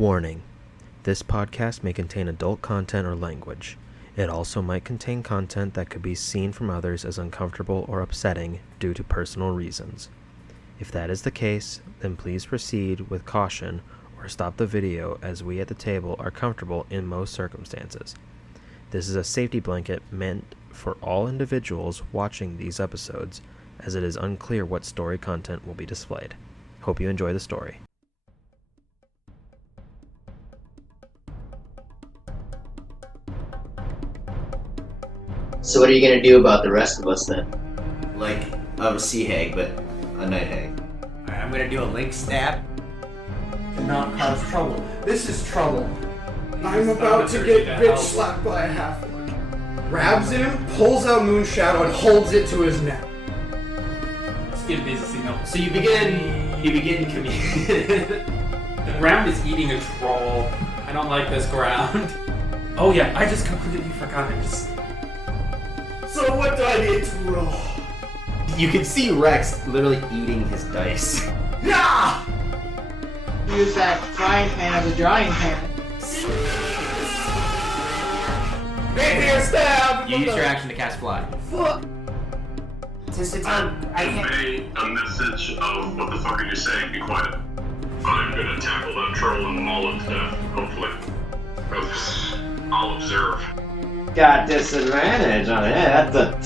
Warning: this podcast may contain adult content or language. It also might contain content that could be seen from others as uncomfortable or upsetting due to personal reasons. If that is the case, then please proceed with caution or stop the video, as we at the table are comfortable in most circumstances. This is a safety blanket meant for all individuals watching these episodes, as it is unclear what story content will be displayed. Hope you enjoy the story. So what are you gonna do about the rest of us then? Like a sea hag, but a night hag. Alright, I'm gonna do a link stab. Do not cause trouble. This is trouble. I'm about to get bitch slapped by a halfling. Grabs him, pulls out Moon Shadow, and holds it to his neck. Let's get a busy signal. So you begin communing. The ground is eating a troll. I don't like this ground. Oh yeah, I just completely forgot it. So what do I need to roll? You can see Rex literally eating his dice. Yeah! Use that frying pan as a drying pan. Rapier stab! You use your action to cast fly. Fuck! I can't. Convey a message of what the fuck are you saying? Be quiet. I'm gonna tackle that troll and maul it to death, hopefully. I'll observe. Got disadvantage on it. That's a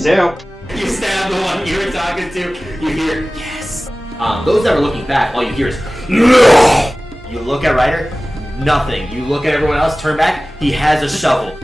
2. You stab the one you were talking to. You hear yes. Those that are looking back, all you hear is no. You look at Ryder, nothing. You look at everyone else, turn back. He has a shovel.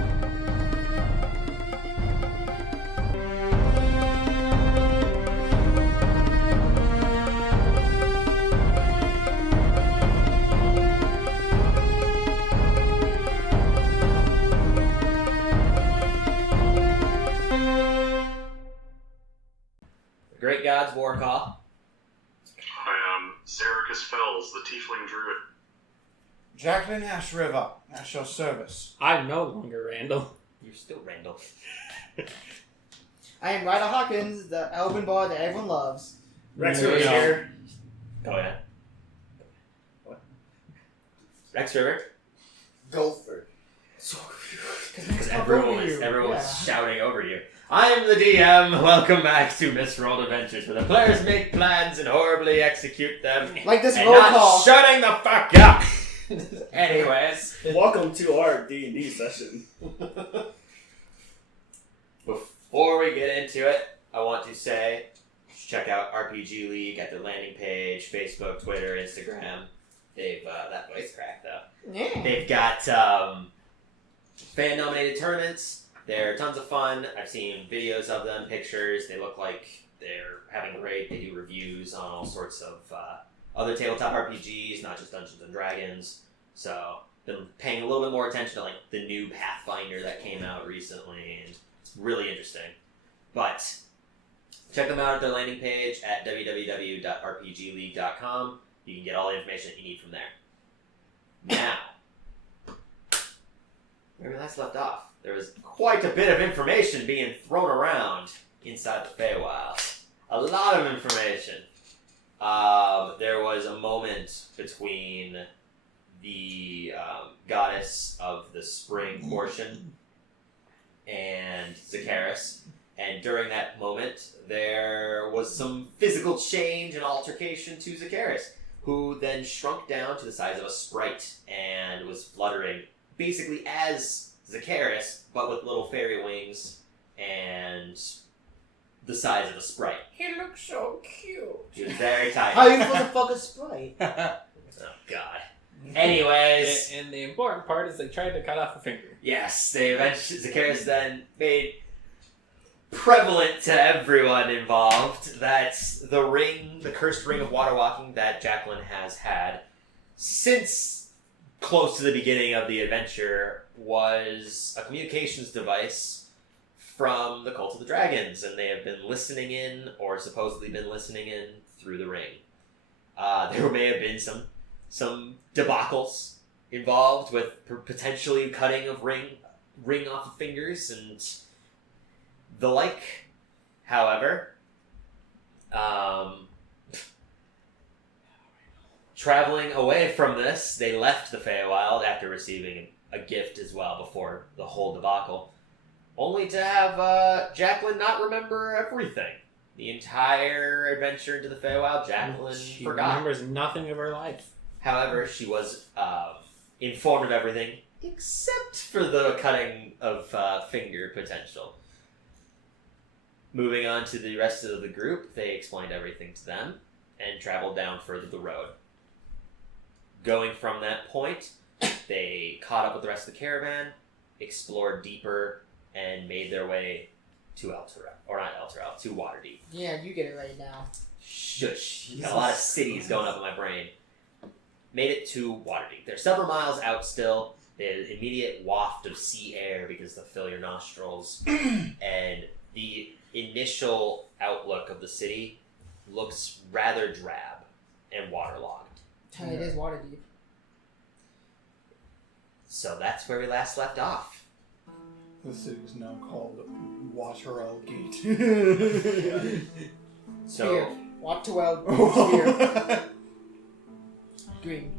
Great God's War Call. I am Zericus Fells, the Tiefling Druid. Jacqueline Ash River, at your service. I'm no longer Randall. You're still Randall. I am Ryder Hawkins, the elven bard that everyone loves. Rex There over we go. here. Oh yeah. What? Rex River? Gopher. Because everyone was shouting over you. I'm the DM. Welcome back to Misrolled Adventures, where the players make plans and horribly execute them. Like this and roll not call. shutting the fuck up. Anyways, Welcome to our D&D session. before we get into it, I want to say, check out RPGLeague at their landing page, Facebook, Twitter, Instagram. They've that voice cracked though. Yeah. They've got fan-nominated tournaments. They're tons of fun. I've seen videos of them, pictures. They look like they're having great. They do reviews on all sorts of other tabletop RPGs, not just Dungeons and Dragons. So, been paying a little bit more attention to like the new Pathfinder that came out recently, and it's really interesting. But check them out at their landing page at www.rpgleague.com. You can get all the information that you need from there. Now, where we last left off, there was quite a bit of information being thrown around inside the Feywild. A lot of information. There was a moment between the goddess of the spring portion and Zacharis, and during that moment, there was some physical change and altercation to Zacharis, who then shrunk down to the size of a sprite and was fluttering, basically as Zacharis, but with little fairy wings and the size of a sprite. He looks so cute. He was very tiny. How are you supposed to fuck a sprite? Oh, God. Anyways. And the important part is they tried to cut off a finger. Yes, they eventually, Zacharis then made prevalent to everyone involved that the ring, the cursed ring of water walking that Jacqueline has had since close to the beginning of the adventure was a communications device from the Cult of the Dragons, and they have been listening in, or supposedly been listening in, through the ring. There may have been some debacles involved with potentially cutting of ring off of fingers and the like. However, traveling away from this, they left the Feywild after receiving a gift as well before the whole debacle, only to have Jacqueline not remember everything. The entire adventure into the Feywild, Jacqueline She forgot. remembers nothing of her life. However, she was informed of everything except for the cutting of finger potential. Moving on to the rest of the group, they explained everything to them and traveled down further the road. Going from that point, they caught up with the rest of the caravan, explored deeper, and made their way to to WaterDeep. Yeah, you get it right now. Shush. Got a lot of cities going up in my brain. Made it to WaterDeep. They're several miles out still. There's immediate waft of sea air because to fill your nostrils. And the initial outlook of the city looks rather drab and waterlogged. It is WaterDeep. So that's where we last left off. The city is now called WaterDeep. Spear. So Spear. Green.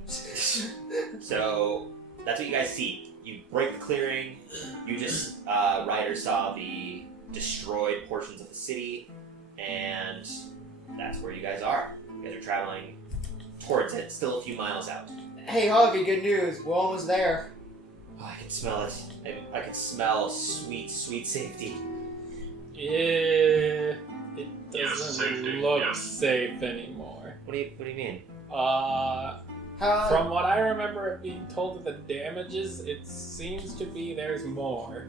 So that's what you guys see. You break the clearing. You just Ryder saw the destroyed portions of the city, and that's where you guys are. You guys are traveling towards it, still a few miles out. Hey, Harvey, good news. We're almost there. Oh, I can smell it. I can smell sweet, sweet safety. It Yes, doesn't safety, look yes. safe anymore. What do you mean? From what I remember of being told of the damages, it seems to be there's more.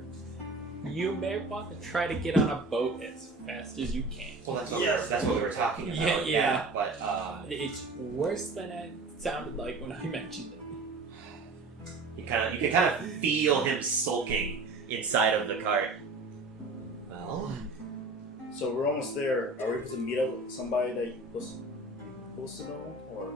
You may want to try to get on a boat as fast as you can. Well, that's what we were talking about. Yeah. But It's worse than it sounded like when I mentioned it. you can kind of feel him sulking inside of the cart. Well, So we're almost there. Are we able to meet up with somebody that was supposed to know? Or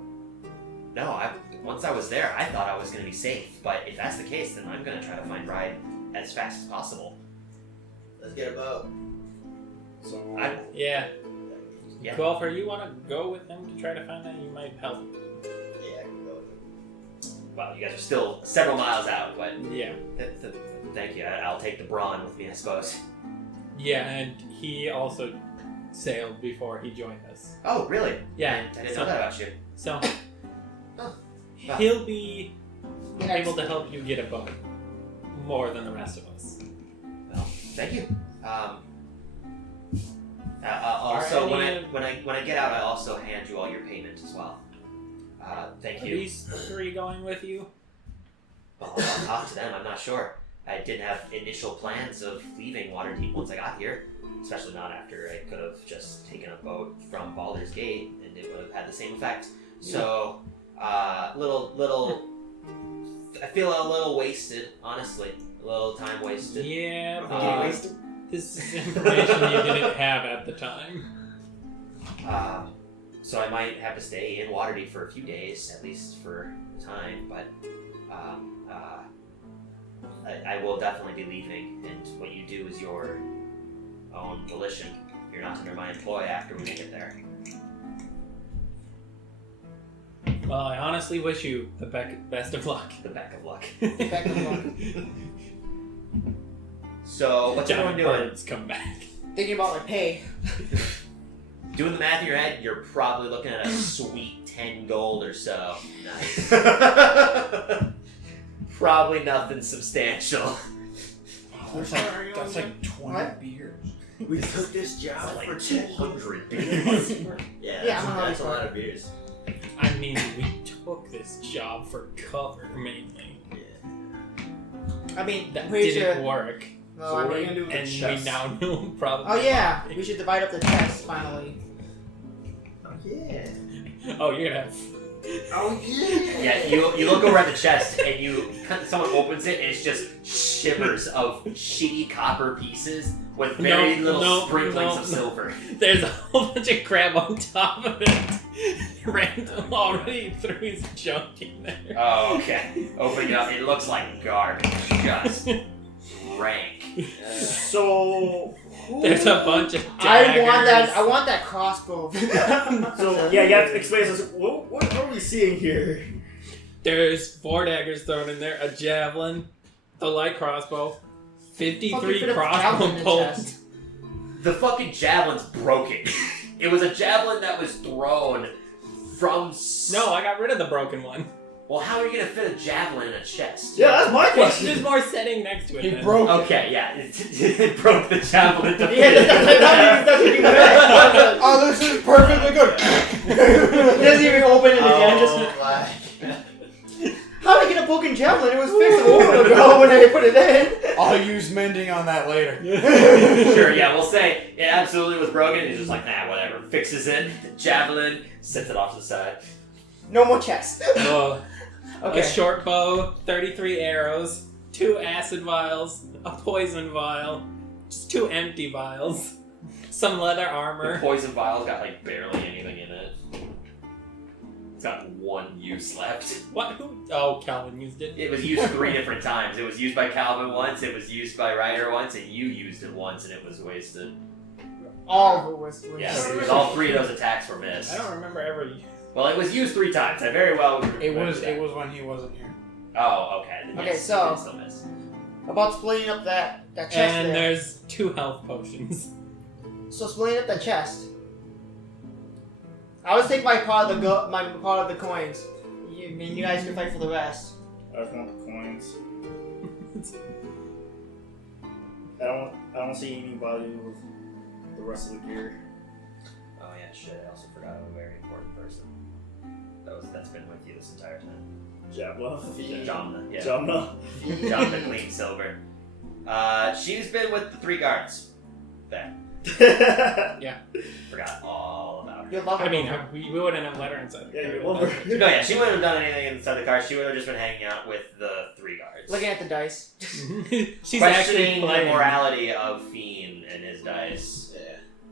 no. Once I was there, I thought I was going to be safe. But if that's the case, then I'm going to try to find Ride as fast as possible. Let's get a boat. so Yeah. Yeah. Golfer, you want to go with them to try to find out? You might help. Yeah, I can go with him. Well, you guys are still several miles out, but Yeah. thank you. I'll take the brawn with me, I suppose. Yeah, and he also sailed before he joined us. Oh, really? Yeah. I didn't know that about you. So, Huh. he'll be able to help you get a boat more than the rest of us. Well, thank you. Also, Alrighty. when I get out, I also hand you all your payment as well. Thank Are you. these three going with you? Well, I'll talk to them. I'm not sure. I didn't have initial plans of leaving Waterdeep once I got here, especially not after I could have just taken a boat from Baldur's Gate, and it would have had the same effect. So, little. I feel a little wasted, honestly. A little time wasted. Yeah, Uh, but this is information you didn't have at the time. So I might have to stay in Waterdeep for a few days, at least for a time, but I will definitely be leaving, and what you do is your own volition. You're not under my employ after we make it there. Well, I honestly wish you the best of luck. The back of luck. Back of luck. So, what's everyone Giant doing? birds come back. Thinking about my pay. Doing the math in your head, you're probably looking at a sweet 10 gold or so. Nice. Probably nothing substantial. That's like 20 What? beers. We took this job Like for 200 beers. Yeah, I'm that's a not lot of beers. I mean, we took this job for cover mainly. I mean, That pretty didn't sure. work, No, So I what are you mean, gonna do with the and chest? we now know probably. oh yeah, why. we should divide up the chest finally. Oh yeah. Oh, you're gonna have. Oh yeah. Yeah, you look over at the chest and someone opens it and it's just shivers of shitty copper pieces with very little sprinklings of silver. There's a whole bunch of crap on top of it. Randall already threw his junk in there. Oh, okay. Opening it up, it looks like garbage. Just rank. So There's a bunch of I daggers. want that crossbow. So yeah, you have to explain to us what are we seeing here? There's 4 daggers thrown in there, a javelin, the light crossbow, 53 Fucking fit a javelin crossbow in the bolts. chest. The fucking javelin's broken. It was a javelin that was thrown from... No, I got rid of the broken one. Well, how are you gonna fit a javelin in a chest? Yeah, that's my question. There's more setting next to it. He then. broke it. Okay, yeah. It broke the javelin to Yeah, that's what you meant. Oh, this is perfectly good. He doesn't even open it again. Just my. how did I get a broken javelin? It was fixed a while ago when I put it in. I'll use mending on that later. Sure, yeah, we'll say it absolutely was broken. He's just like, nah, whatever. Fixes it. Javelin, sets it off to the side. No more chest. Okay. A short bow, 33 arrows, 2 acid vials, a poison vial, just 2 empty vials, some leather The armor. poison vial's got like barely anything in it. It's got 1 use left. What? Who? Oh, Calvin used it. It was used 3 different times. It was used by Calvin once, it was used by Ryder once, and you used it once and it was wasted. All of it was. Yeah, because all 3 of those attacks were missed. I don't remember ever. Well, it was used 3 times. I very well It remember was that. when he wasn't here. Oh, okay. Then Okay, yes, so- you did still miss. About splitting up that chest And there. there's 2 health potions. So splitting up the chest. I always take my part of the coins. You guys can fight for the rest. I just want the coins. I don't see any value with the rest of the gear. Oh yeah, shit! I also forgot a very important person. That's been with you this entire time. Jabla. Jamna. Yeah. Jamna. Jamna Clean Silver. She's been with the 3 guards. There. Forgot all about her. You'll love I it. mean, we wouldn't have let her inside. Yeah, you love her. No, yeah, she wouldn't have done anything inside the car. She would have just been hanging out with the 3 guards. Looking at the dice. She's actually Questioning the playing. morality of Fiend and his dice. Yeah.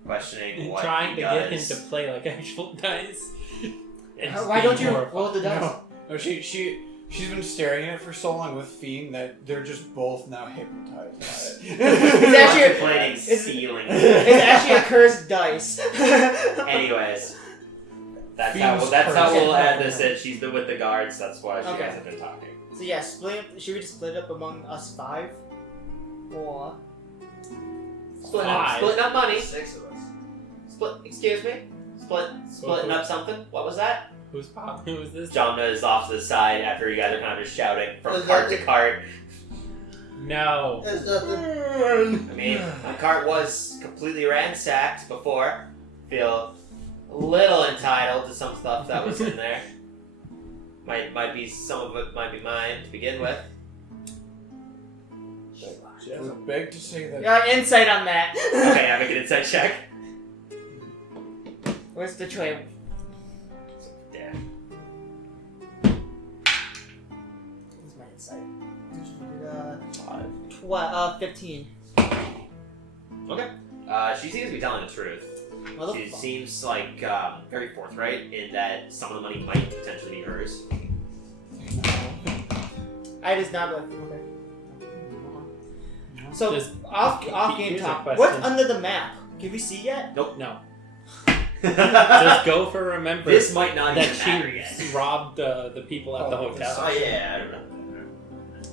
Questioning what Trying he to does. get him to play like actual dice. It's Why don't you being horrible. roll the dice? No, she's been staring at it for so long with Fiend that they're just both now hypnotized by it. It's actually Contemplating it's- ceiling. It's actually a cursed dice. Anyways, that's Fiend's how we'll cursed. add this in. She's been with the guards. That's why she Okay. hasn't been talking. So yeah, split up. Should we just split up among us 5? Or Splitting up money. 6 of us. Excuse me. Splitting up something. What was that? Who's pop? Who is this? Jamna is off to the side after you guys are kind of just shouting from Is cart that to cart. No. There's nothing. I mean, the cart was completely ransacked before. Feel a little entitled to some stuff that was in there. Might be some of it might be mine to begin with. I would beg to say that. yeah, insight on that. Okay, I make an insight check. Where's the tray? Yeah. Where's my insight? 15. Okay. She seems to be telling the truth. She Motherfucker. seems like very forthright in that some of the money might potentially be hers. I just not like okay. So Just- off game here's a talk. question. What's under the map? Can we see yet? No. Just go for remember This might not that even matter yet. she robbed the people at the hotel. Oh yeah, I don't know.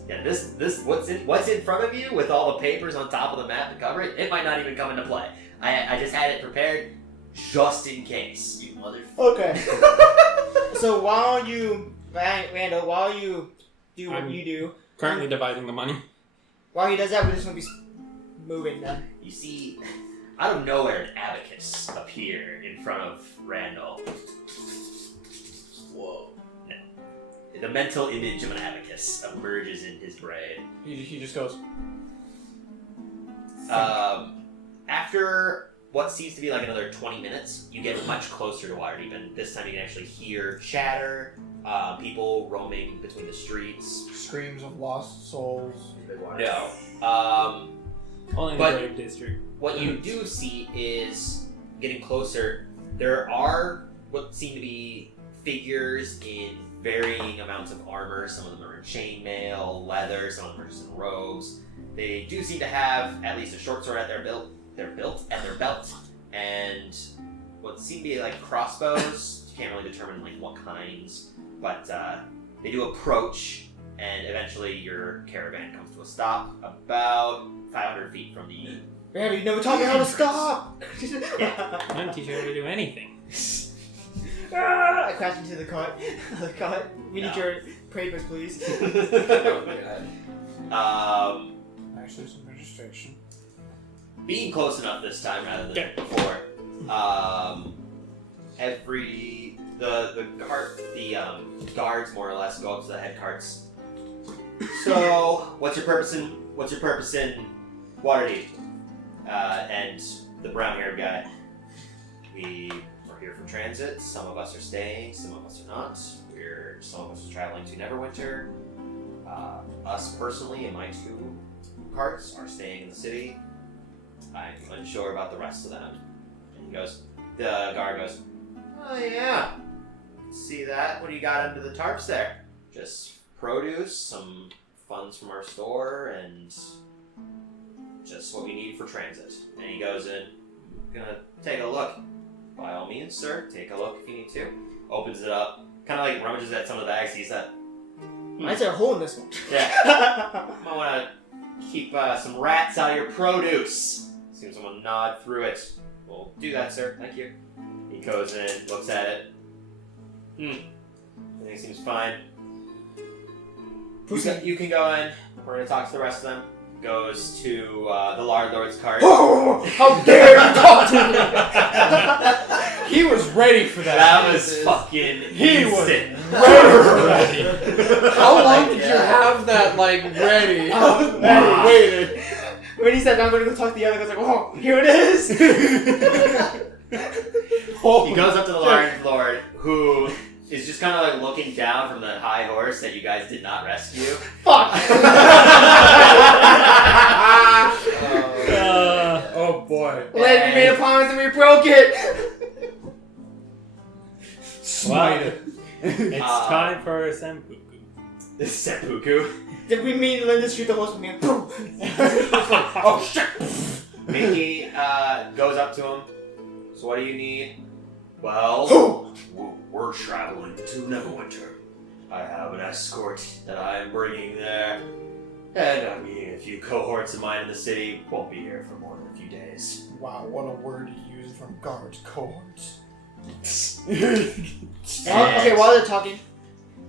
Yeah, this what's in front of you with all the papers on top of the map to cover it. It might not even come into play. I just had it prepared just in case. You motherfucker. Okay. So while you, Randall, while you do what I'm- you do, Currently dividing the money. while he does that, we're just gonna be moving then. You see, out of nowhere, an abacus appeared in front of Randall. Whoa. No. The mental image of an abacus emerges in his brain. He just goes. After what seems to be like another 20 minutes, you get much closer to WaterDeep, and this time you can actually hear chatter, people roaming between the streets. Screams of lost souls. No. Only in But- the Grave District. What you do see is, getting closer, there are what seem to be figures in varying amounts of armor. Some of them are in chainmail, leather, some of them are just in robes. They do seem to have at least a short sword at their belt, their belt, and what seem to be like crossbows. You can't really determine like what kinds, but they do approach, and eventually your caravan comes to a stop about 500 feet from the. Man, you never taught me how to stop! I didn't teach you how to do anything. I crashed into the cart. We need your papers, please. Actually, some registration. Being close enough this time rather than before, the guards more or less go up to the head carts. So, what's your purpose in WaterDeep? And the brown-haired guy. We are here for transit. Some of us are staying, some of us are not. Some of us are traveling to Neverwinter. Us personally and my 2 carts are staying in the city. I'm unsure about the rest of them. And the guard goes, oh yeah, see that? What do you got under the tarps there? Just produce, some funds from our store, and just what we need for transit. And he goes in, gonna take a look. By all means, sir, take a look if you need to. Opens it up, kind of like rummages at some of the bags. He said, Why is there a hole in this one? yeah, might want to keep some rats out of your produce. See someone nod through it. We'll do that, sir. Thank you. He goes in, looks at it. Everything seems fine. You can go in. We're going to talk to the rest of them. Goes to the Lord's cart. Oh, how dare you talk to me! He was ready for that. That was fucking instant. Ready. How long did you have that, ready? Waited. When he said, I'm going to go talk to the other guy, I was like, oh, here it is! He goes up to the Lord, who is just kind of looking down from the high horse that you guys did not rescue. Fuck! Oh boy. Lad, we made a promise and we broke it! Smite it. It's time for a seppuku. Seppuku. Did we meet in the street the horse with me? Boom! Oh shit! Mickey goes up to him. So what do you need? Well, we're traveling to Neverwinter. I have an escort that I am bringing there. And I'm meeting a few cohorts of mine in the city. Won't be here for more than a few days. Wow, what a word to use from guards, cohorts. Okay, while they're talking,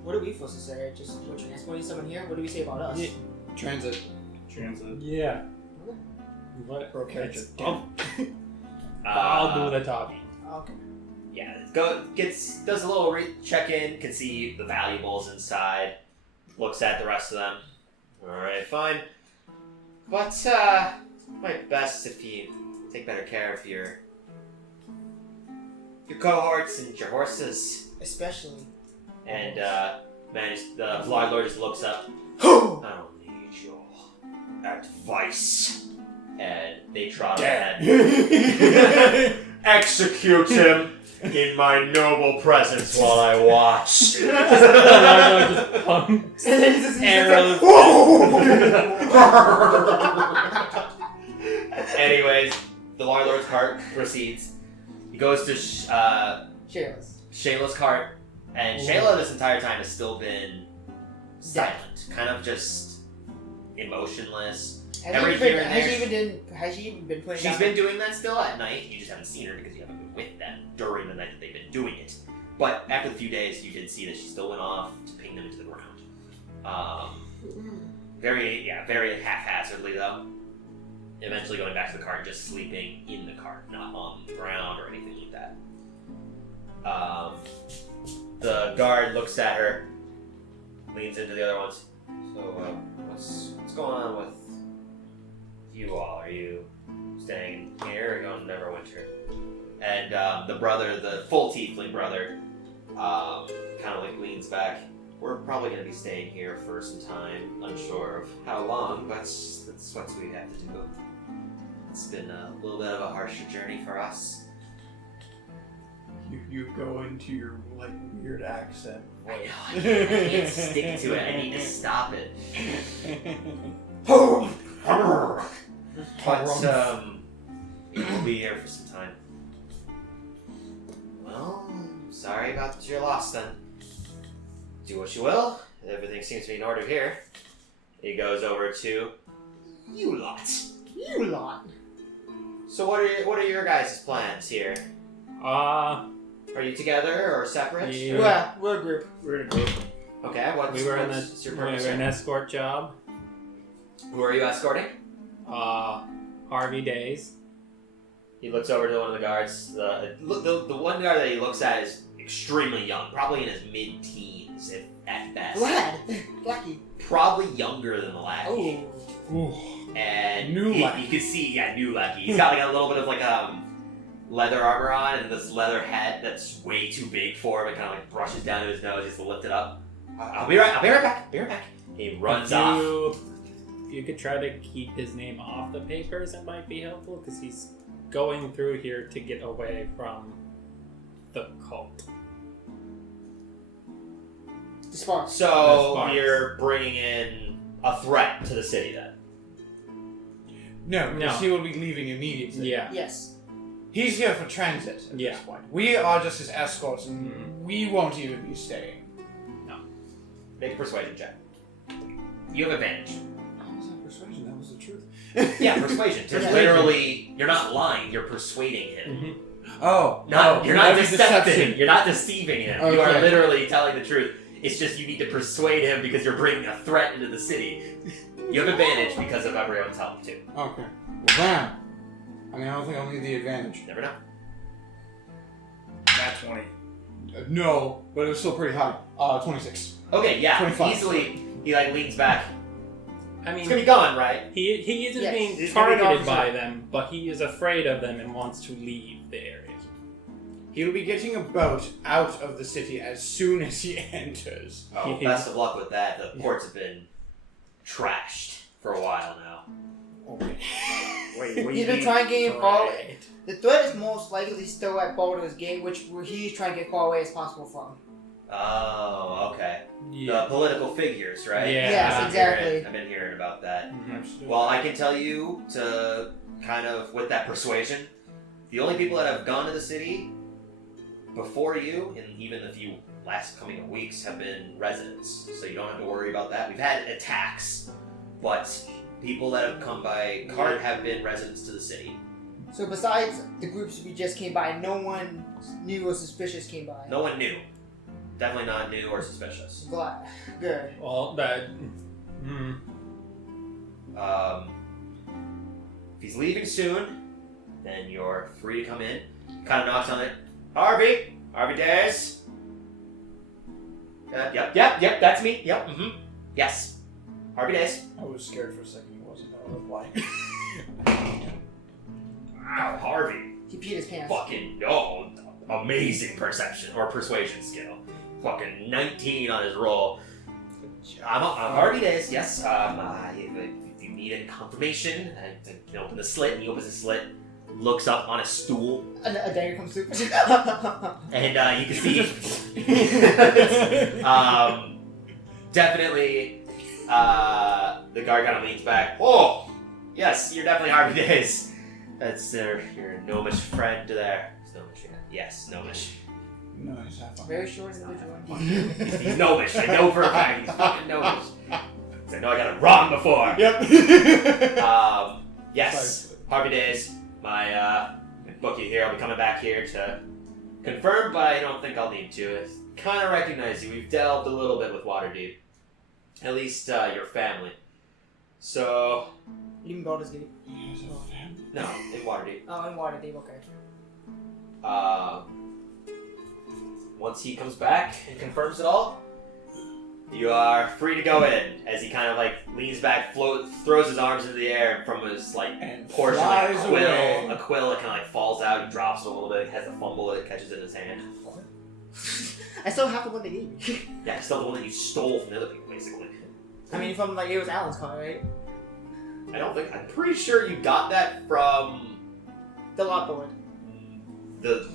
what are we supposed to say? Just we're transporting someone here? What do we say about us? Yeah. Transit. Yeah. What? Okay. I'll do the talking. Okay. Yeah, does a little check-in, can see the valuables inside, looks at the rest of them. Alright, fine. But, might be best if you take better care of your cohorts and your horses. Especially. And, the Lord just looks up. I don't need your advice. And they trot ahead. Execute him in my noble presence while I watch. Just pumps arrows. Anyways, the Lord's cart proceeds. He goes to Shayla's cart, and Shayla this entire time has still been silent, kind of just emotionless. Has she even been putting She's been doing that still at night. You just haven't seen her because you haven't been with them during the night that they've been doing it. But after the few days, you did see that she still went off to ping them into the ground. Very haphazardly though. Eventually going back to the cart and just sleeping in the cart, not on the ground or anything like that. The guard looks at her, leans into the other ones. So, what's going on with you all? Are you staying here or going to Neverwinter? And the brother, the full tiefling brother, kind of leans back. We're probably going to be staying here for some time, unsure of how long, but that's what we have to do. It's been a little bit of a harsher journey for us. You go into your weird accent. I know, I can't stick to it. I need to stop it. But We'll be here for some time. Well, sorry about your loss then. Do what you will. Everything seems to be in order here. He goes over to you lot. You lot. So what are your guys' plans here? Are you together or separate? Yeah. Well, we're a group. We're in a group. Okay, what's your purpose? an escort job. Who are you escorting? Harvey Days. He looks over to one of the guards. The one guard that he looks at is extremely young, probably in his mid-teens, if at best. Lad. Blackie. Probably younger than the lackey. Oh. And New lackey. you can see, new lackey. He's got like a little bit of like leather armor on and this leather hat that's way too big for him. It kind of like brushes down to his nose. He has to lift it up. I'll be right back. He runs off. If you could try to keep his name off the papers, it might be helpful because he's going through here to get away from the cult. The Sparks. So you're bringing in a threat to the city then? No, because he will be leaving immediately. Yeah. Yes. He's here for transit at this point. We are just his escorts, and we won't even be staying. No. Make a persuasion check. You have advantage. How was that persuasion? That was the truth. Yeah, persuasion. Just literally, you're not lying. You're persuading him. Mm-hmm. Oh, You're not deceptive. deception. You're not deceiving him. Okay. You are literally telling the truth. It's just you need to persuade him because you're bringing a threat into the city. You have advantage because of everyone's help too. Okay. Well, then, I don't think I'll need the advantage. Never know. Nat 20. No, but it was still pretty high. 26. Okay, yeah. 25. Easily, he leans back. I mean, It's gonna be gone, right? he isn't Yes. being He's gonna be targeted gone. by them, but he is afraid of them and wants to leave the area. He'll be getting a boat out of the city as soon as he enters. Oh, best of luck with that. The ports have been trashed for a while now. Okay. Wait, what He's been trying to get far away. The threat is most likely still at Baldur's Gate, which he's trying to get far away as possible from. Oh, okay. Yeah. The political figures, right? Yeah. Yes, exactly. I've been hearing about that. Mhm. Well, I can tell you to kind of, with that persuasion, the only people that have gone to the city before you, and even the few last coming weeks, have been residents. So you don't have to worry about that. We've had attacks, but people that have come by cart have been residents to the city. So besides the groups we just came by, no one new or suspicious came by. No one new. Definitely not new or suspicious. Glad. Good. Well, that. If he's leaving soon, then you're free to come in. Kind of knocks on it. Harvey Days. Yep, that's me. Yep, yes. Harvey Days. I was scared for a second. He wasn't going to reply. Wow, Harvey. He peed his pants. Fucking amazing perception or persuasion skill. Fucking 19 on his roll. I'm Harvey Days. Yes. If you need any confirmation, I can open the slit, and he opens the slit, looks up on a stool, A dagger comes through. and you can see. Definitely. The guard kind of leans back. Oh, yes, you're definitely Harvey Days. That's your gnomish friend there. Gnomish, yes, gnomish. Nice, have fun. Very short individual. He's gnomish. I know for a fact he's fucking gnomish. 'Cause I know I got it wrong before. Yep. Yes, Harvey Days. My book you here. I'll be coming back here to confirm, but I don't think I'll need to. I kind of recognize you. We've delved a little bit with WaterDeep. At least your family. So, You can Baldur's Gate. no, in WaterDeep. Oh, in WaterDeep, okay. Once he comes back and confirms it all, you are free to go in. As he kind of leans back, throws his arms into the air, and from his And portion flies a quill away. that kind of falls out. He drops it a little bit. Has a fumble. It catches it in his hand. I still have the one they gave me. Yeah, it's still the one that you stole from the other people, basically. I mean, from it was Alan's car, right? I'm pretty sure you got that from The lot board. the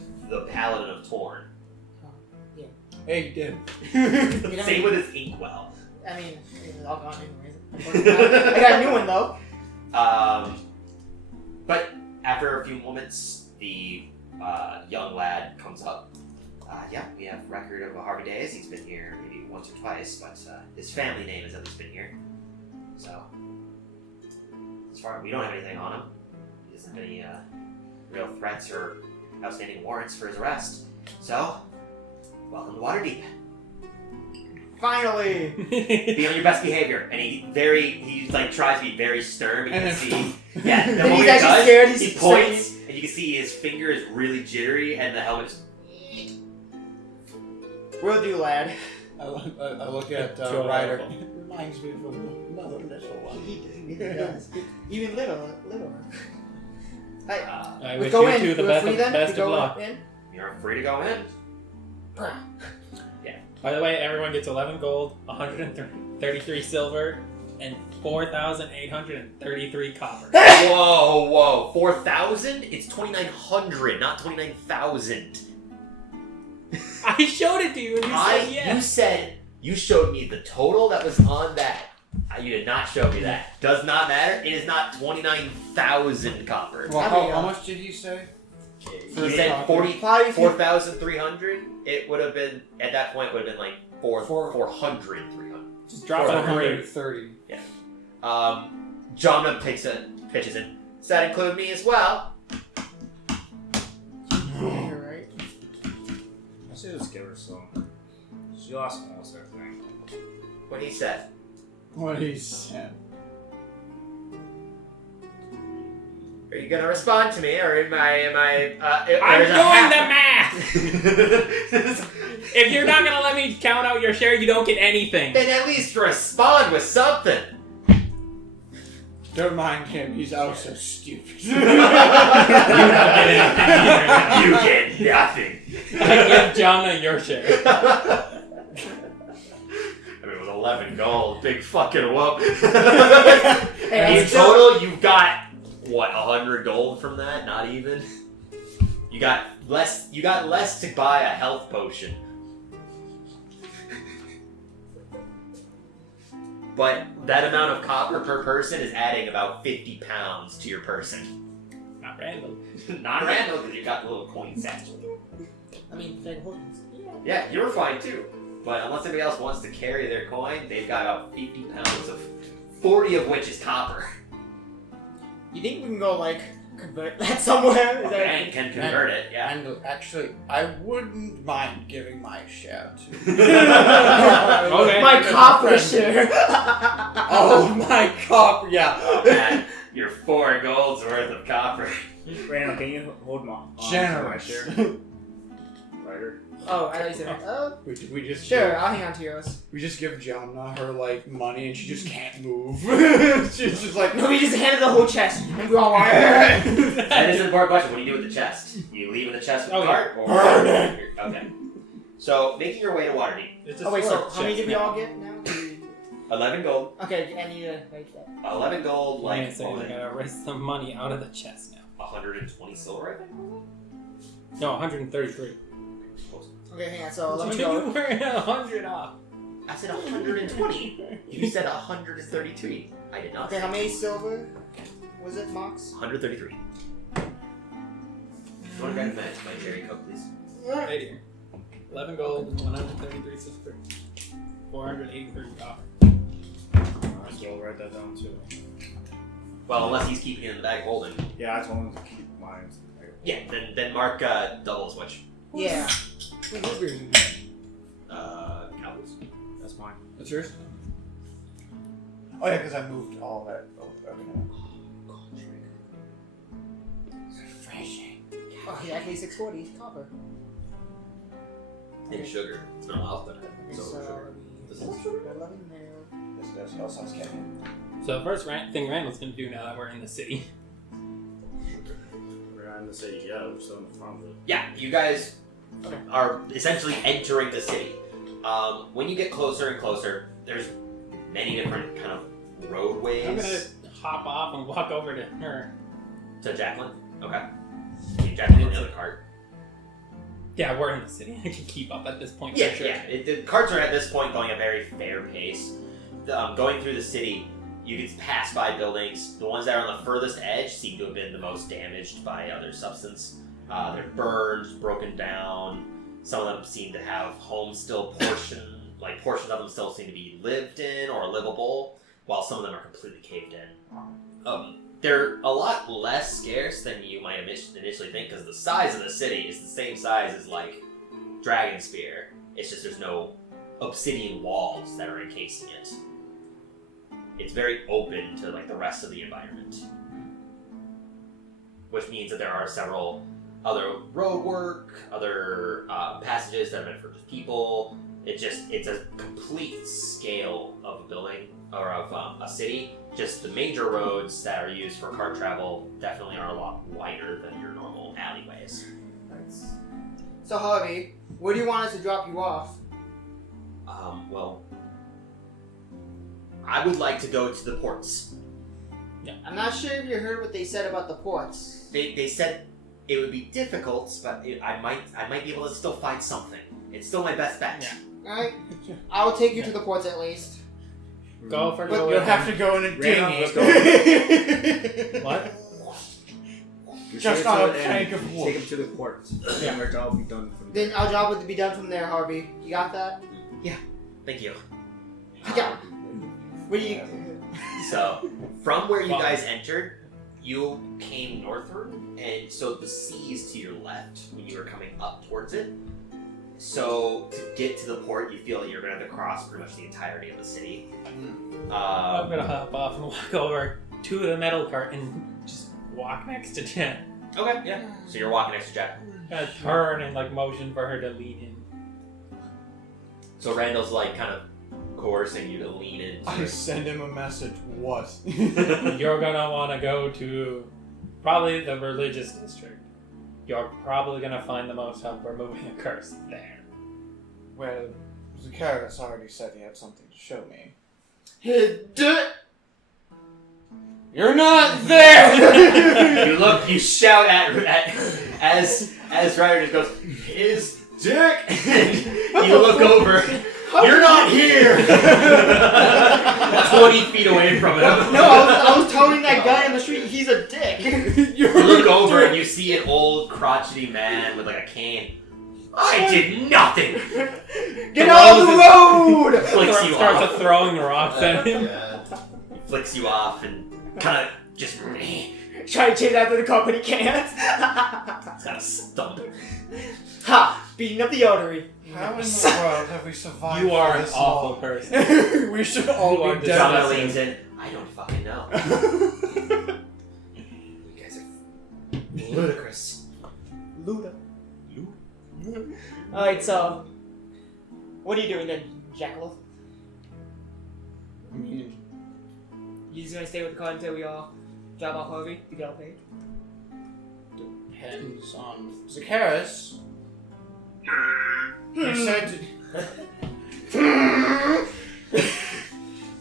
paladin of Torn. Hey, you did. Same with his inkwell. I mean, it's all gone anyways. I got a new one though. But after few moments, the young lad comes up. Yeah, we have record of Harvey Days. He's been here maybe once or twice, but his family name has at least been here. So, as far as we don't have anything on him, he doesn't have any real threats or outstanding warrants for his arrest. So, welcome to WaterDeep. Finally! Be on your best behavior, and he like tries to be very stern. You can see, yeah. The And moment he's actually scared. he He's points, and you can see his finger is really jittery, and the helmet is. Will do, lad. I look at Ryder. It reminds me of another little one. He does. Even little. I We wish go you in. two the We're best, free then? best We of go luck. in? You're free to go in. By the way, everyone gets 11 gold, 133 silver, and 4,833 copper. Whoa! 4,000? It's 2,900, not 29,000. I showed it to you, and you said yes. You showed me the total that was on that. You did not show me that. Does not matter. It is not 29,000 copper. Well, how much did he say? He said 4,300. It would have been, at that point, would have been like 400, 300. Just drop it on 430. Yeah. Jomna pitches in. Does that include me as well? You're right. I should just give her some. She lost almost everything. What he said. What he said. Are you gonna respond to me, or am I? I'm doing the math! If you're not gonna let me count out your share, you don't get anything. Then at least respond with something. Don't mind him, he's also stupid. You get nothing. I give Jomna your share. I mean, it was 11 gold. Big fucking whoop. Hey, In total, you got, what, 100 gold from that? Not even? You got less to buy a health potion. But that amount of copper per person is adding about 50 pounds to your person. Not random. Not random, because you got the little coin satchel. I mean, they're horns. Yeah, you're fine too. But unless anybody else wants to carry their coin, they've got about 50 pounds of 40 of which is copper. You think we can go, like, convert that somewhere? Is that And can convert it, yeah. And actually, I wouldn't mind giving my share to. Okay. my copper share? Oh my copper, yeah. Oh man, your 4 gold's worth of copper. Randall, can you hold my Generous. share? Ryder. Oh, I know you said We just sure, I'll hang on to yours. We just give Jomna her like money and she just can't move. She's just like No, we just handed the whole chest and we all went. That is an important question. What do you do with the chest? You leave in the chest with the cart? Or... Okay. So, making your way to Waterdeep. It's a Oh wait, so sword how many chest did we now. all get now? 11 gold. Okay, I need to write that. 11 gold, Wait a like, second, I gotta raise some money out of the chest now. 120 silver, I think? No, 133. Okay, hang on, so let me You go. were 100 off. I said 120. You said 133. I did not Okay, say how many silver was it, Mox? 133. You want to grab my cherry coke, please? Right here. 11 gold and 133 silver. 483 copper. Alright, so I'll write that down too. Well, unless he's keeping it in the bag holding. Yeah, I told him to keep mine. Yeah, then mark doubles which. Yeah. Cowboys. That's mine. That's yours? Oh yeah, because I moved all that over. Refreshing. Oh yeah, okay, 640 copper. And sugar. It's been a while since I've had So, sugar. This is 11 there. This does also sounds scary. So the first thing Randall's gonna do now that we're in the city. We're not in the city yet, we're still in the front of it. Yeah, you guys are essentially entering the city. When you get closer and closer, there's many different kind of roadways. I'm gonna hop off and walk over to her. To Jacqueline? Okay. Jacqueline in the other cart. Yeah, we're in the city. I can keep up at this point. Yeah, for sure. yeah. The carts are at this point going at a very fair pace. Going through the city, You can pass by buildings. The ones that are on the furthest edge seem to have been the most damaged by other substance. They're burned, broken down. Some of them seem to have homes still portions of them still seem to be lived in or livable, while some of them are completely caved in. They're a lot less scarce than you might initially think, because the size of the city is the same size as, like, Dragonspear. It's just there's no obsidian walls that are encasing it. It's very open to, like, the rest of the environment. Which means that there are several other road work, other passages that are meant for just people. It's a complete scale of a building, or of a city. Just the major roads that are used for cart travel definitely are a lot wider than your normal alleyways. So Harvey, where do you want us to drop you off? Well, I would like to go to the ports. Yeah. I'm not sure if you heard what they said about the ports. They said it would be difficult, but I might be able to still find something. It's still my best bet. Yeah. Alright, I'll take you to the ports at least. Go for But it. you'll have to go in a Let's dinghy. What? Just on a tank of wood. Take him to the port. Yeah, our job will be done from there. Then our job would be done from there, Harvey. You got that? Thank you. Yeah. What do you... So, from where you guys entered, you came northward, and so the sea is to your left when you were coming up towards it. So, to get to the port, you feel that you're going to have to cross pretty much the entirety of the city. I'm gonna hop off and walk over to the metal cart and just walk next to Jen. Okay, yeah. So you're walking next to Jack. Kind of turn and like motion for her to lean in. So Randall's like kind of coercing you to lean in. I send him a message. What? You're gonna want to go to probably the religious district. You're probably gonna find the most help removing a curse there. Well, Zacchaeus already said he had something to show me. You're not there! You shout at as Ryder just goes, his dick! You look over, you're not here! 20 feet away from him. No, I was telling that guy in the street he's a dick. You look over and you see an old crotchety man with like a cane. I did nothing! Get out of the road! Flicks you Starts off. throwing rocks at him. He flicks you off and kind of just Try to chase after the company can't. kind of stump. Ha! Beating up the artery. How in the world have we survived? You are for an this awful long? person. We should all You are be John dead. leans in. I don't fucking know. You guys are ludicrous. Luda. Alright, so... What are you doing then, Jackal? I mean, You just gonna stay with the car until we all drop off Harvey to get all paid? depends on Zacchaeus. You said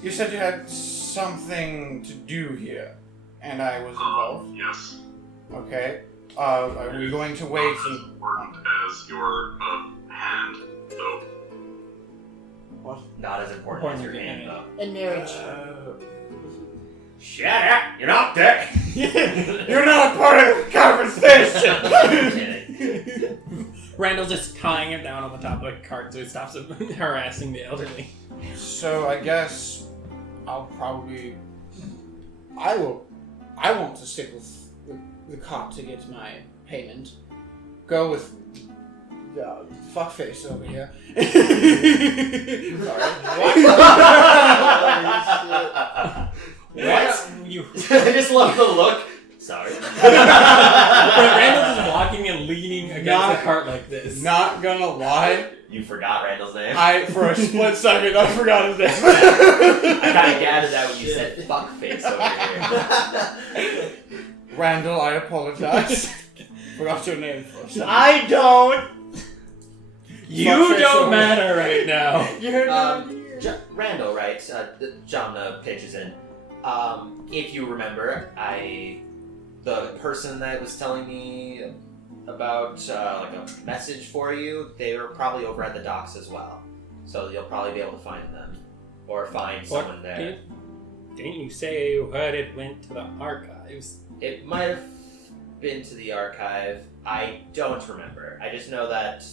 you said you had something to do here, and I was involved. Yes. Okay. Are we going to wait? Not as important as your hand, though. What? Not as important as your hand, though. And marriage. Shut up! You're not dick! You're not part of the conversation. Randall's just tying him down on the top of the cart so he stops him harassing the elderly. So I guess I'll probably. I want to stick with the cop to get my payment. Go with the fuckface over here. What? You... I just love the look. Sorry. Randall's just walking and leaning against the cart like this. Not gonna lie, You forgot Randall's name? for a split second I forgot his name. I kind of gathered that when you said fuckface over here. Randall, I apologize. Forgot your name for a second. I don't! You Fuckface don't over. matter right now. You're Randall, right? John pitches in. If you remember, the person that was telling me about like a message for you, they were probably over at the docks as well. So you'll probably be able to find them, or find someone there. Didn't you say you heard it went to the archives? It might have been to the archive. I don't remember. I just know that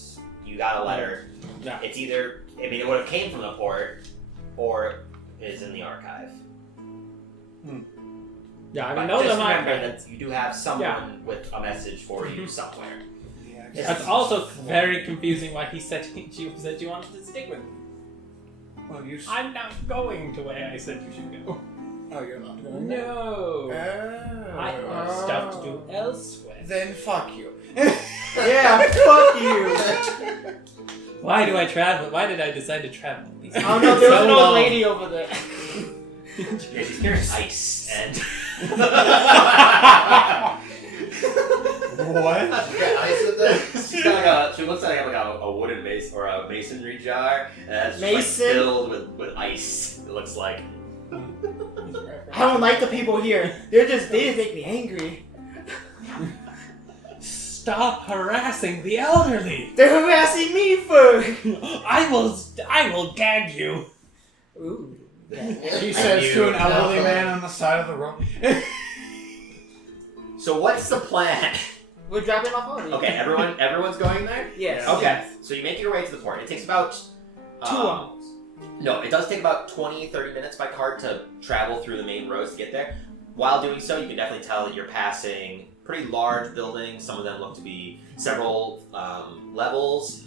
you got a letter. Yeah. It's either, I mean, it would have came from the port, or is in the archive. Yeah, I But mean, those just are my remember friends. that you do have someone with a message for you somewhere. That's also very confusing why he said you wanted to stick with me. Well, you. I'm not going to where I said you should go. Oh, you're not going. No. Oh. I have stuff to do elsewhere. Then fuck you. Yeah, fuck you. Why do I travel? Why did I decide to travel? Oh no, there was an old lady over there. Yeah, she's carrying ice and. What? Ice with that? She's got she looks like a wooden mason or a masonry jar, and that's just Mason? like filled with ice. It looks like. I don't like the people here. They just make me angry. Stop harassing the elderly. They're harassing me for. I will gag you. Ooh. He says to an elderly man on the side of the road. So what's the plan? We're dropping off already. Okay, everyone's going there? Yes. Okay, so you make your way to the port. It takes about 2 hours. No, it does take about 20-30 minutes by cart to travel through the main roads to get there. While doing so, you can definitely tell that you're passing pretty large buildings. Some of them look to be several levels.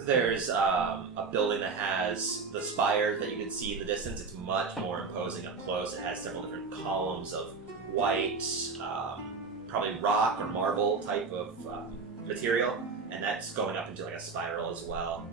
There's a building that has the spire that you can see in the distance. It's much more imposing up close. It has several different columns of white, probably rock or marble type of material, and that's going up into like a spiral as well.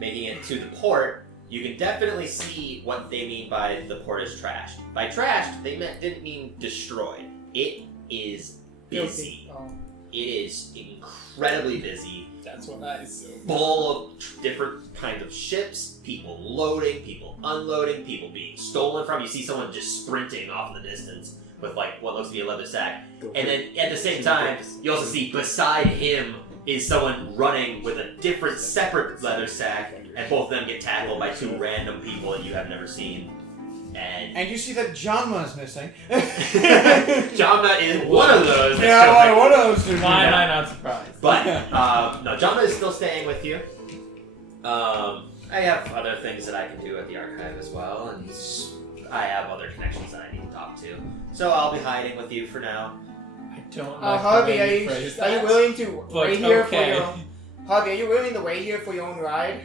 Making it to the port, you can definitely see what they mean by the port is trashed. By trashed, they didn't mean destroyed. It is busy. Oh. It is incredibly busy. That's what I assume. Full of different kinds of ships, people loading, people unloading, people being stolen from. You see someone just sprinting off in the distance with like what looks to be a leather sack. And then at the same time, you also see beside him is someone running with a different, separate leather sack, and both of them get tackled by 2 random people that you have never seen. And you see that Janma is missing. Jamna is one of those. Yeah, one of those two. Why am I not surprised? But no, Jamna is still staying with you. I have other things that I can do at the archive as well, and I have other connections that I need to talk to. So I'll be hiding with you for now. I don't know. Harvey, are you willing to wait here for your? Harvey, are you willing to wait here for your own ride?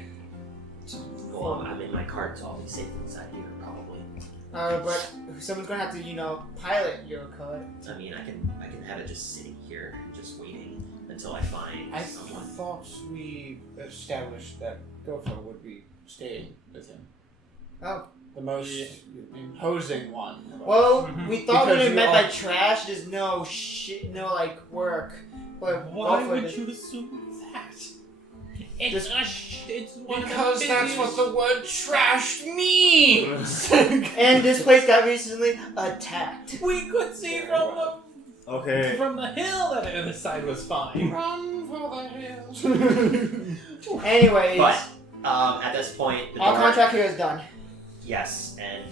Well, I'm in my cart, so I'll be safe inside here, probably. But someone's gonna have to, pilot your cart. I mean, I can have it just sitting here and just waiting until I find I someone. thought we established that Gopher would be staying with him. Oh. The most imposing one. Well, we thought Because when it you meant all- by trash, there's no shit, no work. But Why Gopher would did- you assume that? It's one Because of the that's what the word trashed means! And this place got recently attacked. We could see from Okay. the hill that the other side was fine. Run for the hills. Anyways, But at this point, the our door- contract here is done. Yes, and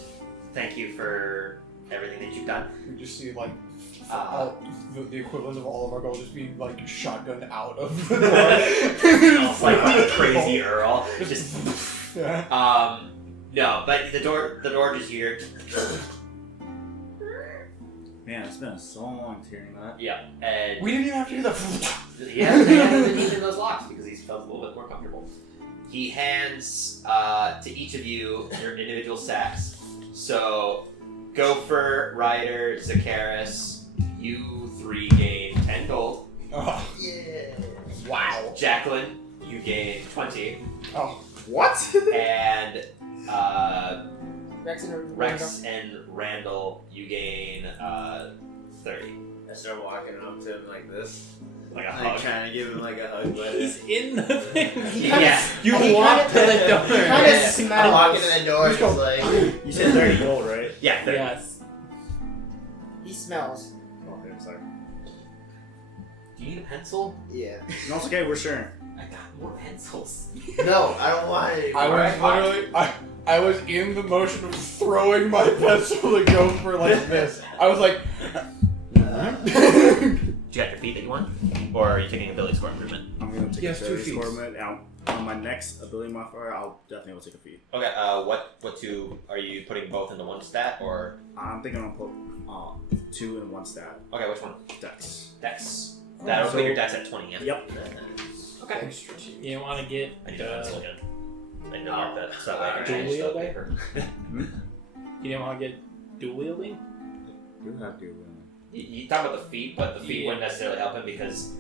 thank you for everything that you've done. We just see the equivalent of all of our gold just being shotgunned out of the door. It's like a crazy Earl. Just Yeah. no, but the door just here. Man, it's been so long hearing that. Yeah, and We didn't even have to do the. yeah, they haven't been using those locks because he's felt a little bit more comfortable. He hands to each of you your individual sacks. So, Gopher, Ryder, Zacharis, you 3 gain 10 gold. Oh. Yeah. Wow. Jacqueline, you gain 20. Oh. What? And Rex and and Randall, you gain 30. I start walking up to him like this. Like a Like hug. trying to give him like a hug, but He's in the thing. Yeah. You He want kinda- to the door. He kinda I'm smells. walking in the door, just like. You said 30 gold, right? Yeah, 30. Yes. He smells. Okay, sorry. Do you need a pencil? Yeah. No, it's okay, we're sharing. I got more pencils. No, I don't want it. I was literally, I was in the motion of throwing my pencil to go for like this. I was like, Do you got your feet that you want? Or are you taking ability score improvement? I'm gonna take Yes, a 2 ability feet. score movement. On my next ability modifier, I'll definitely will take a feat. Okay, what two are you putting both into one stat or I'm thinking I'm gonna put 2 in 1 stat. okay, which one? Dex. Dex. That'll put your dex at 20, yeah? Yep. Okay. You want to get I need to pencil again. I need to mark that so that way I can Dual change the wielding? paper. You didn't want to get dual wielding? You have to. You talk about the feet, but the feet wouldn't necessarily help him because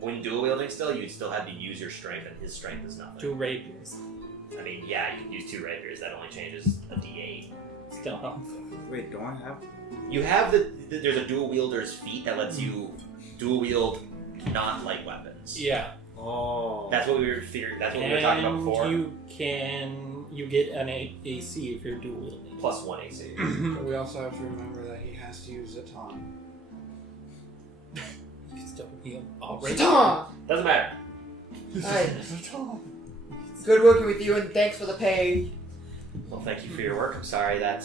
when dual wielding still, you'd still have to use your strength, and his strength is nothing. 2 rapiers. I mean, yeah, you can use 2 rapiers. That only changes a d8. Still help. Wait, don't I have? You have there's a dual wielder's feat that lets you dual wield not light weapons. Yeah. Oh. That's what we were figuring. That's what we were talking about before. You get an AC if you're dual wielding. Plus 1 AC. but we also have to remember that he has to use Zatan. You can still heal already. Tom! Doesn't matter. Alright. Zatan. Good working with you, and thanks for the pay. Well, thank you for your work. I'm sorry that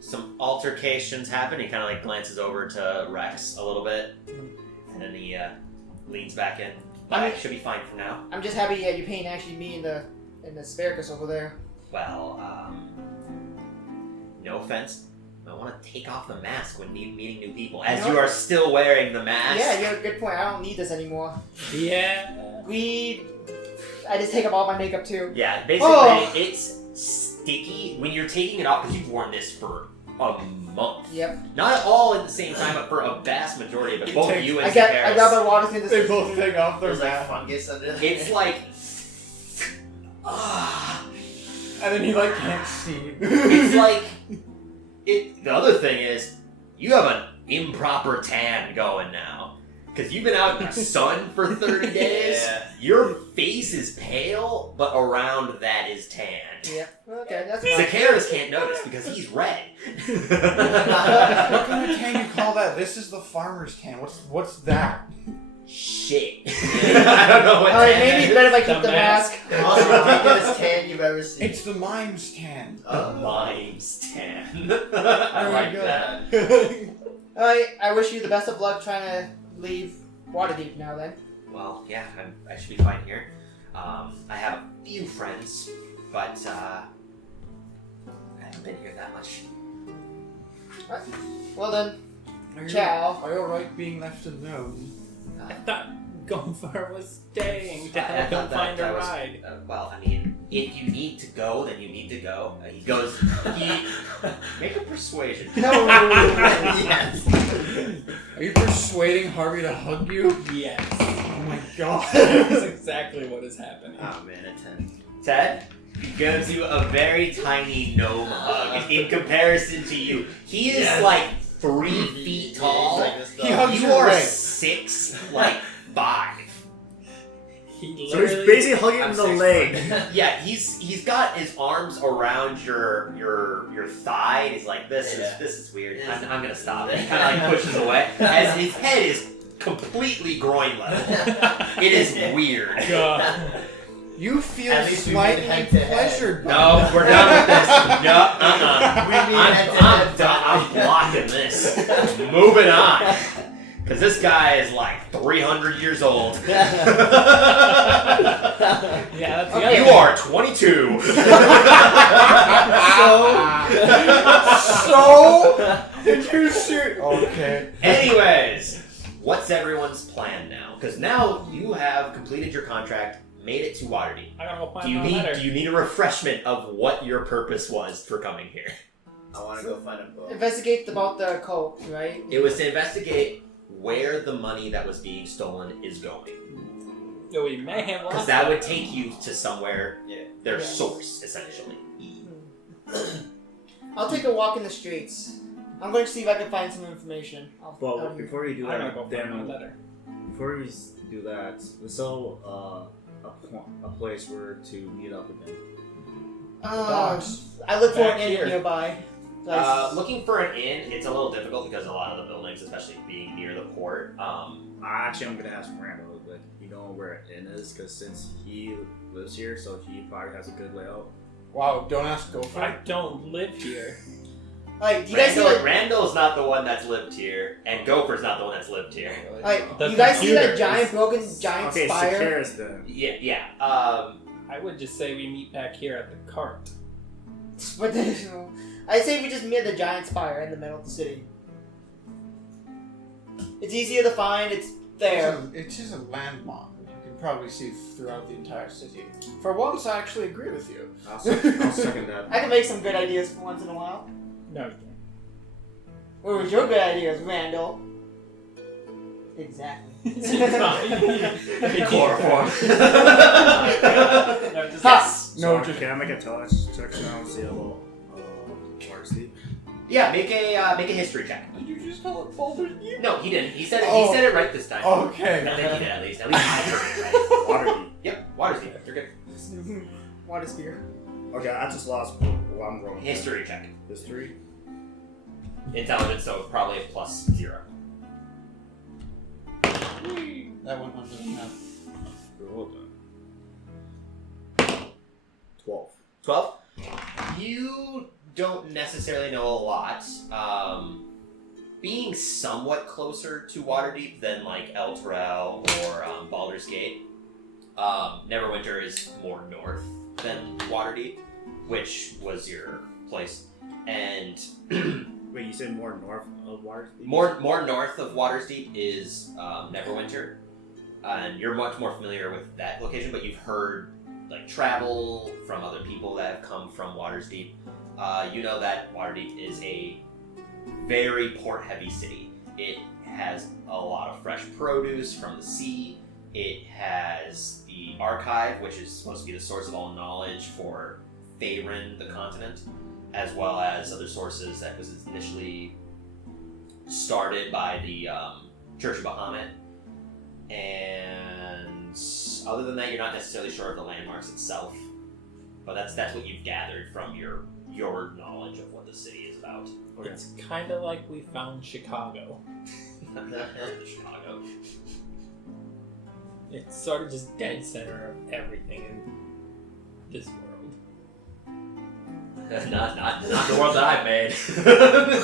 some altercations happened. He kind of like glances over to Rex a little bit, and then he leans back in. I should be fine for now. I'm just happy you're paying actually me and the Asparagus over there. Well, no offense. I want to take off the mask when meeting new people, as you are still wearing the mask. Yeah, you have a good point. I don't need this anymore. Yeah. I just take off all my makeup too. Yeah, basically, it's sticky when you're taking it off because you've worn this for a month. Yep. Not all at the same time, but for a vast majority of it. Both you and I Paris. got my water through this. They both take off their There's like mask. fungus under there. It's like. And then he like can't see. It's like. The other thing is, you have an improper tan going now. Because you've been out in the sun for 30 days. Yeah. Your face is pale, but around that is tan. Yeah. Okay, that's fine. Zacchaeus can't notice because he's red. What kind of tan you call that? This is the farmer's tan. What's that? Shit. I don't know what Alright, tan maybe is. it's better if I keep the mask. The most ridiculous tan you've ever seen. It's the mime's tan. Mimes tan. I like that. Alright, I wish you the best of luck trying to leave WaterDeep now then. Well, yeah, I should be fine here. I have a few friends, but I haven't been here that much. Well then, Are you- ciao. Are you alright being left alone? I thought Gunfire was staying to I help thought him find that a was- ride. Well, I mean, if you need to go, then you need to go. He goes. Make a persuasion. No. Yes. Are you persuading Harvey to hug you? Yes. Oh my god. That's exactly what is happening. Oh man, a 10. Ted gives you a very tiny gnome hug in comparison to you. He is like 3 feet tall. He hugs You your are leg. 6, like 5. He So he's literally- basically hugging him I'm in the 6'1". leg. Yeah, he's got his arms around your thigh. And he's like, this is weird. I'm gonna stop it. He kind of like pushes away as his head is completely groin level. It is weird. God. You feel At least we slightly meet head-to-head. pleasured by No, we're done with this. No, We meet I'm head-to-head. done. I'm blocking this. Moving on. Because this guy is like 300 years old. Yeah, that's the other You thing. are 22. So? Did you shoot? Okay. Anyways, what's everyone's plan now? Because now you have completed your contract, made it to WaterDeep. I gotta go find Do you my letter. need a refreshment of what your purpose was for coming here? I want to go find a book. Investigate about the cult, right? It was to investigate where the money that was being stolen is going. No, we may have Because lost that it. would take you to somewhere, their Yeah. source, essentially. I'll take a walk in the streets. I'm going to see if I can find some information. But before you do I'm gonna that, go find my then letter. before we do that, let's sell a place where to meet up again. I look for Back an inn here. nearby. Looking for an inn, it's a little difficult because a lot of the buildings, especially being near the port, Actually, I'm gonna ask Randall, but he know where an inn is? Because since he lives here, so he probably has a good layout. Wow, don't ask Gopher. I don't live here. Like, do you guys see that? Randall's not the one that's lived here, and Gopher's not the one that's lived here. Like, The you guys see that computer giant is- broken giant Okay, spire? Sorcerers then. Yeah. I would just say we meet back here at the cart. But then, I say we just meet at the giant spire in the middle of the city. It's easier to find. It's there. It's just a landmark that you can probably see throughout the entire city. For once, I actually agree with you. I'll second that. I can make some good ideas for once in a while. No, you What was your good ideas, Randall? Exactly. Chloroform. No, just Ha! No, So, can I make a intelligence check now and see about WaterDeep? Yeah, make a history check. Did you just call it Baldur's Gate? No, he didn't. He said it. Oh. He said it right this time. Okay. I think he did at least. At least I heard it right. WaterDeep. Yep, water's deep. You're good. Water spear. Okay, I just lost what I'm rolling. History check. History. Intelligence, so probably a +0. That went under the map. Hold on. 12. 12? You don't necessarily know a lot. Being somewhat closer to Waterdeep than like El Terrell or Baldur's Gate, Neverwinter is more north than Waterdeep, which was your place. And Wait, you said more north of WaterDeep? more north of Waterdeep is Neverwinter, and you're much more familiar with that location. But you've heard like travel from other people that have come from Waterdeep. You know that Waterdeep is a very port-heavy city. It has a lot of fresh produce from the sea. It has the archive, which is supposed to be the source of all knowledge for Faerun, the continent, as well as other sources that was initially started by the Church of Bahamut. And other than that, you're not necessarily sure of the landmarks itself, but that's what you've gathered from your knowledge of what the city is about. It's kind of like we found Chicago. Chicago. It's sort of just dead center of everything in this world. not the world that I've made. It's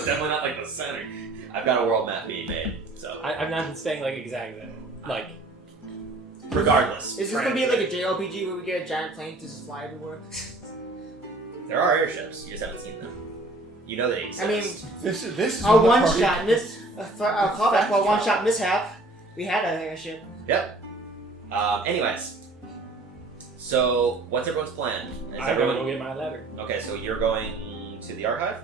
definitely not like the center. I've got a world map being made, so I'm not saying like exactly like. regardless. Is this gonna be like a JRPG where we get a giant plane to just fly everywhere? There are airships. You just haven't seen them. You know they exist. I mean, This is a when the one party- shot callback for a one shot mishap. We had an airship. Yep. Anyways, so what's everyone's plan? Is I'm gonna go get my letter. Okay, so you're going to the archive?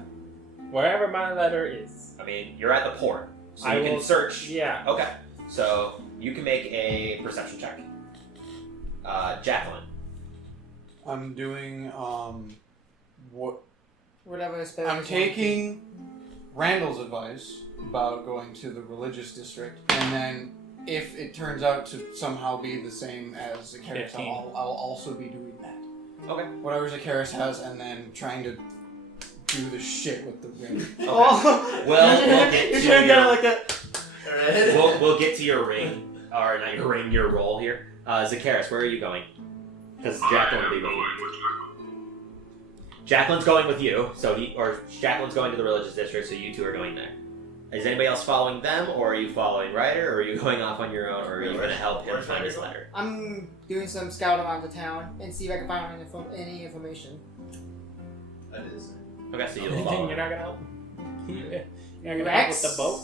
Wherever my letter is. I mean, you're at the port, so I you can will- search. Yeah. Okay, so you can make a perception check. Jacqueline. I'm doing what Whatever is better. I'm taking Randall's advice about going to the religious district, and then if it turns out to somehow be the same as Zacharias, 15. I'll also be doing that. Okay. Whatever Zacharias has, and then trying to do the shit with the ring. Okay. Oh, Well, we'll get you're to trying to get your- it like that. We'll get to your ring, or not your ring, your roll here. Zacharias, where are you going? Because Jacqueline will be with you. Jacqueline's going with you, Jacqueline's going to the religious district, so you two are going there. Is anybody else following them, or are you following Ryder, or are you going off on your own, or are you going to help him find his letter? I'm doing some scout around the town and see if I can find any information. That is. Okay, so You you'll think follow. you're not gonna help? You're not gonna help Rex? with the boat?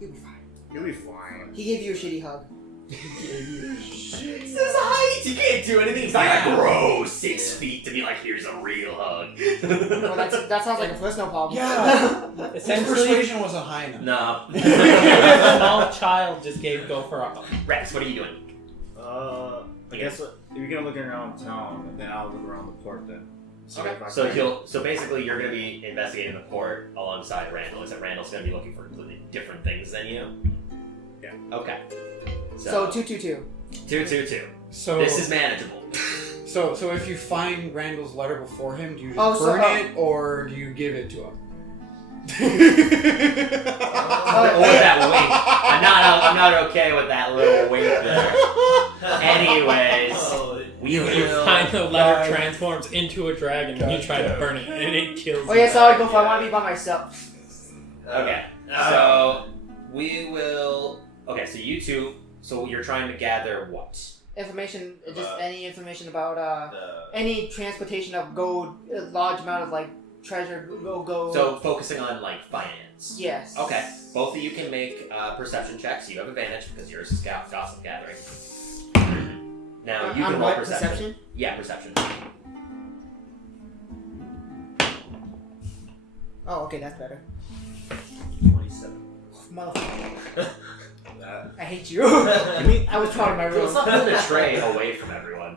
You'll be fine. You'll be fine. He gave you a shitty hug. This is height! You can't do anything. He's not gonna grow 6 feet to be like, here's a real hug. Well, that sounds like a personal problem. Yeah. His Essentially, persuasion was a high enough. No. a small child just gave Gopher a hug. Rex, what are you doing? I guess if you're gonna look around town, then I'll look around the port then. See Okay. if I So can- so basically you're gonna be investigating the port alongside Randall, except Randall's gonna be looking for completely different things than you. Yeah. Okay. So 222. 222. So This is manageable. so if you find Randall's letter before him, do you just Oh, so- burn it or do you give it to him? Or that wink. I'm not okay with that little wink there. Anyways, You find the letter transforms into a dragon and you try to burn it and it kills you. Oh yeah, so I go for I want to be by myself. Okay, so we will. Okay, so you two. So you're trying to gather what? Information, just any information about any transportation of gold, a large amount of like treasure, gold. So focusing on like finance. Yes. Okay, both of you can make perception checks. You have advantage because yours is gossip gathering. Now you can roll perception. Yeah, perception. Oh, okay, that's better. 27. Motherfucker. I hate you. I was trying my room. Stop putting a tray away from everyone.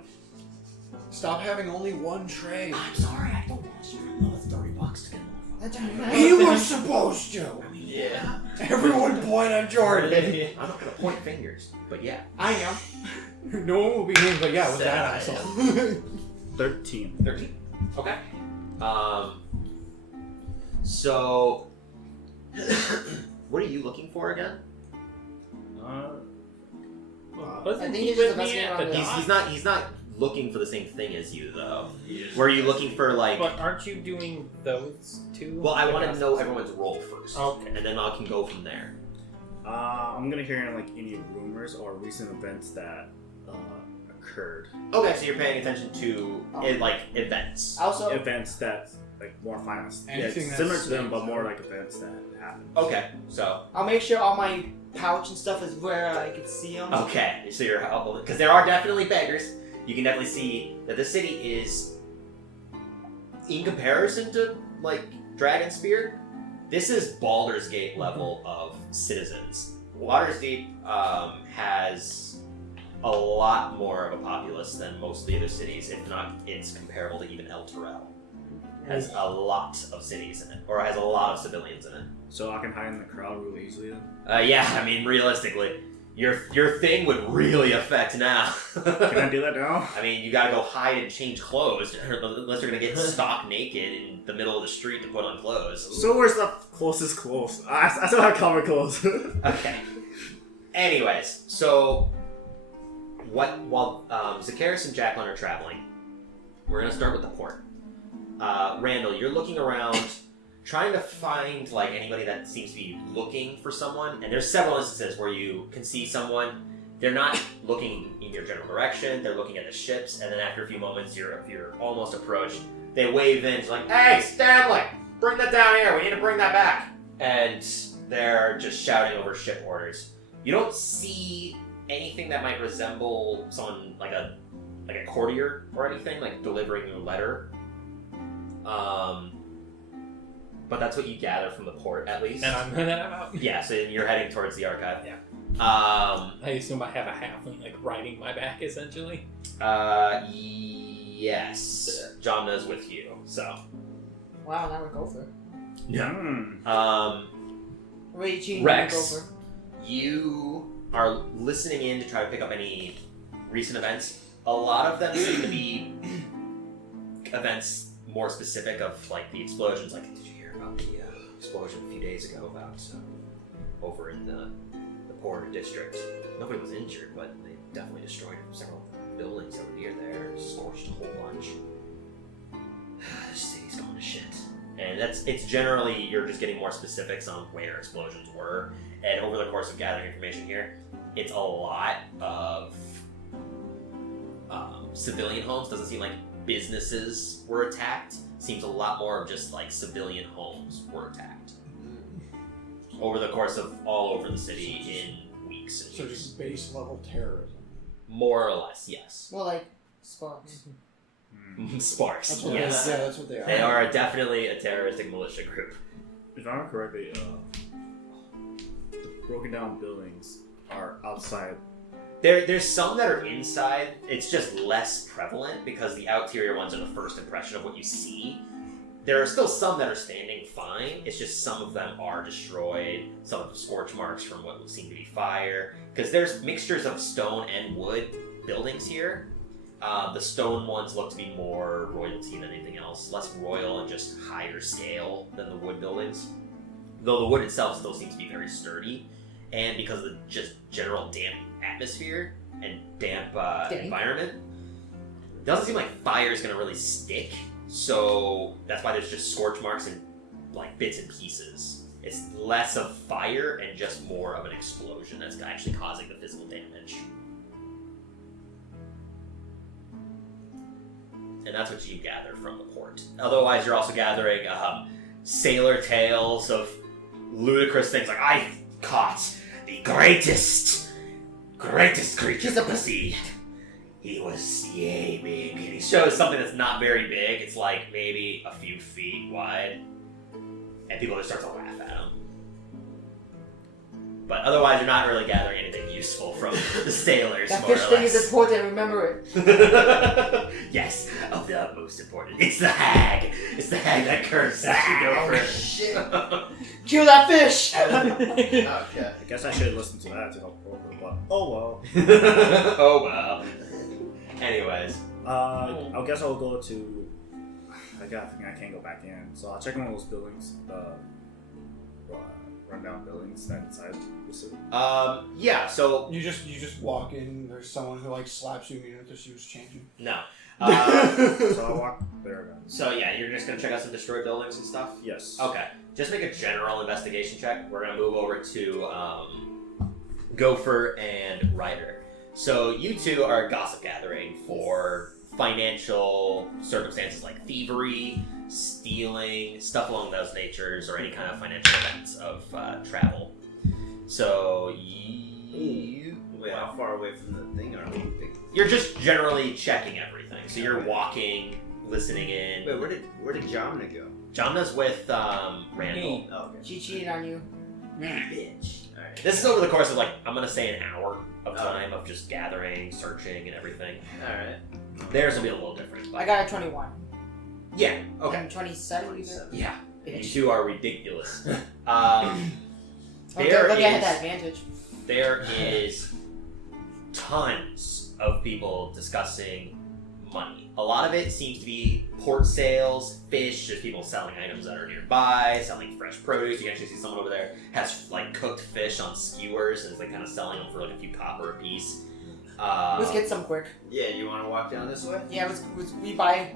Stop having only one tray. I'm sorry, I don't want you to know it's $30 to get He was supposed to. Yeah. Everyone point at Jordan. I'm not gonna point fingers, but yeah. I am. No one will be here, but yeah, with that asshole. 13. 13. Okay. So, what are you looking for again? Wasn't I think he he's with just me messing at around the with dock? He's not looking for the same thing as you though. Were you looking for like? But aren't you doing those two? Well, I want to know everyone's role first. Okay. And then I can go from there. I'm gonna hear like any rumors or recent events that occurred. Okay, so you're paying attention to events. Also, Events that like more finance. Anything Yeah, that's similar to them, but strange. more like events that happened. Okay, so I'll make sure all my pouch and stuff is where I can see them. okay, so you're because there are definitely beggars. You can definitely see that the city is, in comparison to like Dragonspear, this is Baldur's Gate level of citizens. WaterDeep has a lot more of a populace than most of the other cities, if not it's comparable to even El Terrell. Has a lot of cities in it, or has a lot of civilians in it. So I can hide in the crowd really easily then? Yeah, I mean, realistically, your thing would really affect now. Can I do that now? I mean, you gotta go hide and change clothes, unless you're gonna get stock naked in the middle of the street to put on clothes. So where's the closest clothes? I still have cover clothes. Okay. Anyways, so while Zacchaeus and Jacqueline are traveling, we're gonna start with the port. Randall, you're looking around, trying to find like anybody that seems to be looking for someone, and there's several instances where you can see someone. They're not looking in your general direction. They're looking at the ships, and then after a few moments, you're almost approached. They wave in, it's like, "Hey, Stanley, bring that down here. We need to bring that back." And they're just shouting over ship orders. You don't see anything that might resemble someone like a courtier or anything, like delivering you a letter. But that's what you gather from the port, at least. And I'm out. Yeah, so you're heading towards the archive. Yeah. I assume I have a halfling like riding my back, essentially. Yes. Jomna's with you, so. Wow, now we're Gopher. Yeah. Raging Rex, Gopher. you are listening in to try to pick up any recent events. A lot of them seem to be events more specific of like the explosions. Like, did you hear about the explosion a few days ago about over in the port district? Nobody was injured, but they definitely destroyed several buildings that were near there, scorched a whole bunch. The city's going to shit. And it's generally, you're just getting more specifics on where explosions were. And over the course of gathering information here, it's a lot of civilian homes. Doesn't seem like businesses were attacked. Seems a lot more of just like civilian homes were attacked. Over the course of all over the city in weeks and So weeks. just base level terrorism. More or less, yes. More like Sparks. Sparks, That's what yes. they, yeah, that's what they are. They are definitely a terroristic militia group. If I remember correctly, the broken down buildings are outside. There's some that are inside. It's just less prevalent because the outerior ones are the first impression of what you see. There are still some that are standing fine. It's just some of them are destroyed. Some of the scorch marks from what would seem to be fire. Because there's mixtures of stone and wood buildings here. The stone ones look to be more royalty than anything else. Less royal and just higher scale than the wood buildings. though the wood itself still seems to be very sturdy, and because of the just general damp atmosphere and damp environment, it doesn't seem like fire is going to really stick. So that's why there's just scorch marks and like bits and pieces. It's less of fire and just more of an explosion that's actually causing the physical damage. And that's what you gather from the port. Otherwise, you're also gathering sailor tales of ludicrous things like, I caught the greatest creature of the sea. He was yay big. And he shows something that's not very big. It's like maybe a few feet wide. And people just start to laugh at him. But otherwise, you're not really gathering anything useful from the sailors. That more fish or thing less. is important, remember it. Yes, of the most important. It's the hag. It's the hag that curses. You go for it. Shit. Kill that fish! Okay. I guess I should have listened to that to help Orca, but oh well. Oh well. Anyways. I guess I'll go to. I think I can't go back in, so I'll check one of those buildings, rundown buildings that inside the city. Yeah. So You just walk in. There's someone who like slaps you immediately because she was changing. no. So I'll walk there again. So yeah, you're just gonna check out some destroyed buildings and stuff. Yes. Okay. Just make a general investigation check. We're gonna move over to Gopher and Ryder. So you two are gossip gathering for financial circumstances like thievery, stealing, stuff along those natures, or any kind of financial events of travel. So Wait, how far away from the thing are we? you're just generally checking everything. So you're walking, listening in. Wait, where did Jamna go? Jamna's with Randall. Oh, okay. She cheated on you. Bitch. Alright. This is over the course of I'm gonna say an hour of time of just gathering, searching, and everything. Alright. Theirs will be a little different. I got a 21. Yeah. Okay. And 27 either. Yeah. You Bitch. two are ridiculous. Okay, There look, I had is- that advantage. There is tons of people discussing money. A lot of it seems to be port sales, fish, there's people selling items that are nearby, selling fresh produce. You can actually see someone over there has cooked fish on skewers and is kind of selling them for a few copper a piece. Let's get some quick. Yeah, you want to walk down this way? Yeah, we buy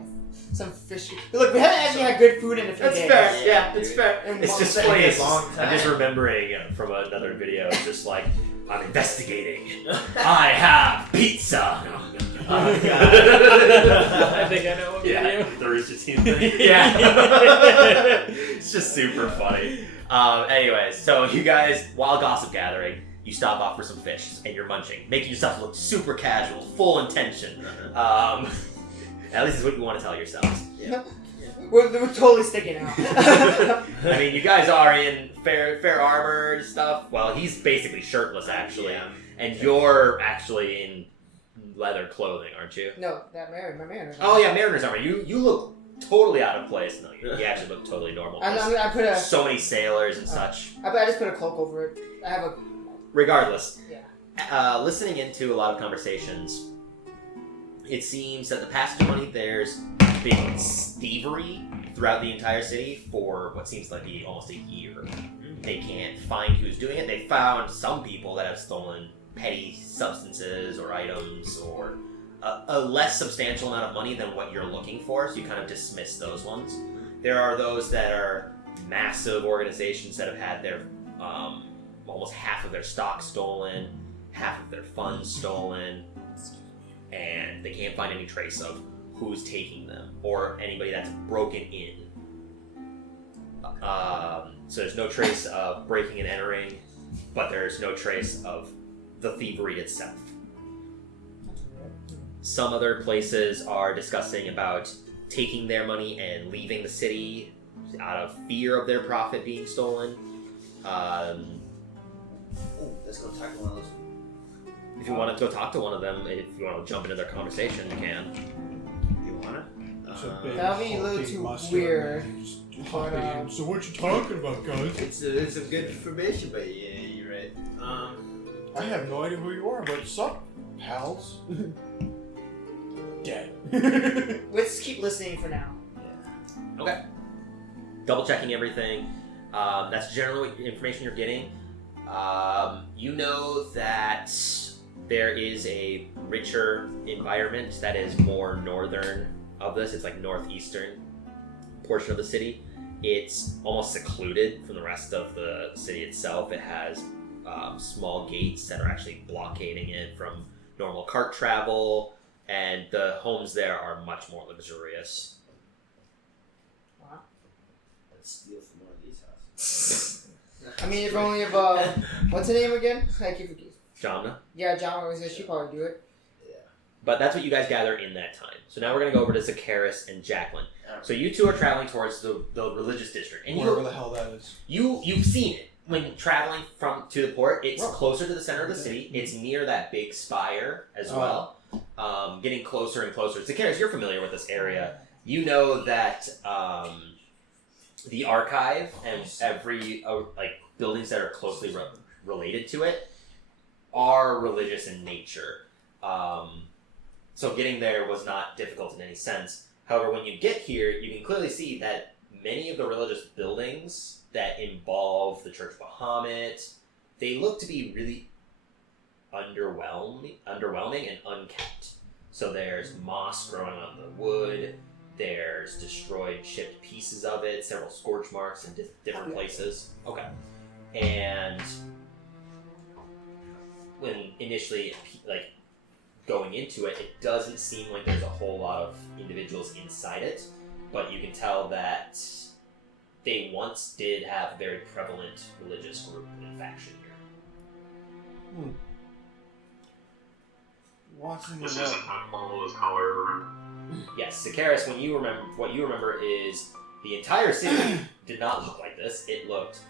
some fish. Look, we haven't actually had good food in a few That's days. fair. Yeah, Yeah, dude. it's fair. And It's long just time. funny. It's a long I'm just time. remembering from another video. Just I'm investigating. I have pizza. Oh, God. I think I know what Yeah, video. the Rooster Teeth thing. Yeah. It's just super funny. Anyways, so you guys, while gossip gathering, you stop off for some fish and you're munching, making yourself look super casual, full intention. At least is what you want to tell yourselves. We're totally sticking out. I mean, you guys are in fair armor and stuff. Well, he's basically shirtless, actually. Yeah. And you're actually in leather clothing, aren't you? No, my mariner. Oh, yeah, mariner's armor. You look totally out of place. No, you actually look totally normal. I put a. So many sailors and such. I just put a cloak over it. I have a. Regardless, Yeah. listening into a lot of conversations, it seems that the passage money, there's been thievery throughout the entire city for what seems like almost a year. They can't find who's doing it. They found some people that have stolen petty substances or items or a less substantial amount of money than what you're looking for, so you kind of dismiss those ones. There are those that are massive organizations that have had their almost half of their stock stolen, half of their funds stolen, and they can't find any trace of who's taking them or anybody that's broken in. So there's no trace of breaking and entering, but there's no trace of the thievery itself. Some other places are discussing about taking their money and leaving the city out of fear of their profit being stolen. Let's go talk to one of those. If you want to go talk to one of them, if you want to jump into their conversation, you can. You want it? It's a big That'll be a little hulking too monster. weird. Just hopping in. So what you talking about, guys? It's some good information, but yeah, you're right. I have no idea who you are. What's up, pals? Dead. Let's keep listening for now. Okay. Double checking everything. That's generally what information you're getting. You know that there is a richer environment that is more northern of this. It's like northeastern portion of the city. It's almost secluded from the rest of the city itself. It has small gates that are actually blockading it from normal cart travel, and the homes there are much more luxurious. Wow. Let's steal from one of these houses. I mean, if only if what's her name again? I keep forgetting. Jamna? Yeah, John was there. She probably do it. But that's what you guys gather in that time. So now we're going to go over to Zacchaeus and Jacqueline. So you two are traveling towards the religious district. And Wherever the hell that is. You've seen it. When traveling to the port, it's closer to the center of the city. It's near that big spire as well. Getting closer and closer. Zacchaeus, you're familiar with this area. You know that the archive and every buildings that are closely related to it are religious in nature. So getting there was not difficult in any sense. However, when you get here, you can clearly see that many of the religious buildings that involve the Church of Bahamut, they look to be really underwhelming and unkept. So there's moss growing on the wood, there's destroyed chipped pieces of it, several scorch marks in different places. Okay. And when initially, going into it, it doesn't seem like there's a whole lot of individuals inside it, but you can tell that they once did have a very prevalent religious group and faction here. This isn't that small as how I remember. Yes, Zacchaeus, what you remember is the entire city did not look like this. It looked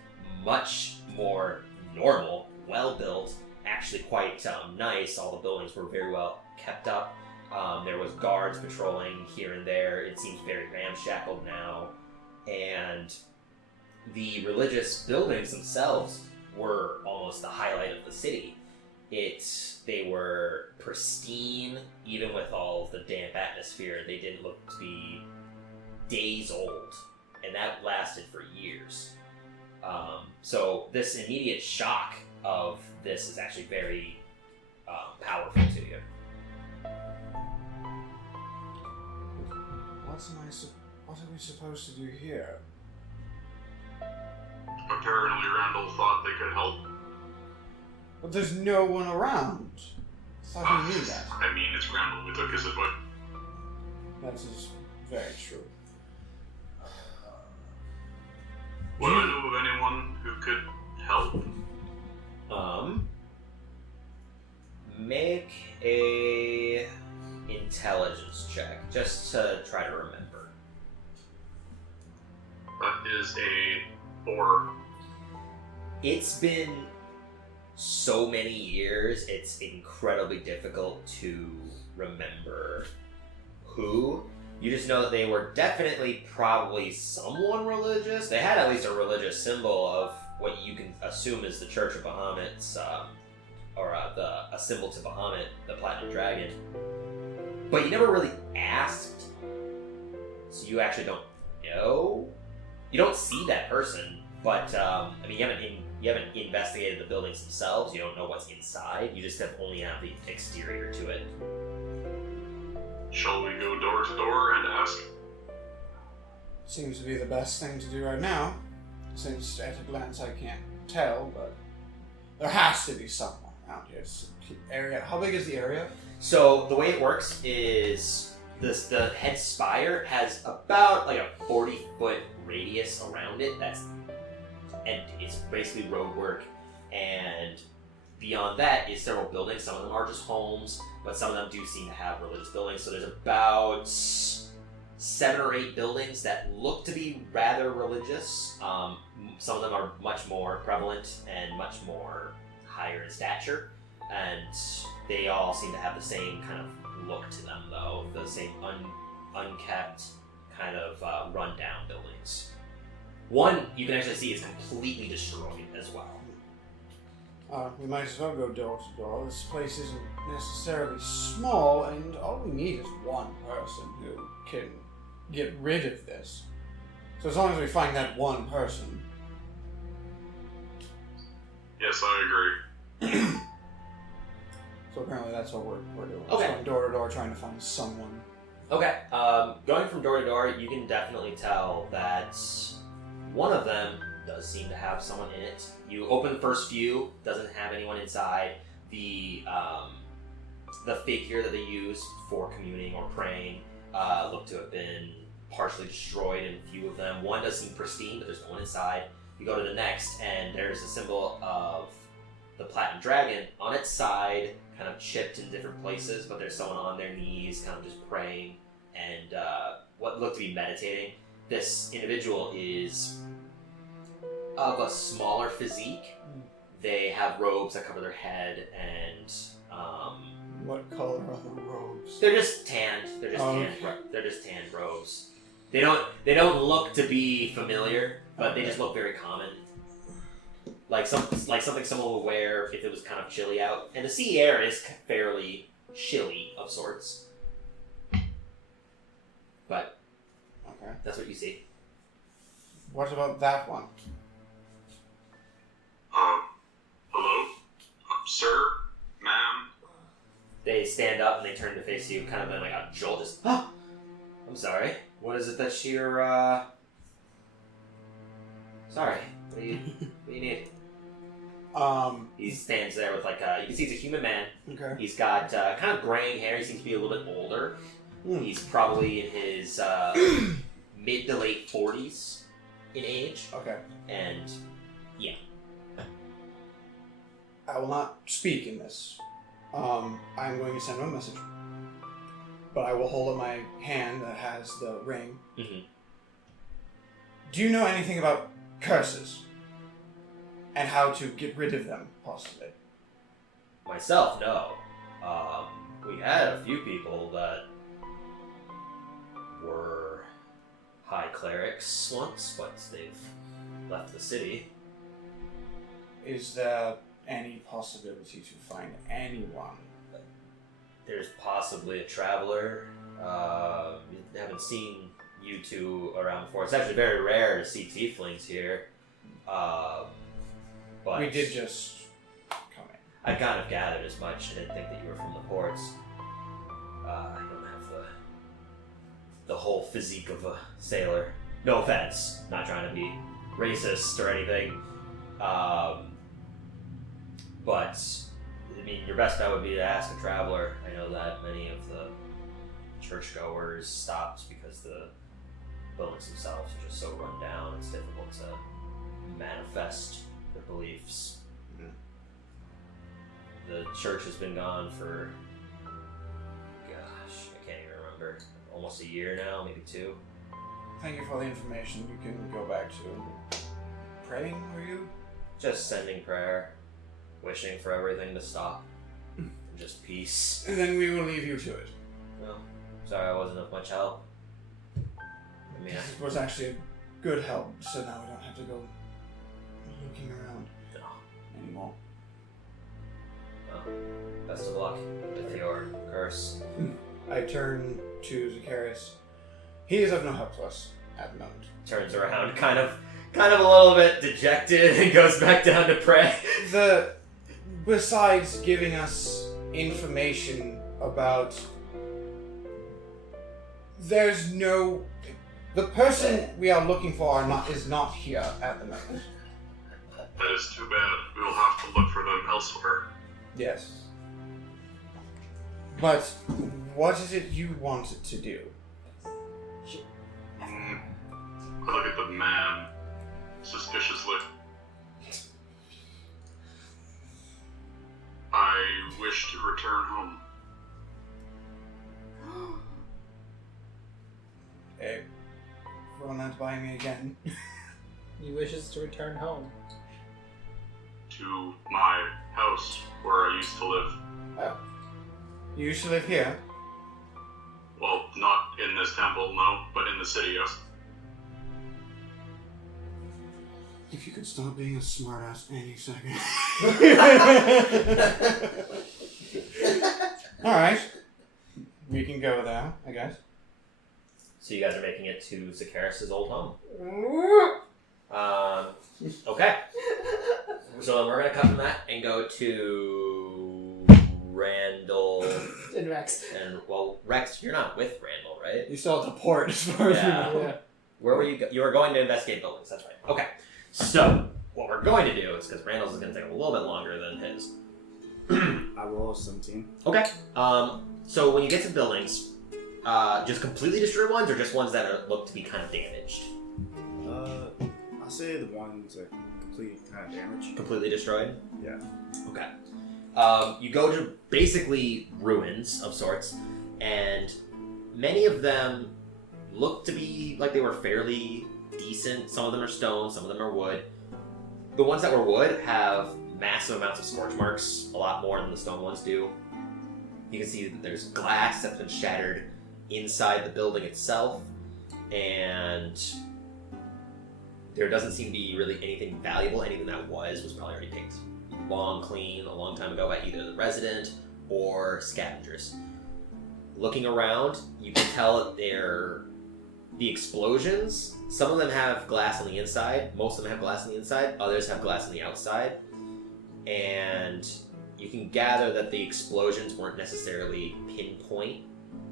much more normal, well built, actually quite nice. All the buildings were very well kept up. There was guards patrolling here and there. It seems very ramshackle now. And the religious buildings themselves were almost the highlight of the city. They were pristine, even with all of the damp atmosphere. They didn't look to be days old, and that lasted for years. So this immediate shock of this is actually very powerful to you. What are we supposed to do here? Apparently Randall thought they could help. But there's no one around. I thought he knew that. I mean, it's Randall who took his advice. That is very true. Would I know of anyone who could help? Make a intelligence check, just to try to remember. That is a 4. It's been so many years, it's incredibly difficult to remember who. You just know that they were definitely probably someone religious. They had at least a religious symbol of what you can assume is the Church of Bahamut's, a symbol to Bahamut, the Platinum Dragon. But you never really asked, so you actually don't know. You don't see that person, but you haven't investigated the buildings themselves. You don't know what's inside. You just only have the exterior to it. Shall we go door to door and ask? Seems to be the best thing to do right now, since at a glance I can't tell, but there has to be someone around here. It's area. How big is the area? So the way it works is the head spire has about a 40-foot radius around it. And it's basically road work, and beyond that is several buildings. Some of them are just homes, but some of them do seem to have religious buildings. So there's about 7 or 8 buildings that look to be rather religious. Some of them are much more prevalent and much more higher in stature, and they all seem to have the same kind of look to them, though. The same unkept, kind of run-down buildings. One, you can actually see is completely destroyed as well. We might as well go door to door. This place isn't necessarily small, and all we need is one person who can get rid of this. So as long as we find that one person, Yes, I agree. So apparently that's what we're doing. Okay. Just going door to door trying to find someone. Okay. Going from door to door, you can definitely tell that one of them does seem to have someone in it. You open the first few, doesn't have anyone inside. The figure that they use for communing or praying looked to have been partially destroyed in a few of them. One does seem pristine, but there's no one inside. You go to the next, and there's a symbol of the Platinum Dragon on its side, kind of chipped in different places, but there's someone on their knees, kind of just praying, and what looked to be meditating. This individual is of a smaller physique. They have robes that cover their head, and What color are the robes? they're just tanned. They're just They're just tanned robes. They don't look to be familiar, but they just look very common. Like something someone would wear if it was kind of chilly out. And the sea air is fairly chilly of sorts. But Okay. that's what you see. What about that one? Hello? Sir? Ma'am? They stand up and they turn to face you, kind of in like a jolt. Just, oh, I'm sorry. What is it that you're, Sorry. What do you need? He stands there with like you can see he's a human man. Okay. He's got kind of graying hair. He seems to be a little bit older. He's probably in his mid to late 40s in age. Okay. And yeah. I will not speak in this. I'm going to send him a message. But I will hold up my hand that has the ring. Mm-hmm. Do you know anything about curses? And how to get rid of them, possibly? Myself, no. We had a few people that were high clerics once, but they've left the city. Is there any possibility to find anyone? There's possibly a traveler. We haven't seen you two around before. It's actually very rare to see tieflings here. But We did just come in. I kind of gathered as much. I didn't think that you were from the ports. I don't have the whole physique of a sailor. No offense. Not trying to be racist or anything. But I mean, your best bet would be to ask a traveler. I know that many of the churchgoers stopped because the buildings themselves are just so run down. It's difficult to manifest their beliefs. Mm. The church has been gone for, gosh, I can't even remember. Almost a year now, maybe 2. Thank you for the information. You can go back to praying, were you? Just sending prayer, wishing for everything to stop, and just peace. And then we will leave you to it. Well, sorry I wasn't of much help. I mean, It was actually a good help, so now we don't have to go looking around anymore. well, best of luck with your curse. I turn to Zacharias. He is of no help to us at the moment. Turns around, kind of a little bit dejected, and goes back down to pray. Besides giving us information about, the person we are looking for is not here at the moment. That is too bad. We'll have to look for them elsewhere. Yes. But what is it you wanted to do? I look at the man suspiciously. I wish to return home. Hey, run that by me again. He wishes to return home. To my house where I used to live. Oh. You used to live here? Well, not in this temple, no, but in the city, yes. If you could stop being a smartass any second. Alright. We can go there, I guess. So you guys are making it to Zacharias' old home. Okay. So we're gonna cut from that and go to Randall And Rex. and Rex, you're not with Randall, right? You still have to port as far as Yeah. we know. Yeah. Where were you? You were going to investigate buildings. That's right. Okay. So what we're going to do is because Randall's is going to take a little bit longer than his. I roll a 17. Okay. So when you get to buildings, just completely destroyed ones, or just ones that look to be kind of damaged? I'll say the ones that completely kind of damaged. Completely destroyed. Yeah. Okay. You go to basically ruins of sorts, and many of them look to be like they were fairly decent. Some of them are stone, some of them are wood. The ones that were wood have massive amounts of scorch marks, a lot more than the stone ones do. You can see that there's glass that's been shattered inside the building itself, and there doesn't seem to be really anything valuable. Anything that was probably already picked long clean a long time ago by either the resident or scavengers. Looking around, you can tell that the explosions, some of them have glass on the inside, most of them have glass on the inside, others have glass on the outside, and you can gather that the explosions weren't necessarily pinpoint.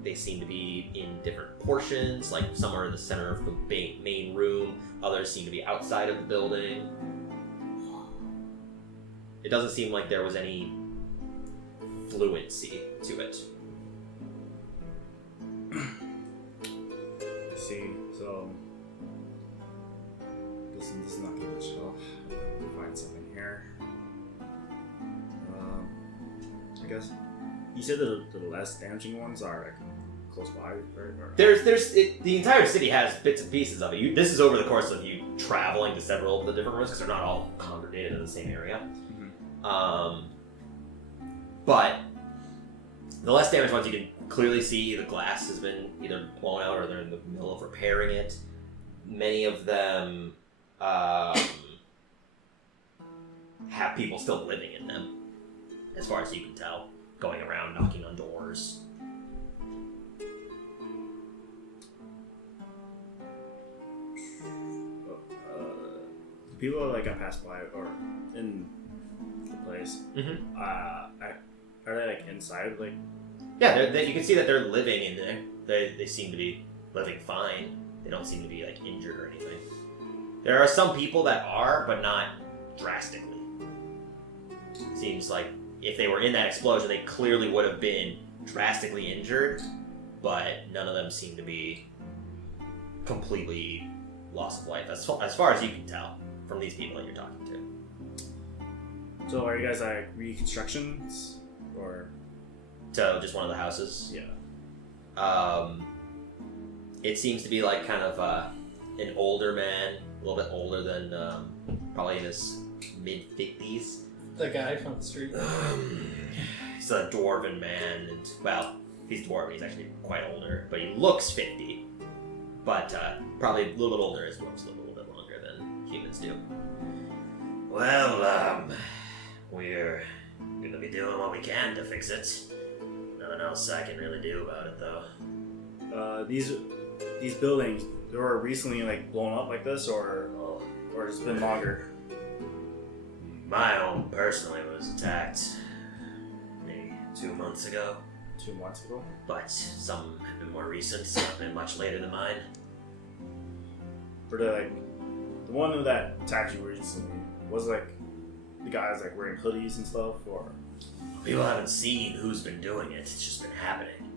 They seem to be in different portions, like some are in the center of the main room, others seem to be outside of the building. It doesn't seem like there was any fluency to it. I see. So this is not good to show. We'll find something here. I guess you said that the less damaging ones are like close by, right? Or... The entire city has bits and pieces of it. This is over the course of you traveling to several of the different rooms because they're not all congregated in the same area. But the less damaged ones, you can clearly see the glass has been either blown out or they're in the middle of repairing it. Many of them have people still living in them, as far as you can tell, going around knocking on doors. People like I passed by or in the place. Are they like inside? Like, yeah, you can see that they're living in there. They seem to be living fine. They don't seem to be like injured or anything. There are some people that are, but not drastically. Seems like if they were in that explosion, they clearly would have been drastically injured, but none of them seem to be completely loss of life, as far as you can tell from these people that you're talking to. So are you guys like reconstructions or? So just one of the houses? Yeah. It seems to be like kind of an older man, a little bit older than probably in his mid-50s. The guy from the street. He's a dwarven man, and well, he's dwarven. He's actually quite older, but he looks 50. But probably a little bit older. His lives live a little bit longer than humans do. Well, we're gonna be doing what we can to fix it. Nothing else I can really do about it, though. These buildings, they were recently like blown up like this, or it's been longer. My home personally was attacked maybe 2 months ago. 2 months ago? But some have been more recent, some have been much later than mine. Were they like the one that attacked you recently? Was like the guys like wearing hoodies and stuff, or people haven't seen who's been doing it. It's just been happening.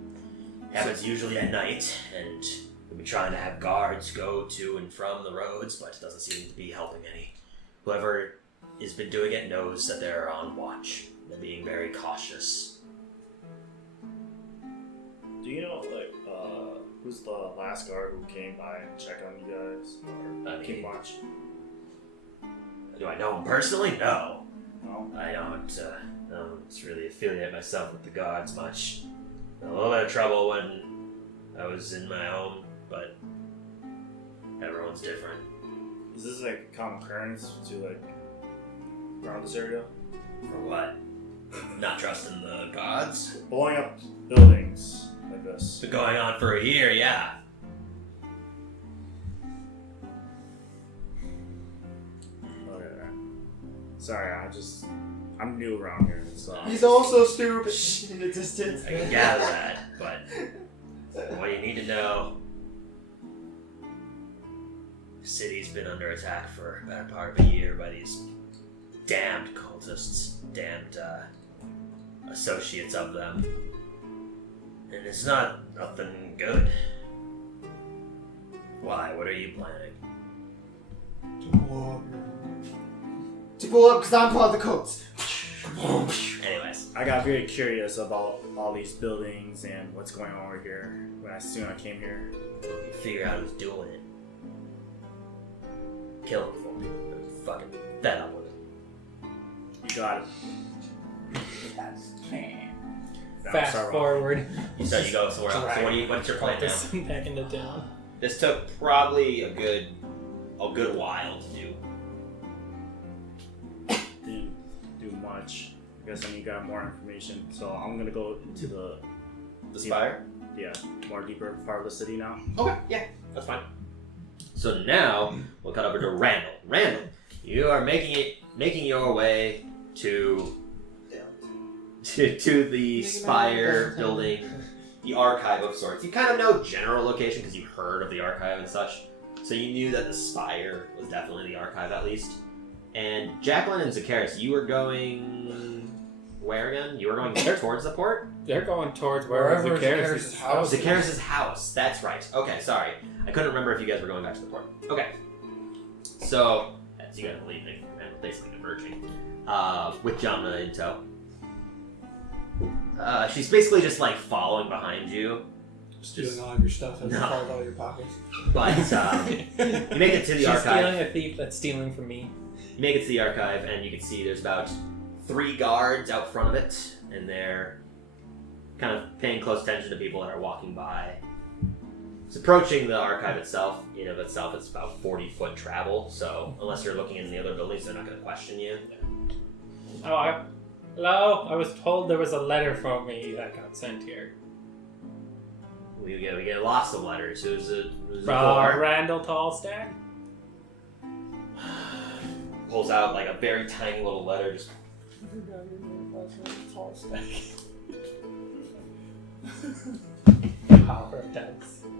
It happens usually at night, and we've been trying to have guards go to and from the roads, but it doesn't seem to be helping any. Whoever has been doing it knows that they're on watch. They're being very cautious. do you know like who's the last guard who came by and checked on you guys or keep watch? Do I know him personally? No. No. I don't really affiliate myself with the gods much. A little bit of trouble when I was in my home, but everyone's different. Is this like a common occurrence to like around this area? For what? Not trusting the gods? Blowing up buildings like this. It's been going on for a year, yeah. Okay. Sorry, I'm new around here, so. He's also stupid in the distance. I can gather that, but what you need to know, the city's been under attack for a better part of a year by these damned cultists, damned associates of them. And it's nothing good. Why? What are you planning? To blow up because I'm part of the cults. Anyways. I got very curious about all these buildings and what's going on over here when I came here. You figure out who's doing it. Kill him for me. I'm fucking fed up with it. You got it. Fast forward. You said you go somewhere else. So what's your plan now? Back into town. This took probably a good while to do. Didn't do much. I guess I need to get more information. So I'm gonna go into the spire? Yeah, more deeper part of the city now. Okay, yeah, that's fine. So now we'll cut over to Randall. Randall, you are making your way to the spire building, the archive of sorts. You kind of know general location because you've heard of the archive and such. So you knew that the spire was definitely the archive at least. And Jacqueline and Zacchaeus, you were going where again? You were going there towards the port? They're going towards wherever Zacchaeus' house. Zacchaeus' house. That's right. Okay, sorry. I couldn't remember if you guys were going back to the port. Okay. So, as you guys are leaving and basically converging, with Jamna in tow. She's basically just like following behind you. Stealing all of your stuff and No. falls out of your pockets. But you make it to the She's archive. stealing a thief that's stealing from me. You make it to the archive, and you can see there's about 3 guards out front of it, and they're kind of paying close attention to people that are walking by. It's approaching the archive itself. In of itself, it's about 40-foot travel, so unless you're looking in the other buildings, they're not going to question you. Oh, hello? I was told there was a letter for me that got sent here. We get lots of letters. Who's it for? Randall Tallstag? Pulls out like a very tiny little letter. Just Power of dice.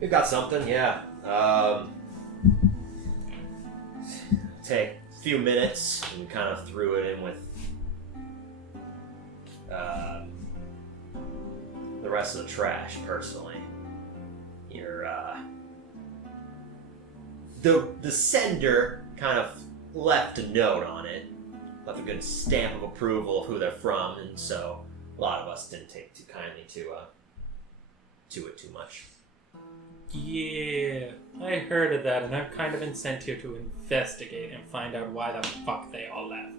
we've got something, yeah. Take a few minutes, and we kind of threw it in with the rest of the trash. Personally, you're the sender kind of left a note on it, left a good stamp of approval of who they're from, and so a lot of us didn't take too kindly to it too much. Yeah, I heard of that, and I've kind of been sent here to investigate and find out why the fuck they all left.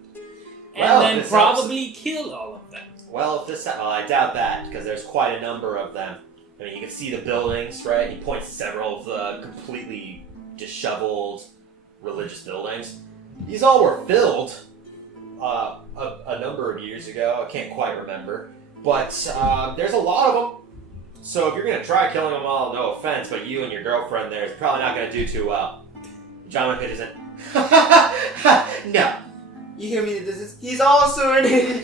And Well, then this probably kill all of them. Well, I doubt that, because there's quite a number of them. I mean, you can see the buildings, right? He points to several of the completely disheveled religious buildings. These all were filled a number of years ago. I can't quite remember. But there's a lot of them. So if you're going to try killing them all, no offense, but you and your girlfriend there is probably not going to do too well. John pitches in. No. You hear me? He's also an idiot.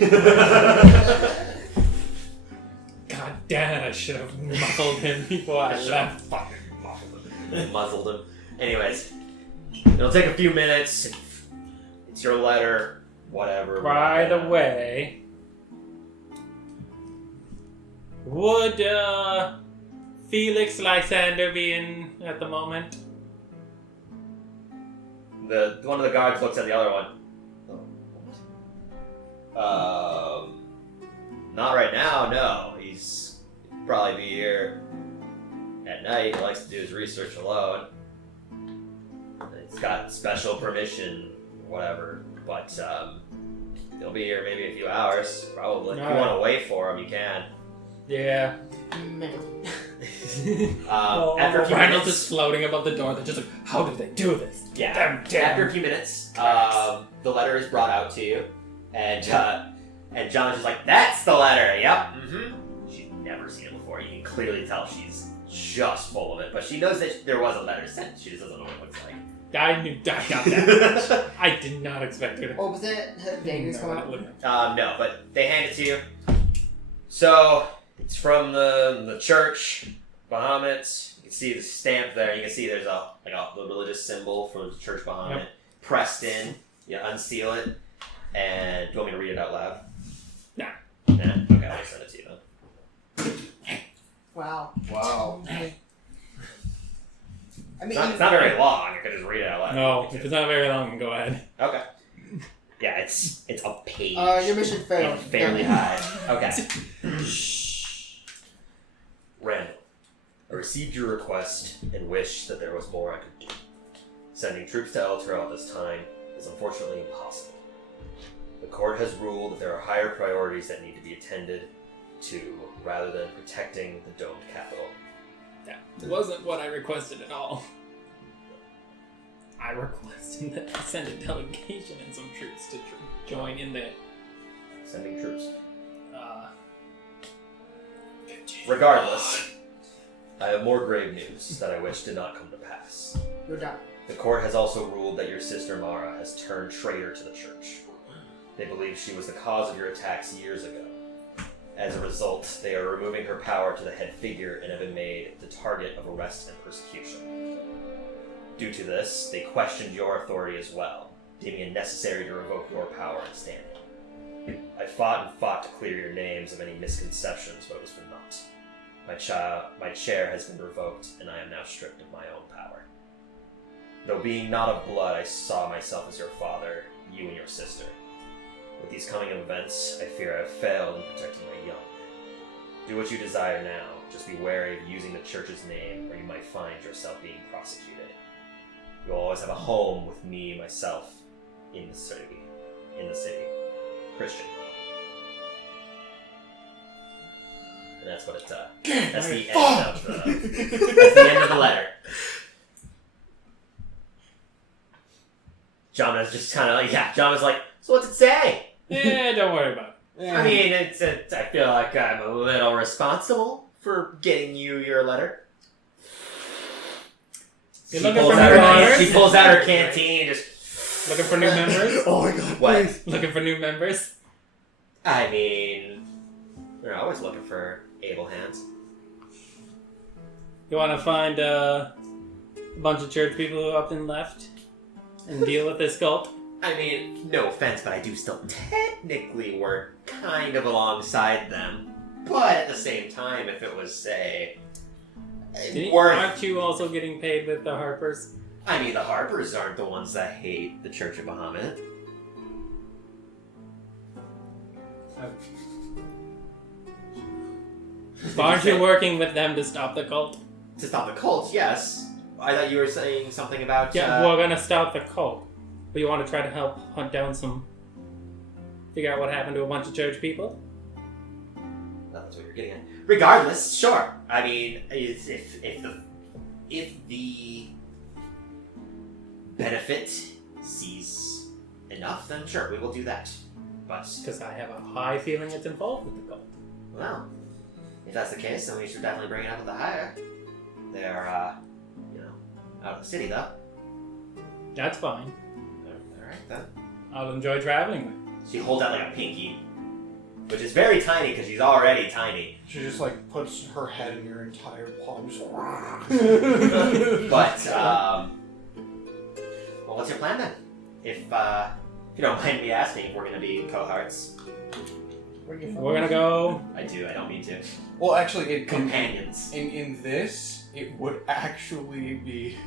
God damn it, I should have muffled him before I left. Fucking muzzled him. Anyways, it'll take a few minutes. It's your letter, whatever. By the way, would Felix Lysander be in at the moment? One of the guards looks at the other one. Not right now, no. He's probably be here at night. He likes to do his research alone. He's got special permission, whatever. But he'll be here maybe a few hours, probably. If you want to wait for him, you can. Yeah. After a few Randall's minutes, just floating above the door. They're just like, how did they do this? yeah. Damn. After a few minutes, the letter is brought out to you, and John is just like, "That's the letter. Yep. Mm-hmm. she's never seen it before. You can clearly tell she's just full of it, but she knows that there was a letter sent. She just doesn't know what it looks like. I got that. I did not expect her to. Oh, was it daggers coming out? No, but they hand it to you. So, it's from the church, Bahamut. You can see the stamp there. You can see there's a religious symbol for the church Bahamut pressed in. You unseal it. And do you want me to read it out loud? Nah. Okay, I'll send it to you then. Wow. I mean, It's not very long. I could just read it out loud. No, if it's not very long, then go ahead. Okay. Yeah, it's a page. your mission failed. And fairly high. Okay. Randall, I received your request and wish that there was more I could do. Sending troops to Elturel at this time is unfortunately impossible. The court has ruled that there are higher priorities that need to be attended to rather than protecting the domed capital. That wasn't what I requested at all. I requested that they send a delegation and some troops to join in there. Sending troops. Regardless, I have more grave news that I wish did not come to pass. You're done. The court has also ruled that your sister Mara has turned traitor to the church. They believe she was the cause of your attacks years ago. As a result, they are removing her power to the head figure and have been made the target of arrest and persecution. Due to this, they questioned your authority as well, deeming it necessary to revoke your power and standing. I fought to clear your names of any misconceptions, but it was for naught. My chair has been revoked, and I am now stripped of my own power. Though being not of blood, I saw myself as your father, you and your sister. With these coming events, I fear I have failed in protecting my young. Do what you desire now, just be wary of using the church's name, or you might find yourself being prosecuted. You will always have a home with me, myself, in the city. Christian. And that's what it's, that's the end of the letter. John was just kind of like, John was like, so what's it say? Yeah, don't worry about it. I mean, I feel like I'm a little responsible for getting you your letter. You looking for new members? She pulls out her canteen and just... Looking for new members? Oh my god, what? please. Looking for new members? I mean, we're always looking for able hands. You want to find a bunch of church people who up and left and deal with this cult? I mean, no offense, but I do still technically work kind of alongside them. But at the same time, if it was, say, aren't you also getting paid with the Harpers? I mean, the Harpers aren't the ones that hate the Church of Bahamut. Aren't you working with them to stop the cult? To stop the cult, yes. I thought you were saying something about... Yeah, we're gonna stop the cult. But you want to try to help hunt down figure out what happened to a bunch of church people? That's what you're getting at. Regardless, sure. I mean, if the benefit sees enough, then sure, we will do that. But because I have a high feeling it's involved with the cult. Well, if that's the case, then we should definitely bring it up with the higher. They're, out of the city, though. That's fine. Alright, then. I'll enjoy traveling with you. She holds out, like, a pinky. Which is very tiny, because she's already tiny. She just, like, puts her head in your entire palm. Just But, well, what's your plan, then? If you don't mind me asking if we're going to be cohorts. We're gonna go... I don't mean to. Well, actually, companions. In this, it would actually be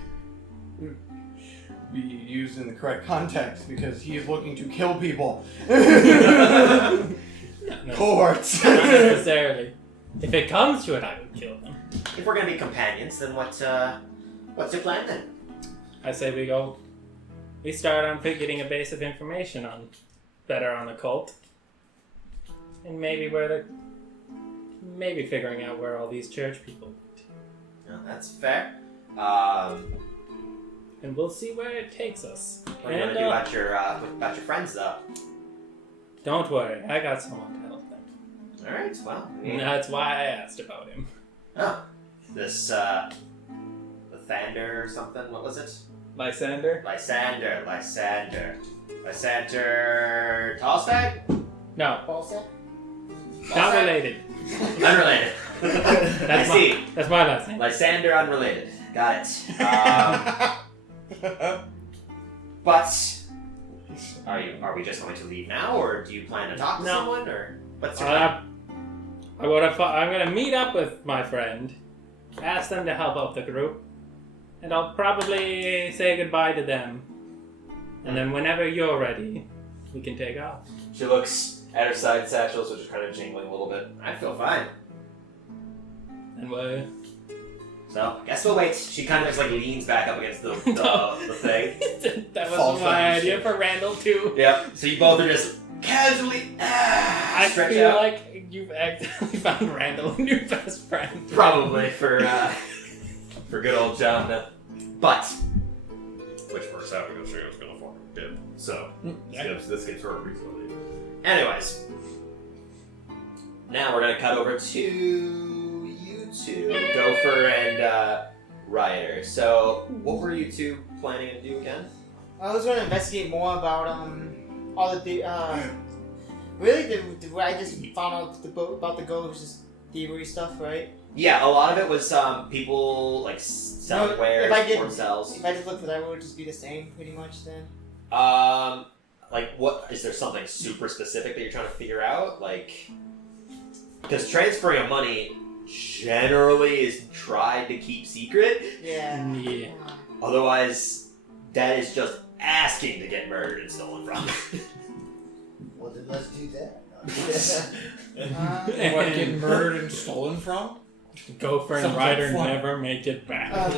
used in the correct context because he is looking to kill people. Cohorts. Not necessarily. If it comes to it, I would kill them. If we're gonna be companions, then what's your plan then? I say we start on getting a base of information better on the cult. And maybe figuring out where all these church people went. No, that's fair. And we'll see where it takes us. What are you gonna do about your friends, though? Don't worry, I got someone to help them. Alright, well. And that's why I asked about him. Oh. This, Lathander or something? What was it? Lysander? Lysander. Tallstag? No, Balsa? not related. Unrelated. That's I see. That's my last name. Lysander unrelated. Got it. But are we just going to leave now, or do you plan to talk to someone, or what's your plan? I'm gonna meet up with my friend, ask them to help out the group, and I'll probably say goodbye to them. And then whenever you're ready, we can take off. She looks at her side satchels, which is kind of jingling a little bit. I feel fine. And we're... So, guess we'll wait. She kind of just like leans back up against the thing. That Falls was my down the idea ship. for Randall too. Yep. So you both are just casually I stretch feel out. like you've accidentally found Randall a new best friend. Probably for good old John. But which works out because she was going to form a dip. So this gives her a reason to leave. Anyways, now we're gonna cut over to you two, Gopher and Rioter. So what were you two planning to do again? I was going to investigate more about all the really what I just found out about the ghost thievery stuff, right? Yeah, a lot of it was people like selling wares, or cells. If I just look for that, it would just be the same, pretty much. Then. Like what? Is there something super specific that you're trying to figure out? Like, because transferring of money generally is tried to keep secret. Yeah. Yeah. Otherwise, that is just asking to get murdered and stolen from. Well, then let's do that. What, getting murdered and stolen from? Gopher and Sounds like Ryder fun. never make it back.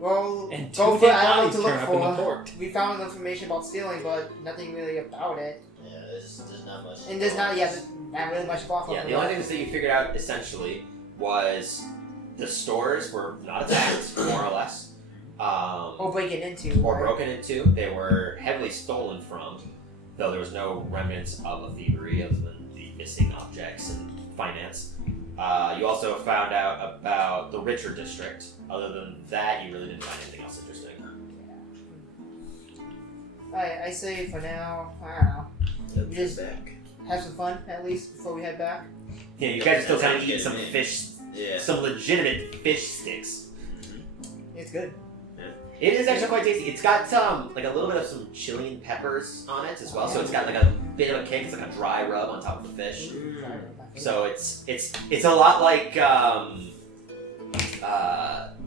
Well, And go two for dead I don't know what bodies to turn look up in the for. port. We found information about stealing, but nothing really about it. Yeah, there's not much. And there's not really much off Yeah, of the only things that you figured out essentially was the stores were not attacked, more or less. Or breaking into. Or right? broken into. They were heavily stolen from, though there was no remnants of a thievery other than the missing objects and finance. You also found out about the richer district. Other than that, you really didn't find anything else interesting. I say for now, I don't know. Let's We just get back. have some fun at least before we head back. Yeah, you guys are still That kind of sounds eating good some to me. fish, Yeah. some legitimate fish sticks. It's good. It is actually quite tasty. It's got like a little bit of some chili and peppers on it as well, so it's got like a bit of a kick. It's like a dry rub on top of the fish. So it's a lot like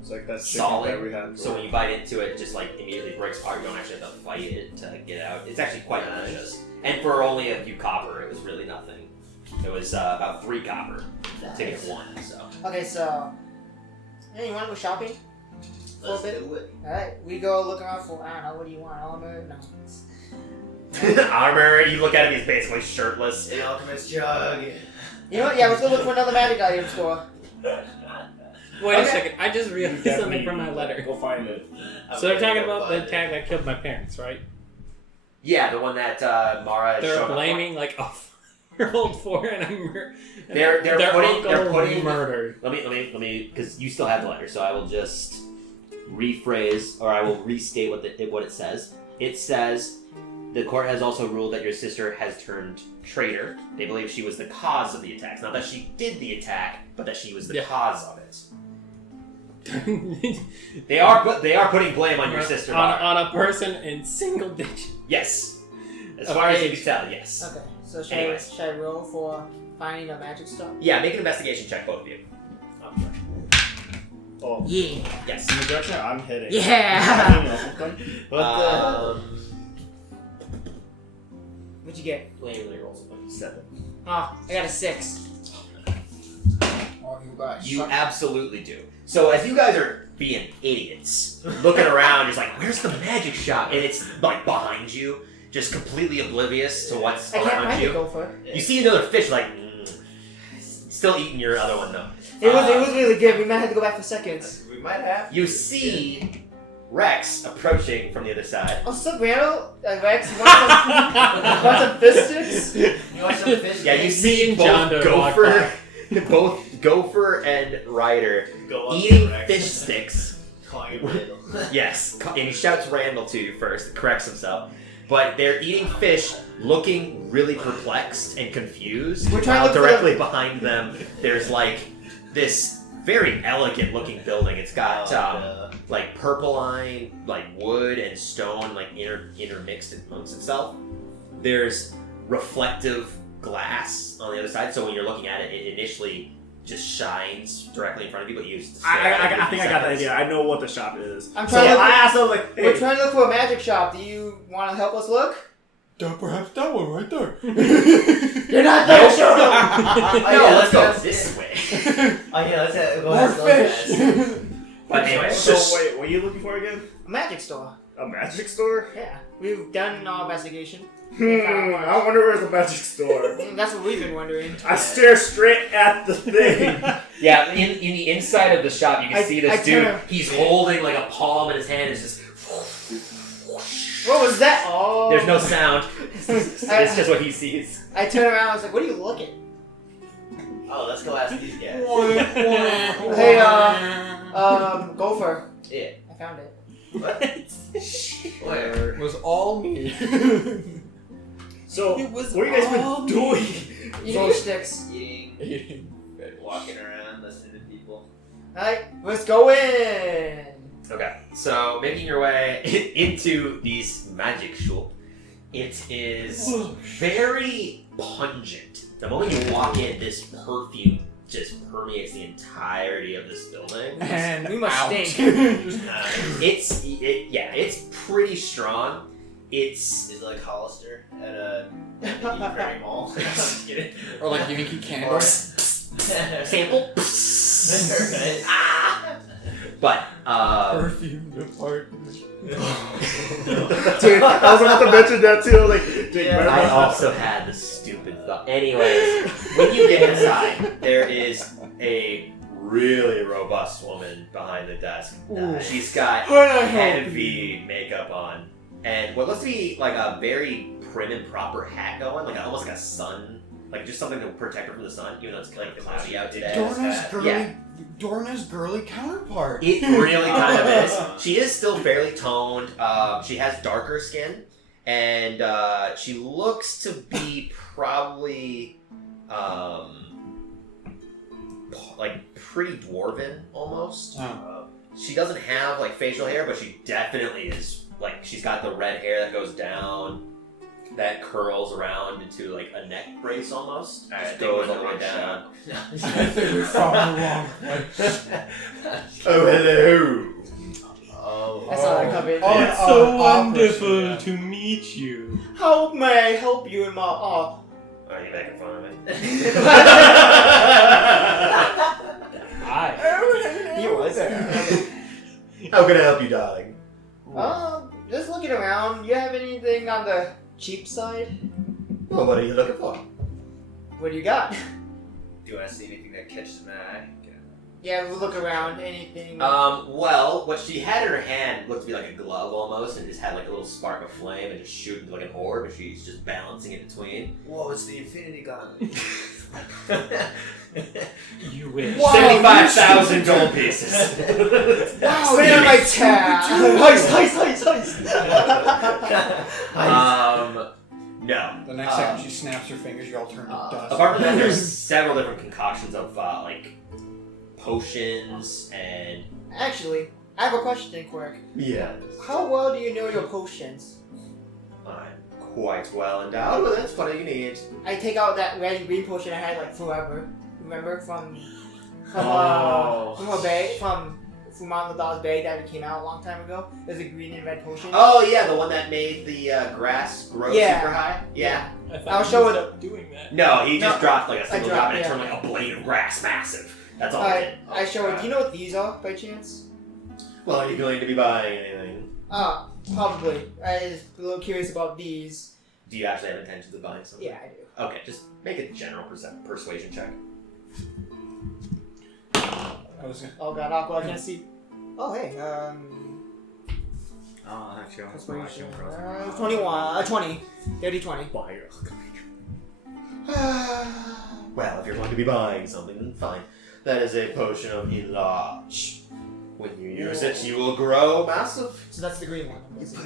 It's like that chicken solid. that we had. So when you bite into it, it just like immediately breaks apart. You don't actually have to fight it to get it out. It's actually quite delicious. And for only a few copper, it was really nothing. It was about 3 copper to get 1. So Okay, so you want to go shopping? Let's bit. do it. All right, we go look around for I don't know. What do you want? Armor? No. armor. You look at him; he's basically shirtless. An alchemist jug. You know what? Yeah, let's go look for another magic item store. Wait a Okay. second, I just realized something from my letter. Go find it. So they're talking about the attack that killed my parents, right? Yeah, the one that Mara They're showed up blaming like a 4-year-old for it. They're their putting uncle murdered. Let me, because you still have the letter, so I will just rephrase, or I will restate what it says. It says, the court has also ruled that your sister has turned traitor. They believe she was the cause of the attacks. Not that she did the attack, but that she was the cause of it. They are putting blame on your sister. on a person in single digit. Yes. As far as you can tell, yes. Okay, so Anyways. should I roll for finding a magic store? Yeah, make an investigation check, both of you. Oh, Yeah. Yes. in the direction I'm heading. Yeah. You know something? What'd you get? Let me roll something. 7. Oh, I got a 6. Oh, you guys. You suck. absolutely do. So as you guys are being idiots, looking around, just like, where's the magic shop? And it's like behind you, just completely oblivious to what's I can't around find the you. gopher. You see another fish, like, still eating your other one though. It was really good. We might have to go back for seconds. We might have. You see Rex approaching from the other side. Oh, what's up, Randall? Rex, you want some fish sticks? You want some fish? Yeah, you sticks? see and both John don't walk both Gopher and Ryder Go up eating to Rex. fish sticks. Calling it Randall. Yes, and he shouts Randall to you first, corrects himself. But they're eating fish, looking really perplexed and confused. We're trying to While look for directly behind them, there's like this very elegant looking building. It's got like purple-line, like wood and stone, like intermixed amongst itself. There's reflective glass on the other side, so when you're looking at it, it initially just shines directly in front of you, but you use I think I got the idea. I know what the shop is. I'm So trying to I asked them like, hey, We're trying to look for a magic shop. Do you want to help us look? Perhaps that one right there. You're not there, show them! No, let's go this way. Oh yeah, let's go More ahead. fish. But anyway, so wait, what are you looking for again? A magic store. A magic store? Yeah. We've done our investigation. I wonder where's the magic store. That's what we've been wondering. I stare straight at the thing. yeah, in the inside of the shop, you can see this I dude. turn- He's holding like a palm in his hand. It's just What was that? Oh. there's no sound. It's just what he sees. I turned around. I was like, "What are you looking?" Oh, let's go ask these guys. Hey, Gopher. Yeah. I found it. Where? It was all me. So, It was what are you guys all been doing? Eating fish sticks. Eating, walking around, listening to people. Alright, let's go in. Okay, so making your way into this magic shop, it is very pungent. The moment you walk in, this perfume just permeates the entirety of this building. And We must out. stink. It's pretty strong. It's Is it like Hollister at a Prairie Mall? I'm just kidding. Or like Yankee Candle. sample, Right. but Perfume department. Dude, I was about to mention that too. I was like, dude, Yeah. better I not- also had the stupid thought. Anyways, when you get inside, there is a really robust woman behind the desk. She's got heavy makeup on, and what looks to be like a very prim and proper hat going, like almost like a sun, like just something to protect her from the sun, even though it's like cloudy out today. Dorna's girly counterpart. It really kind of is. She is still fairly toned. She has darker skin, and she looks to be probably like pretty dwarven almost. Oh. She doesn't have like facial hair, but she definitely is like she's got the red hair that goes down, that curls around into like a neck brace almost. Alright, I Just think goes we're all the in way the down. I think we found the wrong place. Oh hello. Oh. I saw that coming. Oh, It's so wonderful wonderful to meet you. How may I help you in my... Oh. Are you making fun of me? Hi. He was there. How can I help you, darling? Just looking around. You have anything on the cheap side? Well, what are you looking for? What do you got? Do you want to see anything that catches my eye? Yeah, we'll look around. Anything. Well, what she had in her hand looked to be like a glove almost, and just had like a little spark of flame and just shooting like an orb, and she's just balancing it between. Whoa, it's the Infinity Gauntlet. You wish. Wow, 75,000 gold pieces. Wow, they're on my tab. Heist. No. The next second she snaps her fingers, you all turn to dust. Apart from that, there's several different concoctions of like potions and. Actually, I have a question, Quirk. Yeah. How well do you know your potions? I'm quite well endowed with it. What do you need? I take out that red and green potion I had like forever. Remember from a bay from Fumanladal's Bay that came out a long time ago. There's a green and red potion. Oh yeah, the one that made the grass grow super high. Yeah. I thought I'll you show was it- up doing that. No, he just No, dropped like a single I drop dropped, and it yeah. turned like a blade of grass massive. That's all it did. I show it. Do you know what these are by chance? Well, are you going to be buying anything? Probably. I was a little curious about these. Do you actually have intentions of buying something? Yeah, I do. Okay, just make a general persuasion check. I was gonna, Oh god, Aqua, I can't see. Oh hey, Oh, actually, That's I'm what you actually should. frozen. 21. 20. 30-20. Buy your Well, if you're going to be buying something, then fine. That is a potion of enlarge. When you use it, you will grow massive. So that's the green one, I'm guessing,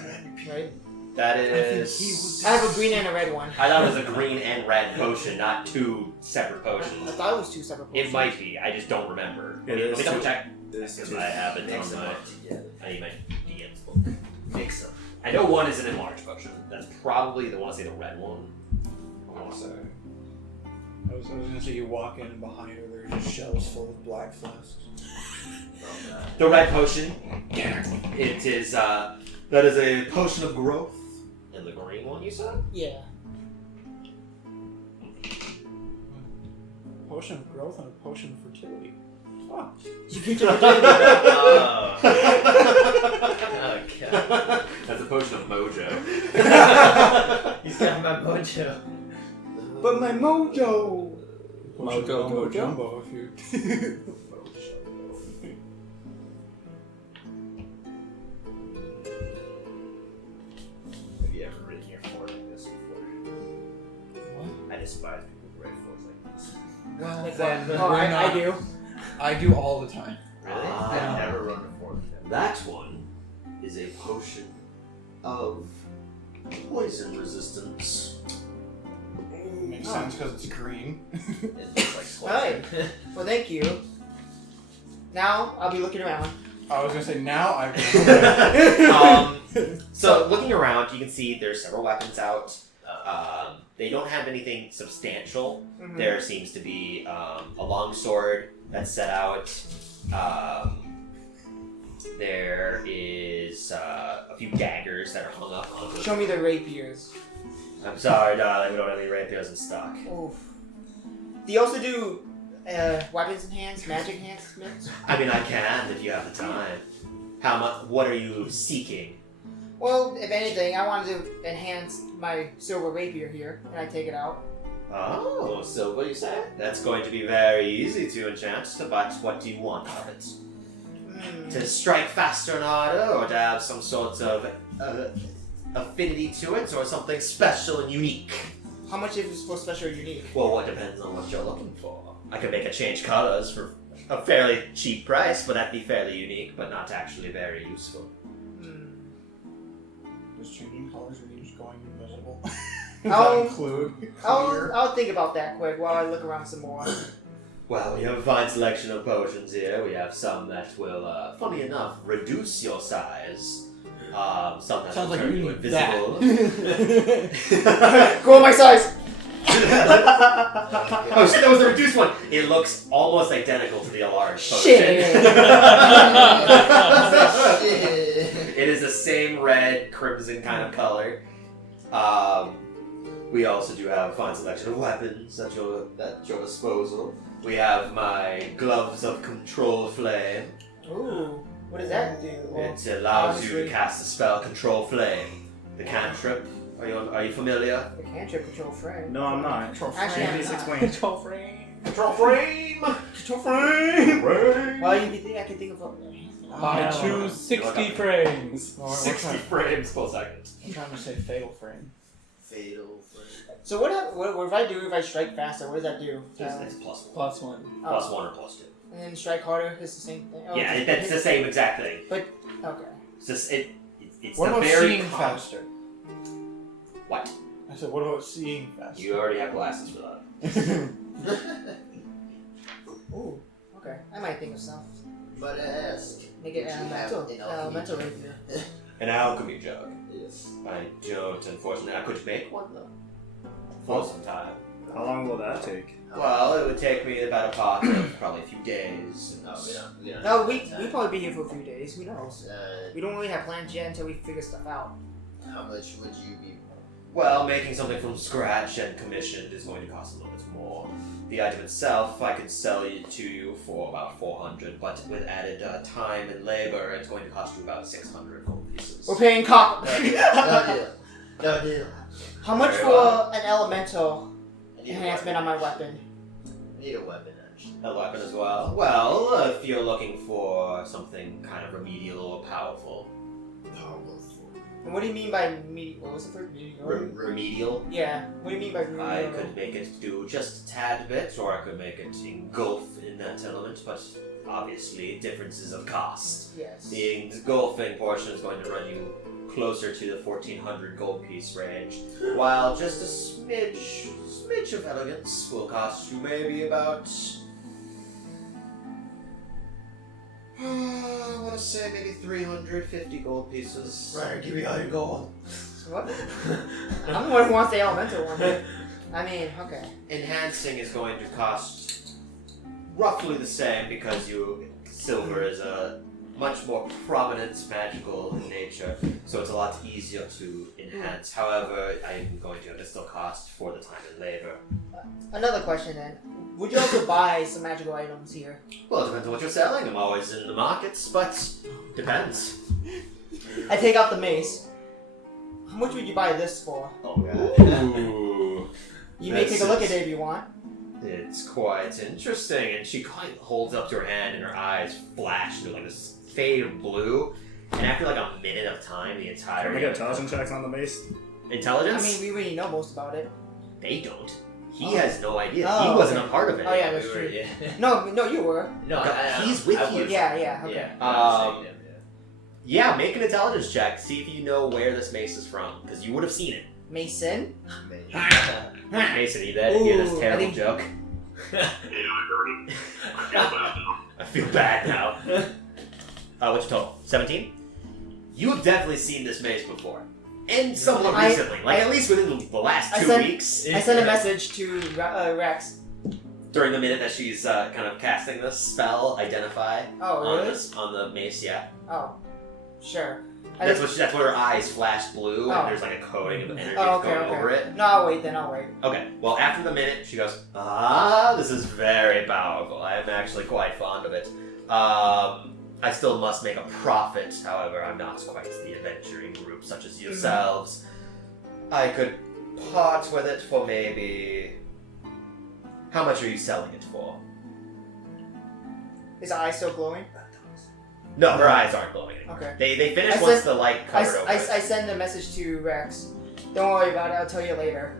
right? That is. I have a green and a red one. I thought it was a green and red potion, not two separate I potions. thought it was two separate potions. It might be. I just don't remember. It Let is me double two. check. This Because is I have it Mix on them my. up together. I need my DM's book. Mix them. I know one is an enlarged potion. That's probably the one. I say the red one. I want to say. I was gonna say you walk in and behind her there are just shelves full of black flasks. The red potion. It is. That is a potion of growth. And the green one, you said? Yeah. Potion of growth and a potion of fertility. Oh. You get your virginity. Okay. That's a potion of mojo. He's got my mojo. But my mojo! Mojo, Mojo mojo. jumbo if you. Have you ever written your fort like this before? I despise people who write forts like this. Well, Like then what? Oh, we're I not- do. I do all the time. Really? I've never run a fort. That one is a potion of poison resistance. Makes sense because it's green. It looks like Alright. Well, thank you. Now, I'll be looking around. I was gonna say now I. So looking around, you can see there's several weapons out. They don't have anything substantial. Mhm. There seems to be a longsword that's set out. There is a few daggers that are hung up on. Show me the rapiers. I'm sorry, darling, we don't have any rapiers in stock. Oof. Do you also do weapons enhanced, magic enhancements? I mean, I can if you have the time. How much? What are you seeking? Well, if anything, I wanted to enhance my silver rapier here, and I take it out. Oh, silver, you say? That's going to be very easy to enchant, but what do you want of it? To strike faster and harder, or to have some sort of affinity to it, or something special and unique? How much is it for special or unique? Well, what depends on what you're looking for. I could make it change colors for a fairly cheap price, but that'd be fairly unique, but not actually very useful. Does changing colors mean just going invisible? I'll- Does that include I'll, I'll think about that quick while I look around some more. Well, we have a fine selection of potions here. We have some that will, funny enough, reduce your size. Some that Sounds will like turn you you need invisible. Go on my size! Oh shit, that was the reduced one! It looks almost identical to the enlarged potion. Shit! It is the same red, crimson kind of color. We also do have a fine selection of weapons at your disposal. We have my gloves of control flame. Ooh, what does that do? Well, It allows you to honestly- cast the spell Control Flame. The cantrip. Are you familiar? the cantrip control frame. No, I'm not. Actually, I'm Please not. explain. Control frame. Control Frame! Control frame! Well, you can think I can think of I choose 60 frames. 60 frames per second. I'm trying to say fatal frame. Fatal flame. So what if I do if I strike faster? What does that do? It's plus one. Plus one. Plus one or plus two. And then strike harder is the same thing. Oh, Yeah, it's- that's the same exact thing. Okay. It's just it's What the about very seeing common- faster? What? I said, what about seeing faster? You already have glasses for that. Ooh. Okay. I might think of stuff. But ask. Make it Would you have mental. an alchemy Mental jug? rapier. An alchemy jug. Yes. I don't, unfortunately. I could make one though. For some time. How long will that take? Well, it would take me about a part of probably a few days. No, we don't. No, have we that time. probably be here for a few days. Who knows? We don't really have plans yet until we figure stuff out. How much would you be? Well, making something from scratch and commissioned is going to cost a little bit more. The item itself, I could sell it to you for about 400, but with added time and labor, it's going to cost you about 600 gold pieces. We're paying cop. No deal. No deal. How much Very for well. an elemental I need a enhancement on my weapon? I need a weapon, actually. A weapon as well. Well, if you're looking for something kind of remedial or powerful, Powerful. And what do you mean by what was the first? Remedial. Yeah. What do you mean by remedial? I could make it do just a tad bit, or I could make it engulf in that element, but obviously differences of cost. Yes. The engulfing portion is going to run you closer to the 1,400 gold piece range, while just a smidge of elegance will cost you maybe about... I want to say maybe 350 gold pieces. Right, give me all your gold. What? I'm the one who wants the elemental one. I mean, okay. Enhancing is going to cost roughly the same because silver is a much more prominent magical nature, so it's a lot easier to enhance. However, I'm going to have to still cost for the time and labor. Another question then. Would you also buy some magical items here? Well, it depends on what you're selling. I'm always in the markets, but depends. I take out the mace. How much would you buy this for? Oh god. Ooh. You may take a look at it if you want. It's quite interesting, and she kind of holds up to her hand, and her eyes flash into like this fade blue. And after like a minute of time, the entire. Can we get intelligence checks on the mace? Intelligence? I mean, we already know most about it. They don't. He has no idea. Oh, he wasn't okay. a part of it. Oh yeah, that's true. No, you were. No, he's with you. Yeah, okay. Yeah, make an intelligence check. See if you know where this mace is from, because you would have seen it. Mason? Mason, you there to hear this terrible joke? Yeah, I heard it. I feel bad now. I feel bad now. What's your total? 17? You have definitely seen this mace before. And somewhat recently. At least within the last 2 weeks. I sent a message to Rex. During the minute that she's kind of casting this spell, identify. Oh, really? On the mace, yeah. Oh, sure. That's what her eyes flash blue, and there's like a coating of energy going over it. No, I'll wait. Okay, well, after the minute, she goes, this is very powerful. I am actually quite fond of it. I still must make a profit, however, I'm not quite the adventuring group such as yourselves. I could part with it for maybe... How much are you selling it for? Is the eye still glowing? No, her eyes aren't glowing anymore. Okay. They finish once the light covered over I it. send a message to Rex. Don't worry about it, I'll tell you later.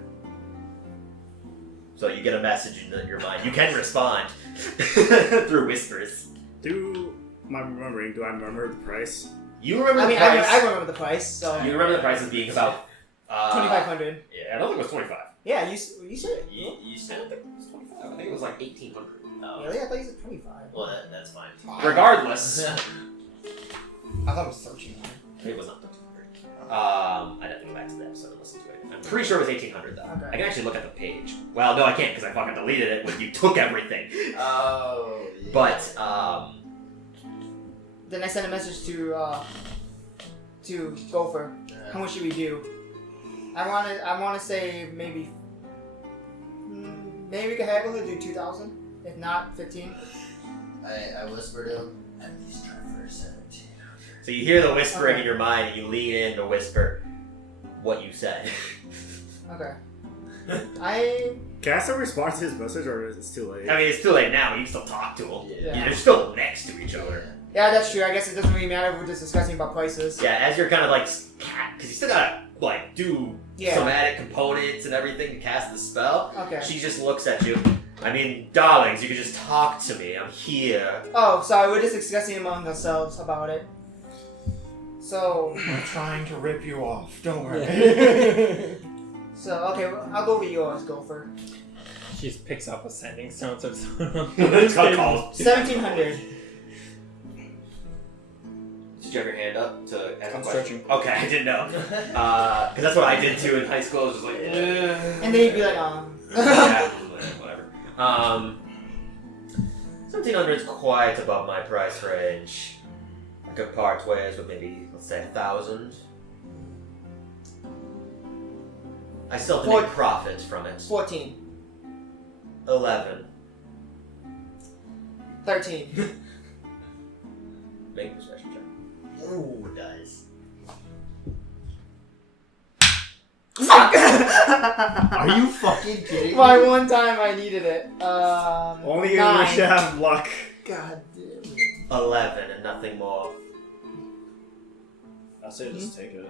So you get a message in your mind. You can respond through whispers. Do I remember the price? You remember the price? I remember the price, so... You remember the price as being about... 2,500. Yeah, I don't think it was 25. Yeah, you said it. You said it was 25. I think it was like 1,800. Really? I thought you said 25. Well, that's fine. Regardless... I thought it was 1,300. It was not 1,300. I'd have to go back to the episode and listen to it. I'm pretty sure it was 1,800 though. Okay. I can actually look at the page. Well, no, I can't because I fucking deleted it when you took everything. Oh, yeah. But, Then I sent a message to Gopher. How much should we do? I wanna say maybe we could haggle to do 2,000. If not, 15. I whispered to him, at least try for 17. So you hear the whispering in your mind and you lean in to whisper what you said. Okay. Can I still respond to his message, or is it too late? I mean, it's too late now, but you can still talk to him. Yeah. You're still next to each other. Yeah, that's true. I guess it doesn't really matter if we're just discussing about prices. Yeah, as you're kind of like, because you still gotta like do somatic components and everything to cast the spell. Okay. She just looks at you. I mean, darlings, you can just talk to me. I'm here. Oh, sorry. We're just discussing among ourselves about it. So. I'm trying to rip you off. Don't worry. So, okay, I'll go with yours, Gopher. She just picks up a sending stone, so it's It's called 1,700. Did you have your hand up to ask a I'm question? stretching. Okay, I didn't know. Because that's what I did too in high school. I was just like, And then you'd be like, yeah, whatever. 1,700 is quite above my price range. I could part ways with maybe, let's say, 1,000. I still have to make profit from it. 14. 11. 13. Make a perception check. Ooh, nice. Fuck! Are you fucking kidding me? My one time I needed it. Only you 9. wish to have luck. God damn it. 11 and nothing more. I'll say just take it.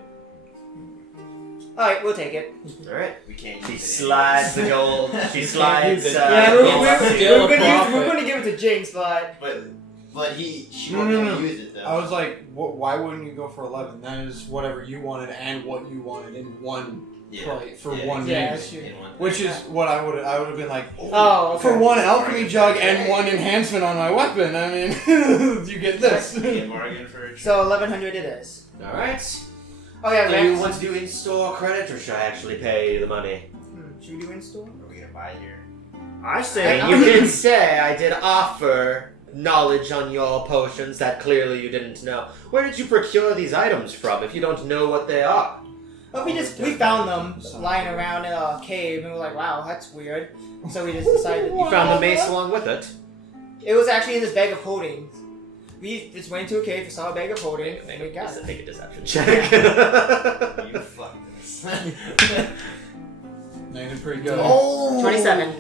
Alright, we'll take it. Alright. We can't She use it slides the gold. She slides. Yeah, Still we're a profit. gonna give it to Jinx, but But she won't be able to use it though. I was like, why wouldn't you go for 11? That is whatever you wanted and what you wanted in one plate for one yeah, name. that's true. Which is what I would have been like, Oh, okay. for one alchemy jug and one enhancement on my weapon. I mean, you get this. Be a bargain for a So 1100 it is. Alright. Oh yeah, Do you Rex. want to do in-store credit, or should I actually pay the money? Should we do in store? Are we gonna buy it here? I I say mean, you did say I did offer knowledge on your potions that clearly you didn't know. Where did you procure these items from if you don't know what they are? But we found them lying around in a cave and we were like, wow, that's weird. So we just decided You found the mace along with it. it was actually in this bag of holding. We just went into a cave, saw a bag of holding, and we got it. Make a deception check. You fucked this. Name pretty good. Oh! 27.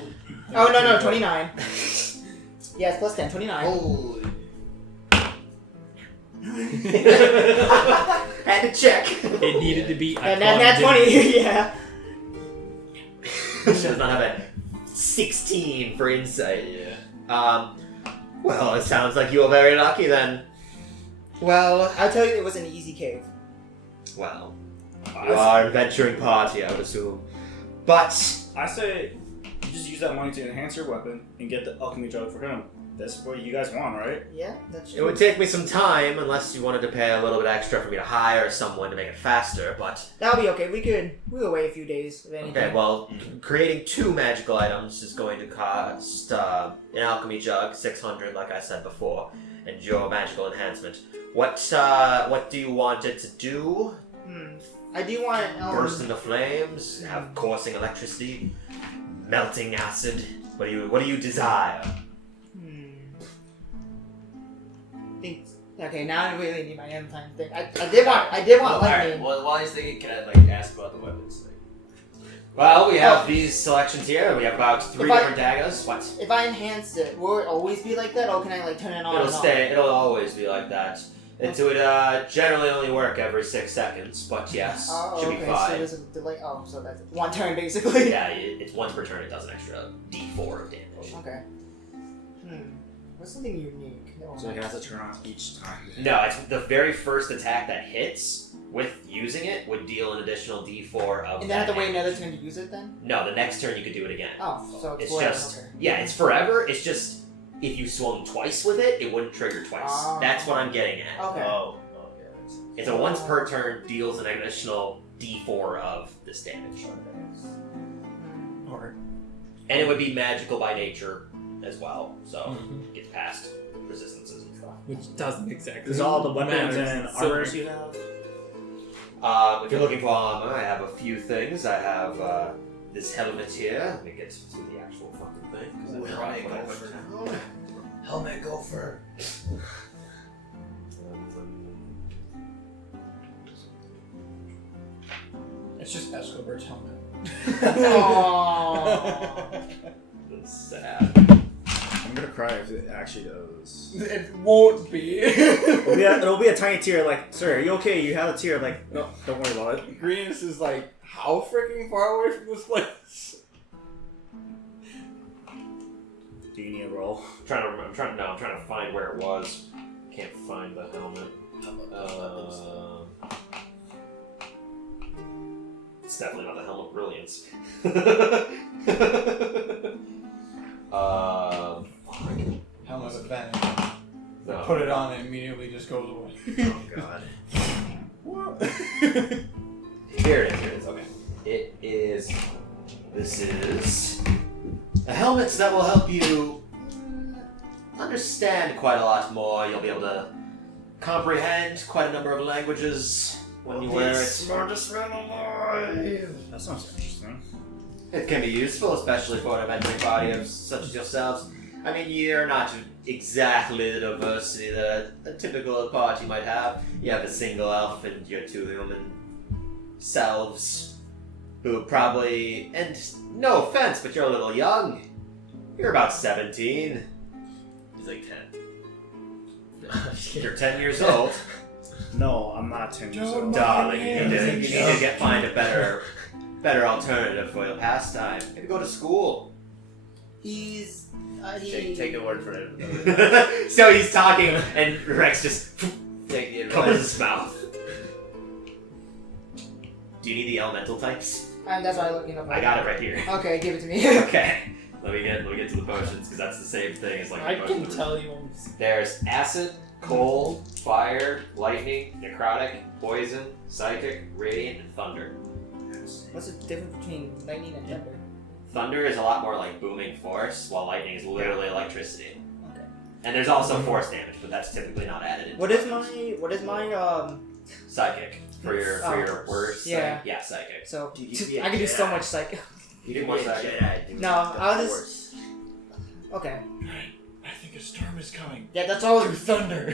Oh, no, 29. Yes, plus 10, 29. Holy. Had to check. It needed to be. And that's 20, yeah. She does not have a 16 for insight. Yeah. Well, it sounds like you were very lucky then. Well, I'll tell you, it was an easy cave. well, you are an adventuring party, I would assume. But I say you just use that money to enhance your weapon and get the alchemy jug for him. That's what you guys want, right? Yeah, that's it true. would take me some time, unless you wanted to pay a little bit extra for me to hire someone to make it faster, but... That'll be okay. We'll wait a few days, if anything. Okay, well, creating 2 magical items is going to cost an alchemy jug, 600, like I said before, and your magical enhancement. What do you want it to do? I do want it. Burst into flames? Have coursing electricity? Melting acid? What do you desire? Okay, now I really need my end time thing. I did want Alright, lightning. well, while he's thinking, can I ask about the weapons? Well, we have these selections here. We have about 3 If I- different daggers. What? If I enhanced it, will it always be like that, or can I turn it on? It'll and stay. It'll always be like that. It would generally only work every 6 seconds, but yes, Oh, should okay. be So fine. there's a delay. Oh, so that's one turn basically. Yeah, it's once per turn. It does an extra D4 of damage. Okay. What's something unique? No. So he has to turn on each time. No, it's the very first attack that hits with using it would deal an additional D4 of. And then I have to that wait damage. another turn to use it then? No, the next turn you could do it again. Oh, so it's It's forever, just okay. yeah, it's forever. It's just if you swung twice with it, it wouldn't trigger twice. Oh. That's what I'm getting at. Okay. Oh, yeah. It's a once per turn deals an additional D4 of this damage, and it would be magical by nature as well. So it gets past resistances and stuff. Which doesn't exactly. Is all the weapons matter. and So- armors you have? If you're looking for armor, I have a few things. I have this helmet here. Let me get to the actual fucking thing. 'Cause I Helmet forgot what I gopher. wrote down. Helmet gopher. It's just Escobar's helmet. That's sad. I'm gonna cry if it actually does. It won't be. It'll be a tiny tear. Like, sir, are you okay? You have a tear. Like, no, don't worry about it. Greenus is like, how freaking far away from this place? Do you need a roll? I'm trying to find where it was. Can't find the helmet. It's definitely not the helmet of brilliance. Helmet of Venom. No. Put it on and immediately just goes away. Oh god. Here it is. Okay. It is. This is a helmet that will help you understand quite a lot more. You'll be able to comprehend quite a number of languages when you wear it. Smartest man alive. That sounds interesting. It can be useful, especially for an adventuring party of such as yourselves. I mean, you're not exactly the diversity that a typical party might have. You have a single elf and your 2 human selves, who probably, and no offense, but you're a little young. You're about 17. He's like 10. You're 10 years old. No, I'm not 10 years old. Darling, you need to find a better alternative for your pastime. Maybe go to school. He's Take the word for it. So he's talking, and Rex just Take the covers advice. his mouth. Do you need the elemental types? and that's why I'm looking up. I got it right here. Okay, give it to me. Okay. Let me get to the potions because that's the same thing as like. I the can potions. tell you. There's acid, cold, fire, lightning, necrotic, poison, psychic, radiant, and thunder. What's the difference between lightning and thunder? Thunder is a lot more like booming force, while lightning is literally electricity. Okay. And there's also force damage, but that's typically not added into What is my psychic for your words. Yeah. Yeah, psychic. So Dude, you could be a I can do so Jedi. much psych. You do more psychic. No, I was just okay. I think a storm is coming. Yeah, that's all. Thunder.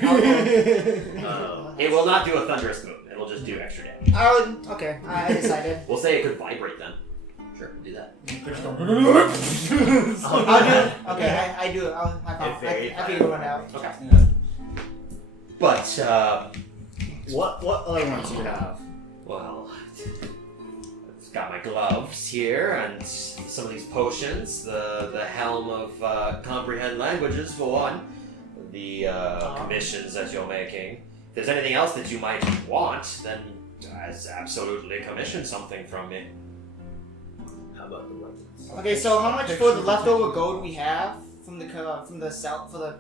It will not do a thunderous boom. It'll just do extra damage. Okay, I decided. We'll say it could vibrate then. Sure, do that. I'll do it. Okay, I do it. I figure one out. Okay. But What other ones do you have? well, I've got my gloves here and some of these potions. The helm of comprehend languages for one. The commissions that you're making. If there's anything else that you might want, then absolutely commission something from me. How about the weapons? Okay, so how much for the leftover gold we have from the south for the?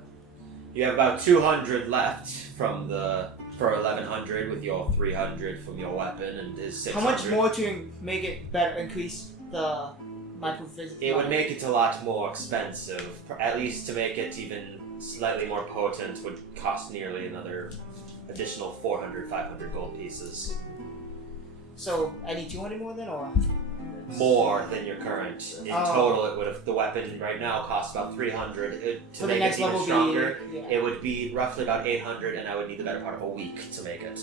You have about 200 left for 1100 with your 300 from your weapon and his 600. How much more to make it better? Increase my proficiency. It would make it a lot more expensive. At least to make it even slightly more potent would cost nearly another additional 400, 500 gold pieces. So I need 200 more then, or? More than your current. In Oh. total, it would have the weapon right now costs about 300. To So the make next it even level stronger, be yeah. it would be roughly about 800, and I would need the better part of a week to make it.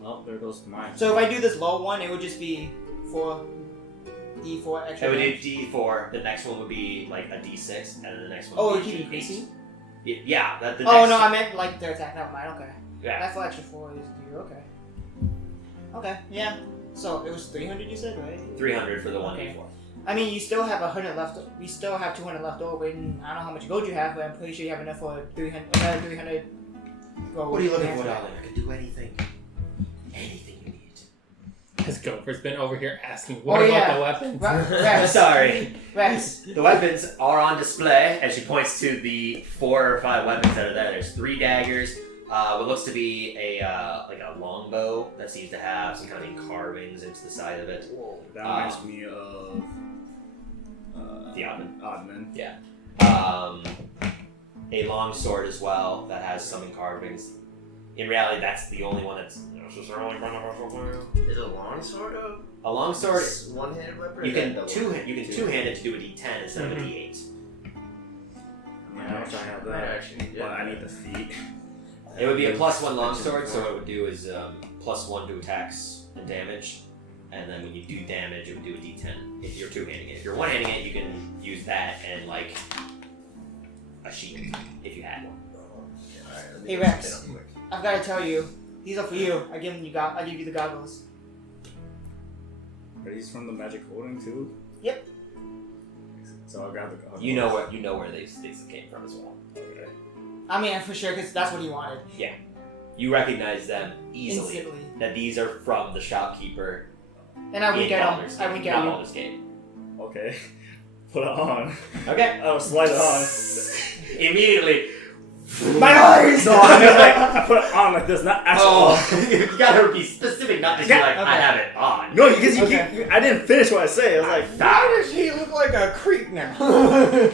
Well, there goes mine. So if I do this low one, it would just be for D4 extra. It would damage. be D4. The next one would be like a D6, and then the next one. Oh, would it be keep D8. increasing. Yeah. The Oh next, no, I meant like their attack. Never mind. Okay. Yeah. That for extra 4 is due. Okay. Okay. Yeah. So it was 300. You said, right? 300 for the one Okay. D4. I mean, you still have 100 left. We still have 200 left over. And I don't know how much gold you have, but I'm pretty sure you have enough for 300. 300 gold. What are you looking for, Yeah. darling? I can do anything. Anything you need. Has Gopher's been over here asking what Oh, about yeah. the weapons? Rex. Sorry. Rex. The weapons are on display, and she points to the 4 or 5 weapons that are there. There's 3 daggers, what looks to be a longbow that seems to have some kind of carvings into the side of it. Whoa, that reminds me of The Oddman. Oddman. A long sword as well that has some carvings. In reality, that's the only one that's necessarily Is a longsword a long sword. one-handed weapon? or You is that can double? two-hand it to do a D10 instead of a D8. I wish I had Might that, actually need but that. I need the feet. It would be a +1 longsword, so what it would do is +1 to attacks and damage, and then when you do damage, it would do a D10 if you're two-handing it. If you're one-handing it, you can use that and like a shield if you had one. Alright, let me Hey, look Rex. it up quick. I've got to tell you, these are for you. I give you the goggles. Are these from the magic holding too? Yep. So I'll grab the goggles. You know where these came from as well. Okay. I mean, for sure, because that's what he wanted. You recognize them easily. Instantly. That these are from the shopkeeper And I wink in at Baldur's him. I Gate, wink not at you. Baldur's Gate. Okay. Put it on. Okay. Oh, slide it on. Immediately. My eyes! No, I mean like I put it on like this, not actually. Oh, you gotta be specific, not just be like, I okay. have it on. No, because you Okay. keep. I didn't finish what I say. I was like, Why does he look like a creep now?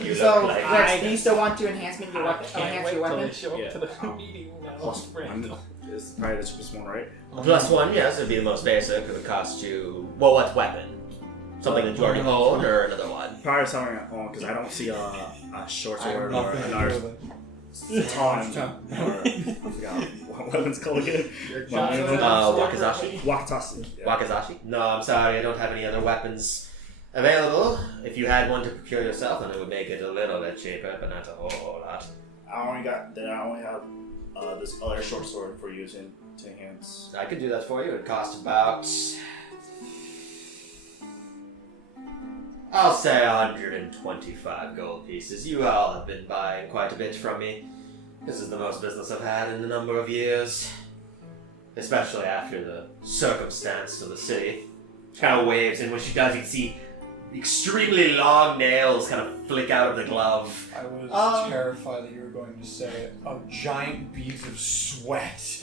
You So, look like Rex, do you still want to enhance your I weapon? can't Enhance wait your till weapon? they show Yeah. up to the meeting now. +1. It's probably the cheapest one, right? +1, yes, it'd be the most basic. It would cost you. Well, what weapon? Something that you already own, or another one? Probably something I own because I don't see a short I have sword or nothing to another do with it. baton or I forgot what weapon's called again. Wakazashi. Watashi. Yeah. Wakazashi? No, I'm sorry, I don't have any other weapons available. If you had one to procure yourself, then it would make it a little bit cheaper, but not a whole lot. I only have this other short sword for using to enhance. I could do that for you. It cost about, I'll say 125 gold pieces. You all have been buying quite a bit from me. This is the most business I've had in a number of years. Especially after the circumstance of the city. She kind of waves, and when she does, you can see extremely long nails kind of flick out of the glove. I was terrified that you were going to say a giant beads of sweat.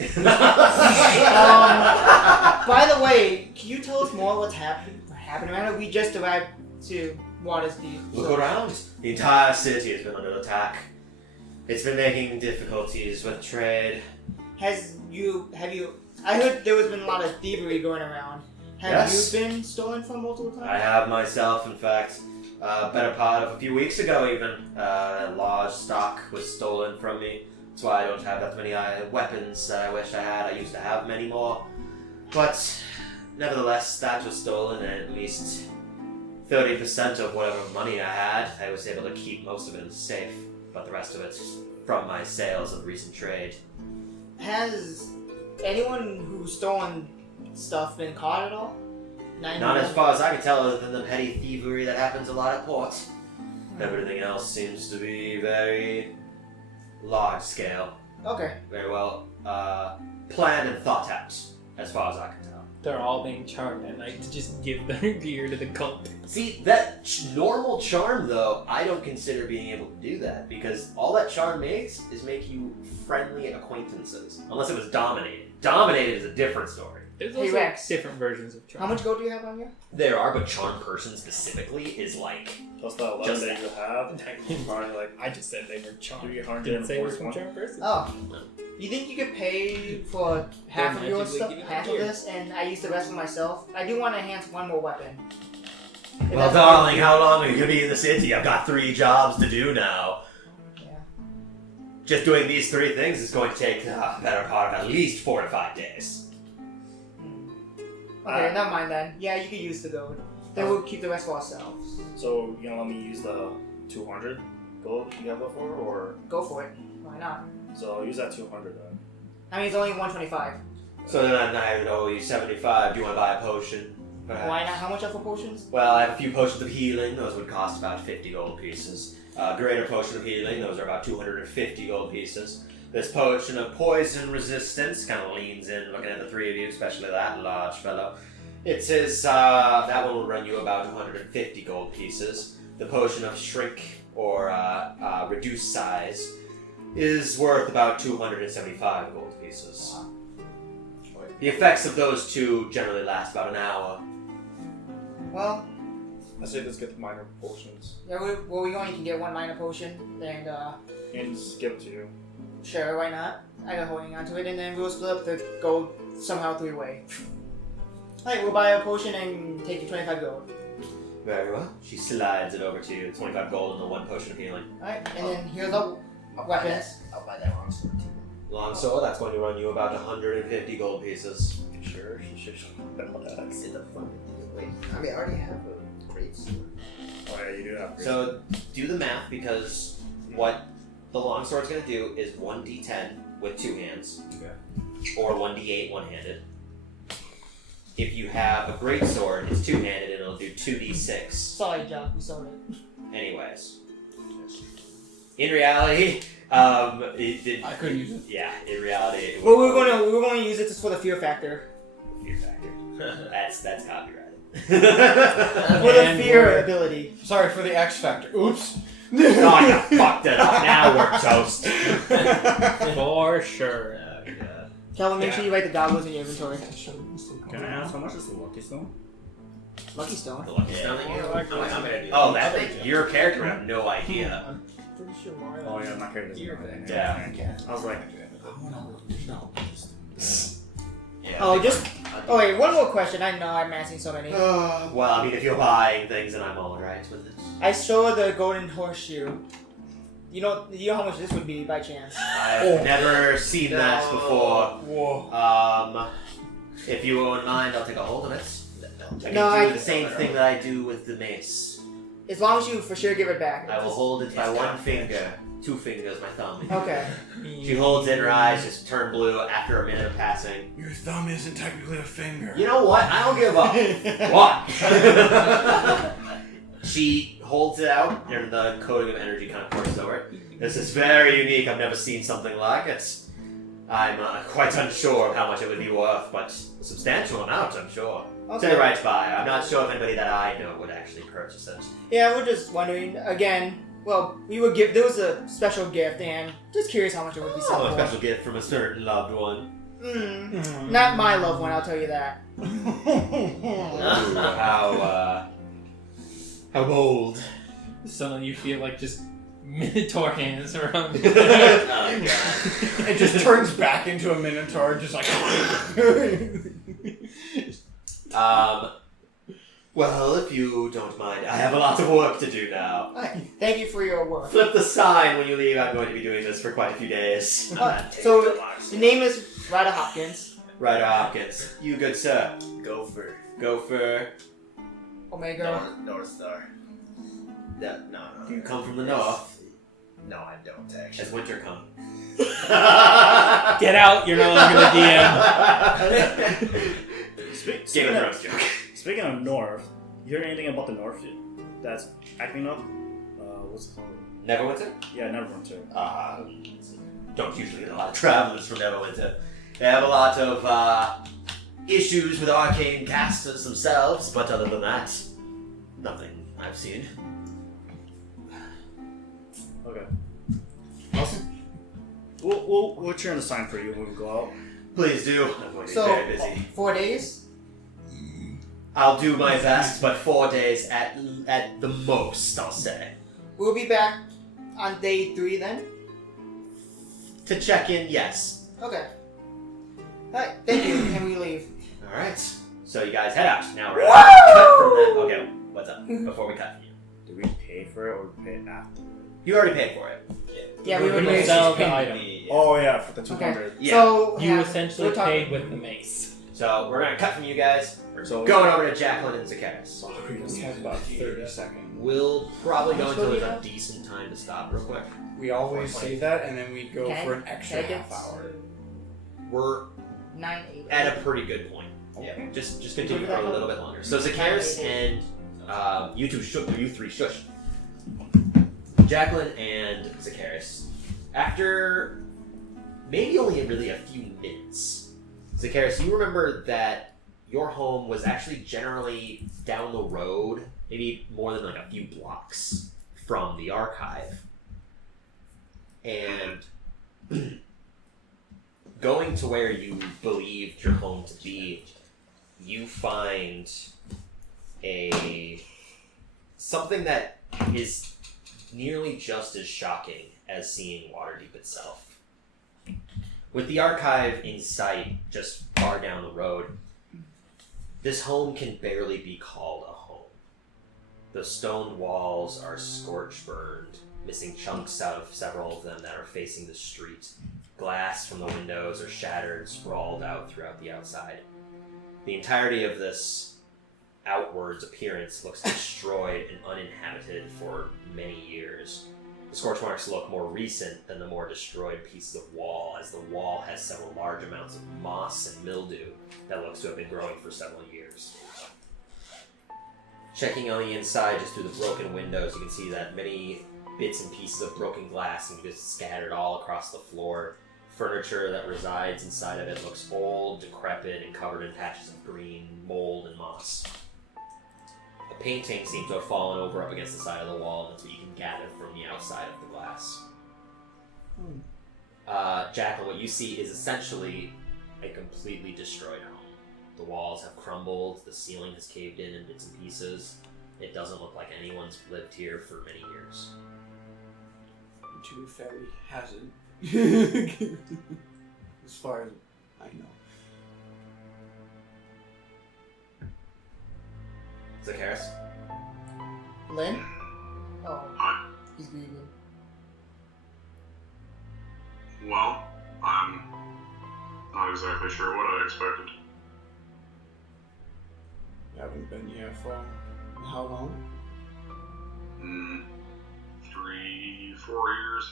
By the way, can you tell us more what's happening? Right? We just arrived to WaterDeep. Look around. The entire city has been under attack. It's been making difficulties with trade. Have you? I heard there has been a lot of thievery going around. Have you been stolen from multiple times? I have myself, in fact. Better part of a few weeks ago, even. A large stock was stolen from me. That's why I don't have that many weapons that I wish I had. I used to have many more. But, nevertheless, that was stolen, and at least 30% of whatever money I had, I was able to keep most of it in the safe. But the rest of it from my sales of recent trade. Has anyone who's stolen stuff been caught at all? Not as far as I can tell, other than the petty thievery that happens a lot at port. Everything else seems to be very large scale. Okay. Very well planned and thought out, as far as I can tell. They're all being charmed at night to just give their gear to the cult. See, that normal charm, though, I don't consider being able to do that, because all that charm makes is make you friendly acquaintances. Unless it was dominated. Dominated is a different story. There's Hey, also Rex. different versions of charm. How much gold do you have on you? There are, but charm person specifically is like... Plus the 11 Just that you have, probably like I just said they were charmed. 300 Didn't say it was force from one. charm person. Oh. You think you could pay for half of your magically stuff, giving half you of gear. this, and I use the rest for myself? I do want to enhance one more weapon. If Well, that's darling, how long are you going to be in the city? I've got 3 jobs to do now. Yeah. Just doing these 3 things is going to take the better part of at least 4 to 5 days. Okay, never mind then. Yeah, you can use the gold. Then we'll keep the rest for ourselves. So you gonna let me use the 200 gold you have left for, or Go for it. Why not? so I'll use that 200 then. I mean, it's only 125. So then I would owe you 75. Do you want to buy a potion? Perhaps? Why not? How much are for potions? Well, I have a few potions of healing. Those would cost about 50 gold pieces. Greater potion of healing. Those are about 250 gold pieces. This potion of poison resistance kind of leans in, looking at the 3 of you, especially that large fellow. It says that one will run you about 250 gold pieces. The potion of shrink or reduced size is worth about 275 gold pieces. The effects of those 2 generally last about an hour. Well, I say let's get the minor potions yeah, we're going to get one minor potion, and and just give it to you. sure, why not? I got holding onto it, and then we'll split up the gold somehow 3-way. Alright, we'll buy a potion and take you 25 gold. Very well. She slides it over to you. 25 gold and the 1 potion of healing. Alright, and then here's the weapons. I'll buy that wrong sword too. Long sword, that's going to run you about 150 gold pieces. Sure, she should. Sit the fuck. Wait, I mean, I already have a great sword. Oh yeah, you do have. Great. So do the math, because what the long sword's going to do is 1d10 with 2 hands, or 1d8 one-handed. If you have a great sword, it's 2-handed and it'll do 2d6. Sorry, Jock, we sold it. Anyways, in reality, I couldn't use it. Yeah, in reality, it Well, we're going to use it just for the fear factor. Fear factor. That's copyrighted. For the fear ability. Sorry for the X Factor. Oops. Oh, you fucked it up. Now we're toast. For sure. Calvin, make sure you write the goggles in your inventory. Can I ask how much is the lucky stone? Lucky stone. The lucky stone that you like I'm gonna do Oh, that thing? Your character, I have no idea. I'm pretty sure Mario. Oh yeah, my character doesn't know that. Yeah. I was like, Yeah. Oh wait, one more question. I know I'm asking so many. Well, I mean, if you're buying things, then I'm alright with it. I saw the golden horseshoe. You know how much this would be by chance? I've never seen that before. Whoa. If you won't mind, I'll take a hold of it. I can No, do the same thing that I do with the mace. As long as you for sure give it back. I will hold it by one finger. 2 fingers, my thumb. Okay. She holds it, her eyes just turn blue after a minute of passing. Your thumb isn't technically a finger. You know what? I don't give a what? She holds it out, and the coating of energy kind of courses over it. This is very unique. I've never seen something like it. I'm quite unsure of how much it would be worth, but a substantial amount, I'm sure. Okay. Say right by. I'm not sure if anybody that I know would actually purchase it. Yeah, we're just wondering again. Well, we would give. There was a special gift, and just curious how much it would be Oh, sold a for. special gift from a certain loved one. Not my loved one, I'll tell you that. How bold. Suddenly you feel like just Minotaur hands around. It just turns back into a minotaur, just like. Well, if you don't mind, I have a lot of work to do now. Thank you for your work. Flip the sign when you leave. I'm going to be doing this for quite a few days. So, the name is Ryder Hopkins. Ryder Hopkins. You good, sir. Gopher. Gopher. Omega. North Star. No. You come from the north. No, I don't actually. Has winter come? Get out! You're no longer the DM. Game of Thrones joke. Speaking of North, you hear anything about the North that's acting up? What's it called? Neverwinter? Yeah, Neverwinter. Don't usually get a lot of travelers from Neverwinter. They have a lot of issues with arcane casters themselves, but other than that, nothing I've seen. Okay. We'll turn the sign for you when we go out. Please do. I'm going to be So, very busy. 4 days? I'll do my best, but 4 days at the most, I'll say. We'll be back on day 3 then? To check in, yes. Okay. Alright, thank you, and we leave. Alright. So you guys head out. Now we're gonna cut from that. Okay, what's up? Before we cut from you. Did we pay for it or pay it after? You already paid for it. Yeah, we would We'll make sell the item. Oh yeah, for the 200. Okay. Yeah. So, You yeah, essentially we'll talk- paid with the mace. So we're gonna cut from you guys. We're So going over to Jacqueline and Zacchaeus. This has about 30 seconds. We'll probably go How much until will there's you a have? decent time to stop real quick. We always say that, and then we go Can I- for an extra can I half get hour. We're 9, 8. at a pretty good point. Yeah, just continue for a little bit longer. So Zacchaeus and you three shush. Jacqueline and Zacchaeus. After maybe only really a few minutes, Zacchaeus, you remember that your home was actually generally down the road, maybe more than like a few blocks from the archive. And going to where you believed your home to be, you find something that is nearly just as shocking as seeing Waterdeep itself. With the archive in sight, just far down the road, this home can barely be called a home. The stone walls are scorch burned, missing chunks out of several of them that are facing the street. Glass from the windows are shattered, sprawled out throughout the outside. The entirety of this outwards appearance looks destroyed and uninhabited for many years. The scorch marks look more recent than the more destroyed pieces of wall, as the wall has several large amounts of moss and mildew that looks to have been growing for several years. Checking on the inside, just through the broken windows, you can see that many bits and pieces of broken glass and just scattered all across the floor. Furniture that resides inside of it looks old, decrepit, and covered in patches of green mold and moss. A painting seems to have fallen over up against the side of the wall. That's what you can gather from the outside of the glass. Jacqueline, what you see is essentially a completely destroyed home. The walls have crumbled, the ceiling has caved in bits and pieces. It doesn't look like anyone's lived here for many years. To be fair, he hasn't. As far as I know. Zacchaeus? Lynn? Oh, he's grieving. Well, I'm not exactly sure what I expected. You haven't been here for how long? 3-4 years.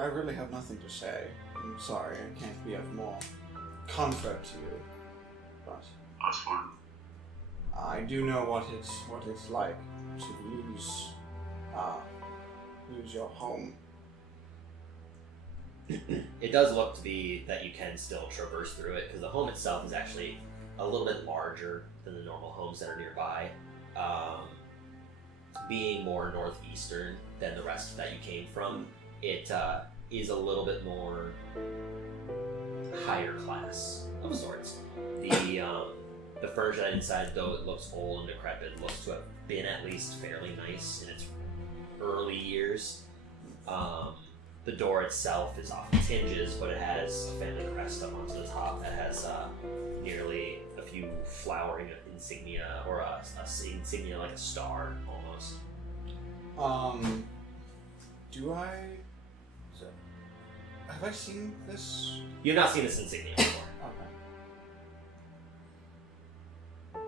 I really have nothing to say. I'm sorry, I can't be of more comfort to you. But That's fine. I do know what it's like to lose your home. It does look to be that you can still traverse through it, because the home itself is actually a little bit larger than the normal homes that are nearby. Being more northeastern than the rest that you came from, it is a little bit more higher class of sorts. The furniture inside, though it looks old and decrepit, looks to have been at least fairly nice in its early years. The door itself is off its hinges, but it has a family crest up onto the top that has nearly a few flowering insignia, or a insignia like a star almost. Have I seen this? You've not seen this insignia before. Okay.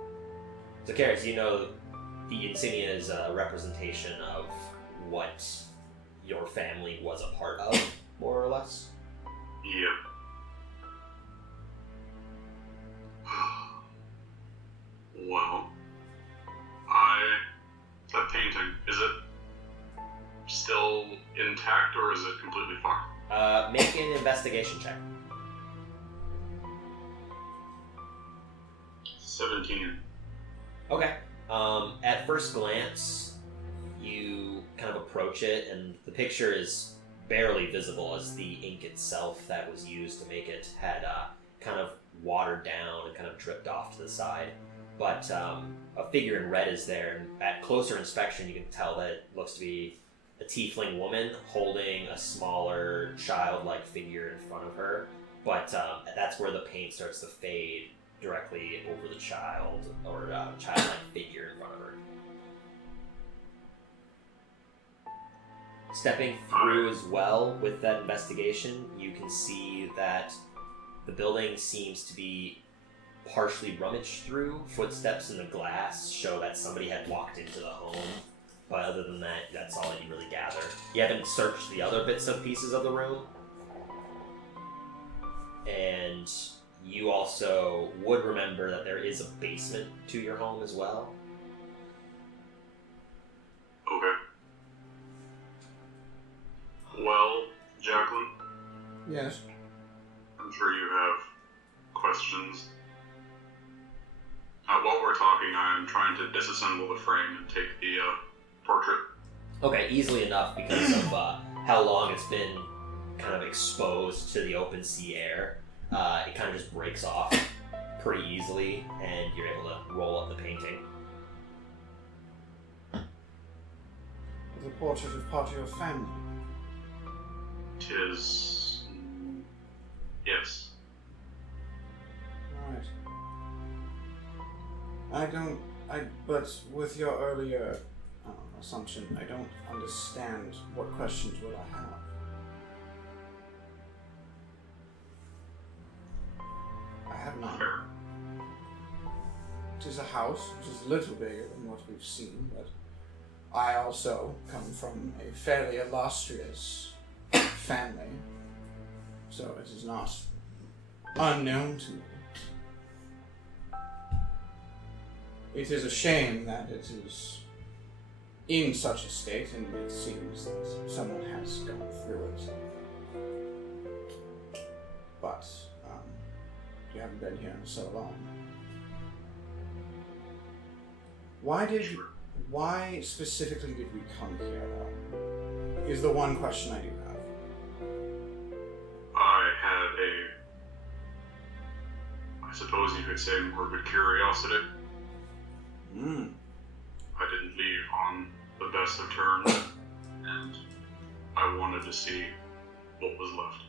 So, Karis, you know the insignia is a representation of what your family was a part of, more or less? Yep. Well, that painting, is it still intact or is it completely fucked? Make an investigation check. 17. Okay. At first glance, you kind of approach it, and the picture is barely visible as the ink itself that was used to make it had kind of watered down and kind of dripped off to the side. But a figure in red is there, and at closer inspection, you can tell that it looks to be a tiefling woman holding a smaller child-like figure in front of her. But that's where the paint starts to fade directly over the child, or childlike figure in front of her. Stepping through as well with that investigation, you can see that the building seems to be partially rummaged through. Footsteps in the glass show that somebody had walked into the home, but other than that, that's all that you really gather. You haven't searched the other bits and pieces of the room, and you also would remember that there is a basement to your home as well. Okay. Well, Jacqueline? Yes. I'm sure you have questions. While we're talking, I'm trying to disassemble the frame and take the portrait. Okay, easily enough because of how long it's been kind of exposed to the open sea air. It kind of just breaks off pretty easily, and you're able to roll up the painting. The portrait of part of your family. 'Tis... yes. Right. But with your earlier assumption, I don't understand what questions would I have. I have none. Fair. It is a house, which is a little bigger than what we've seen, but I also come from a fairly illustrious family, so it is not unknown to me. It is a shame that it is in such a state, and it seems that someone has gone through it. But you haven't been here in so long. Why specifically did we come here, though? Is the one question I do have. I suppose you could say, morbid curiosity. Hmm. I didn't leave on the best of terms, and I wanted to see what was left.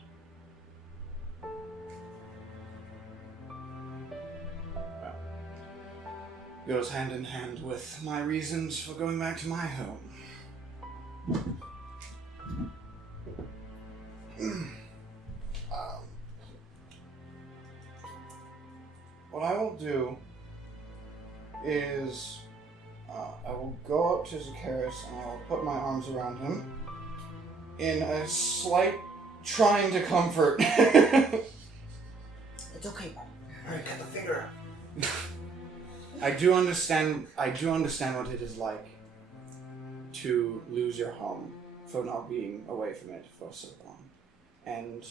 Well, goes hand in hand with my reasons for going back to my home. What I will do is I will go up to Zacchaeus and I will put my arms around him in a slight trying to comfort. It's okay, buddy. Alright, cut the finger out. I do understand what it is like to lose your home for not being away from it for so long. And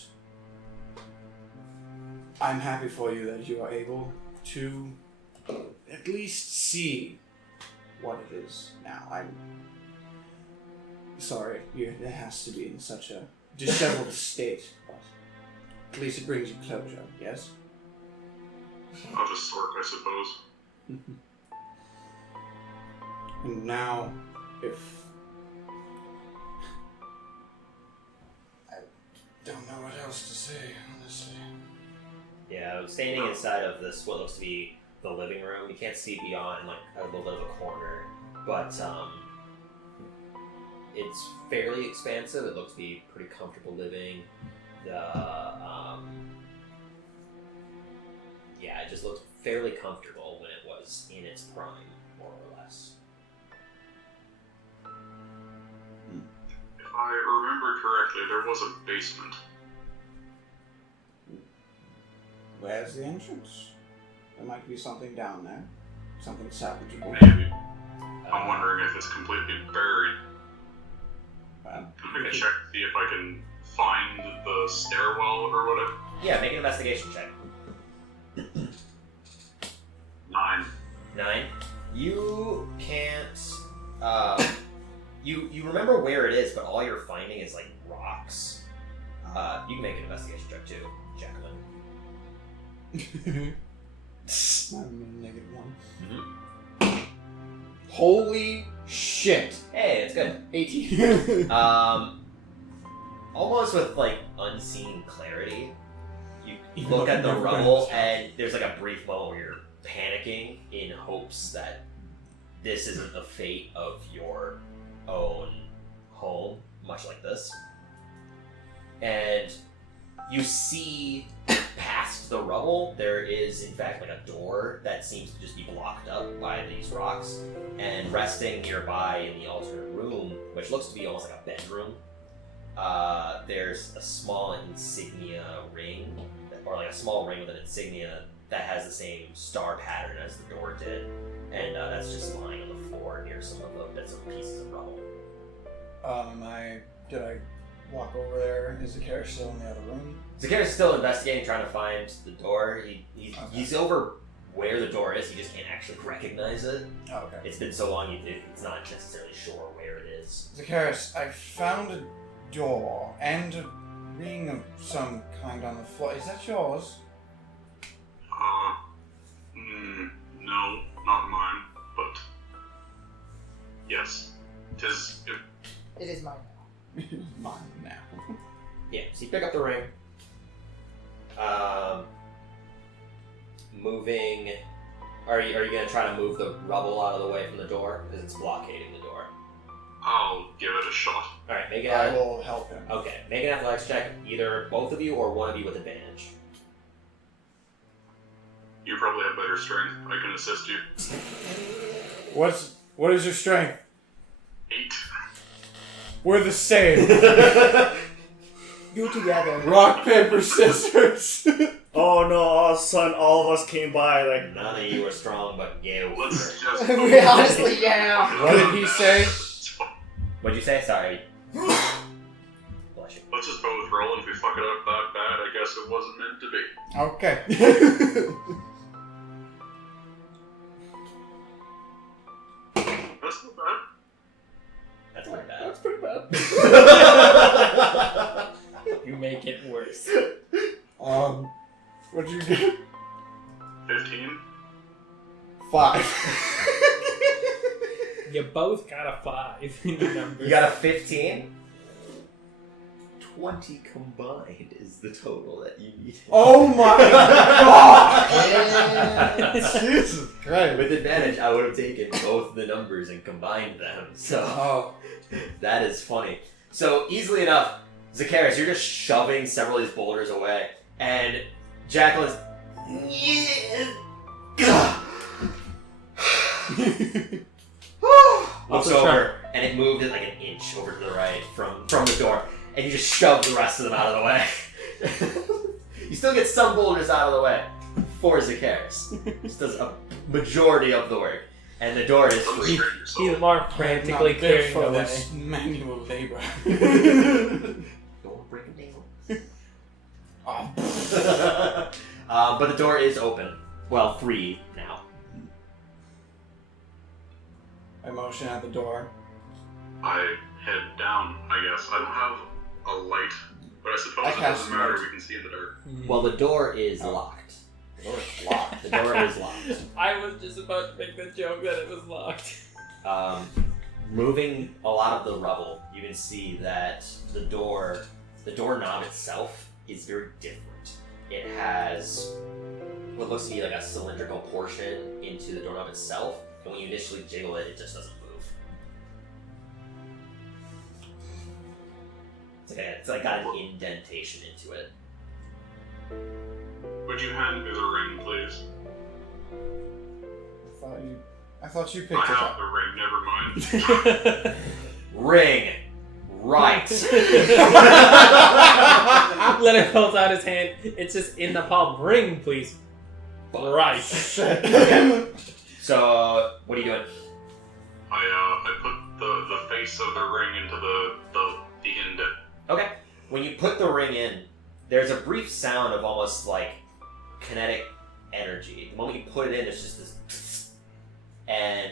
I'm happy for you that you are able to at least see what it is now. I'm sorry, it has to be in such a disheveled state, but at least it brings you closure, yes? I'll just sort, I suppose. And now, if I don't know what else to say, honestly. Yeah, standing inside of this, what looks to be the living room, you can't see beyond like a little bit of a corner, but it's fairly expansive. It looks to be pretty comfortable living. It just looked fairly comfortable when it was in its prime, more or less. If I remember correctly, there was a basement. Where's the entrance? There might be something down there. Something salvageable. Maybe. I'm wondering if it's completely buried. Well, I'm gonna check to see if I can find the stairwell or whatever. Yeah, make an investigation check. 9. 9. You can't. You remember where it is, but all you're finding is like rocks. You can make an investigation check too, Jacqueline. I'm a -1. Mm-hmm. Holy shit! Hey, it's good. 18. Almost with like unseen clarity, you look at the rubble and there's like a brief moment where you're panicking in hopes that this isn't the fate of your own home, much like this. And you see past the rubble, there is in fact like a door that seems to just be blocked up by these rocks, and resting nearby in the alternate room, which looks to be almost like a bedroom, there's a small insignia ring, or like a small ring with an insignia that has the same star pattern as the door did, and that's just lying on the floor near some of the bits and pieces of rubble. Did I walk over there? Is the carriage still in the other room? Zakari's still investigating, trying to find the door. He's over where the door is, he just can't actually recognize it. Oh, okay. It's been so long, it's not necessarily sure where it is. Zacharias, I found a door and a ring of some kind on the floor. Is that yours? No, not mine, but yes, tis. It is mine now. Mine now. Yeah, so you pick up the ring. Moving. Are you going to try to move the rubble out of the way from the door? Because it's blockading the door. I'll give it a shot. Alright, make it I will help him. Okay, make an athletics check, either both of you or one of you with advantage. You probably have better strength. I can assist you. What is your strength? 8. We're the same. Do together. Rock, paper, scissors. Oh no, all of a sudden all of us came by like, None of you are strong, but you. Let's just. We honestly, yeah. What did he say? What'd you say? Sorry. Bless you. Let's just both roll, and if we fuck it up that bad, I guess it wasn't meant to be. Okay. That's not bad. That's not bad. That's pretty bad. You make it worse. What'd you get? 15. 5. You both got a 5 in the numbers. You got a 15? 20 combined is the total that you need. Oh my god! Jesus Christ. With advantage, I would have taken both the numbers and combined them. So Oh. that is funny. So easily enough, Zacharias, you're just shoving several of these boulders away, and Jacqueline's looks over, and it moved it like an inch over to the right from the door. and you just shove the rest of them out of the way. You still get some boulders out of the way for Zacchaeus. This does a majority of the work. And the door is free. He's more frantically carrying for away. this manual labor. Don't break it down. Oh. But the door is open. Well, free now. I motion at the door. I head down, I guess. I don't have a light, but I suppose I it cast doesn't matter. light. We can see in the dark. Well, the door is locked. The door is locked. The door is locked. I was just about to make the joke that it was locked. Moving a lot of the rubble, you can see that the doorknob itself is very different. It has what looks to be like a cylindrical portion into the doorknob itself, and when you initially jiggle it, it just doesn't move. It's like got an indentation into it. Would you hand me the ring, please? I thought you I picked it have up. the ring, never mind. Ring! Right! Leonard holds out his hand. It's just in the palm. Ring, please. Right. So, what are you doing? I put the face of the ring into the indent. Okay. When you put the ring in, there's a brief sound of almost like kinetic energy. The moment you put it in, it's just this, and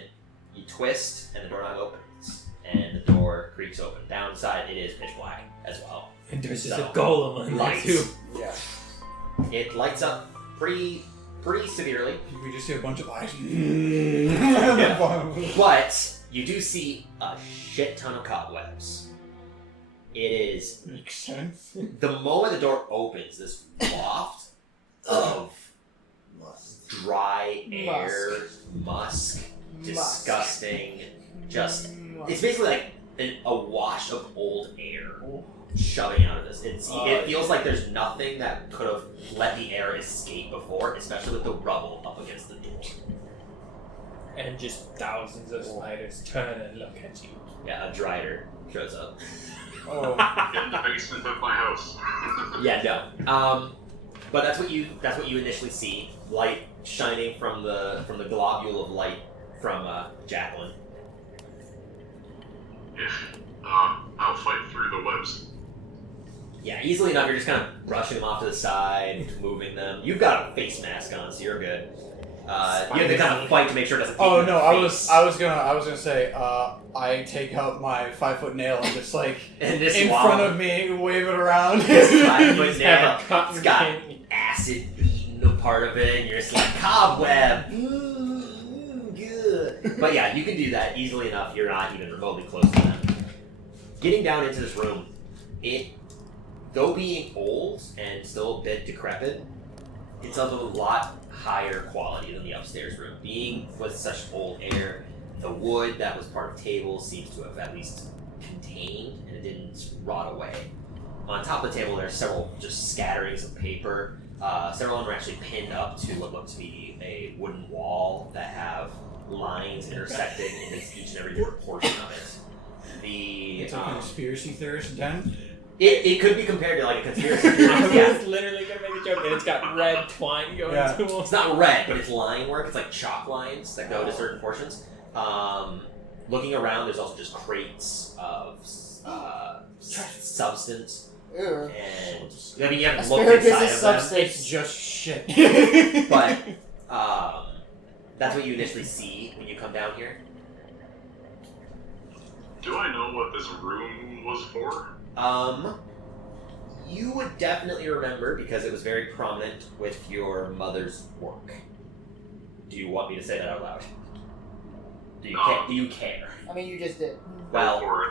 you twist, and the doorknob opens, and the door creaks open. Downside, it is pitch black as well. And there's just So, a golem in there lights. too. Yeah. It lights up pretty severely, We just see a bunch of eyes. but you do see a shit ton of cobwebs. It is Makes sense. the moment the door opens, this waft of dry air, musk, disgusting, just it's basically like a wash of old air shoving out of this. It feels like there's nothing that could have let the air escape before, especially with the rubble up against the door. And just thousands of spiders turn and look at you. Yeah, a drider shows up. Oh. In the basement of my house. Yeah, no. But that's what you initially see. Light shining from the globule of light from Jacqueline. I'll fight through the webs. Yeah, easily enough. You're just kind of brushing them off to the side, moving them. You've got a face mask on, so you're good. You have to kind of fight to make sure it doesn't. Oh hit no! your I face. was gonna say. I take out my 5-foot nail and just like And this in wall- front of me, wave it around. This 5-foot Have nail. a cotton It's got candy. acid eating a part of it, and you're just like cobweb. Good. But yeah, you can do that easily enough. You're not even remotely close to them. Getting down into this room, though being old and still a bit decrepit, it's of a lot higher quality than the upstairs room. Being with such old air, the wood that was part of tables seems to have at least contained and it didn't rot away. On top of the table, there are several just scatterings of paper. Several of them are actually pinned up to what look to be a wooden wall that have lines intersecting in each and every different portion of it. It's a conspiracy theorist den. It could be compared to like a conspiracy I theory. Yeah. was literally gonna make a joke, and it's got red twine going Yeah. to them. It's not red, but it's line work. It's like chalk lines that go to certain portions. Looking around, there's also just crates of substance. Ew. And I mean, you have to look Asparagus inside is of them. substance. It's just shit. But that's what you initially see when you come down here. Do I know what this room was for? You would definitely remember because it was very prominent with your mother's work. Do you want me to say that out loud? Do you care? I mean, you just did. Well, Go for it.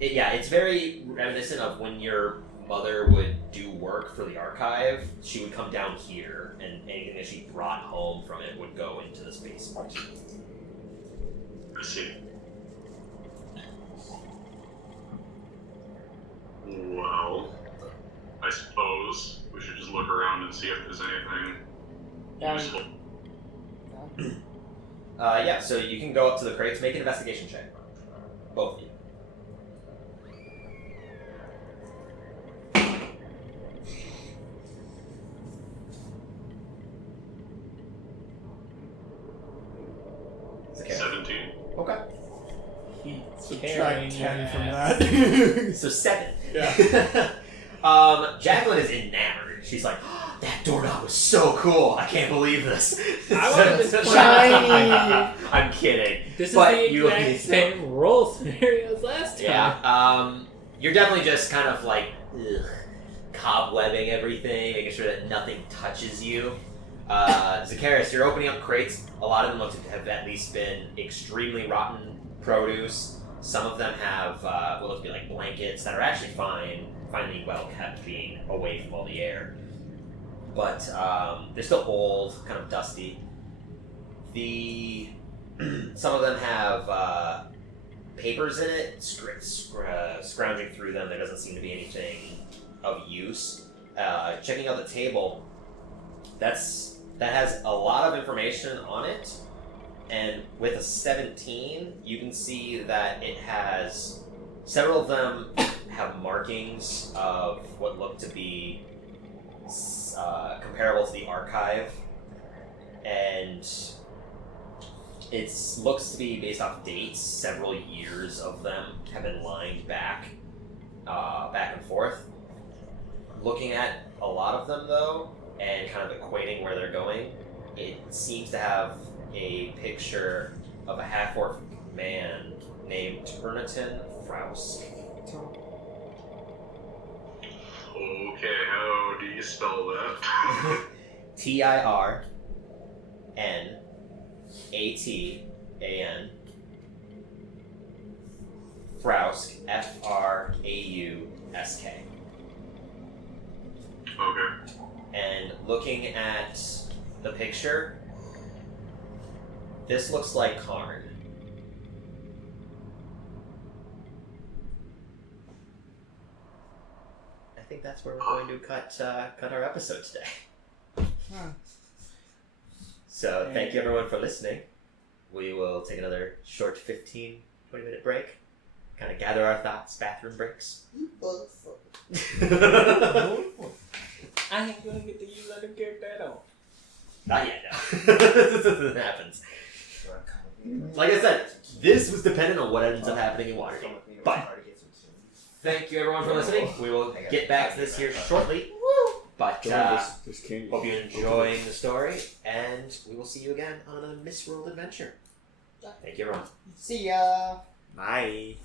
it's very reminiscent of when your mother would do work for the archive. She would come down here, and anything that she brought home from it would go into the space. I see. Well, I suppose we should just look around and see if there's anything Yeah, useful. Yeah, so you can go up to the crates, make an investigation check. Both of you. Subtract 10 from that. So 7. Yeah. Jacqueline is enamored. She's like, oh, that doorknob was so cool. I can't believe this. I wanted this shiny. I'm kidding. This is But the you exact same roll scenario as last time. Yeah. You're definitely just kind of like cobwebbing everything, making sure that nothing touches you. Zacharias, you're opening up crates. A lot of them look to have at least been extremely rotten produce. Some of them have what look to be like blankets that are actually finally well kept, being away from all the air. But they're still old, kind of dusty. Some of them have papers in it. Scrounging through them, there doesn't seem to be anything of use. Checking out the table, that has a lot of information on it, and with a 17, you can see that it has several of them have markings of what look to be comparable to the archive, and it looks to be based off dates. Several years of them have been lined back and forth. Looking at a lot of them, though, and kind of equating where they're going, it seems to have a picture of a half-orc man named Turnitin Frausk. Okay, how do you spell that? Tirnatan. Frausk, Frausk. Okay. And looking at the picture, this looks like Karn. I think that's where we're going to cut our episode today. So thank you everyone for listening. We will take another short 15-20 minute break. Kind of gather our thoughts, bathroom breaks. I ain't gonna get to use other character at all. Not yet, no. This happens. Like I said, this was dependent on what ends up happening in WaterDeep. But thank you everyone for listening. We will get back to this here shortly. But hope you're enjoying the story, and we will see you again on another Misrolled adventure. Thank you everyone. See ya. Bye.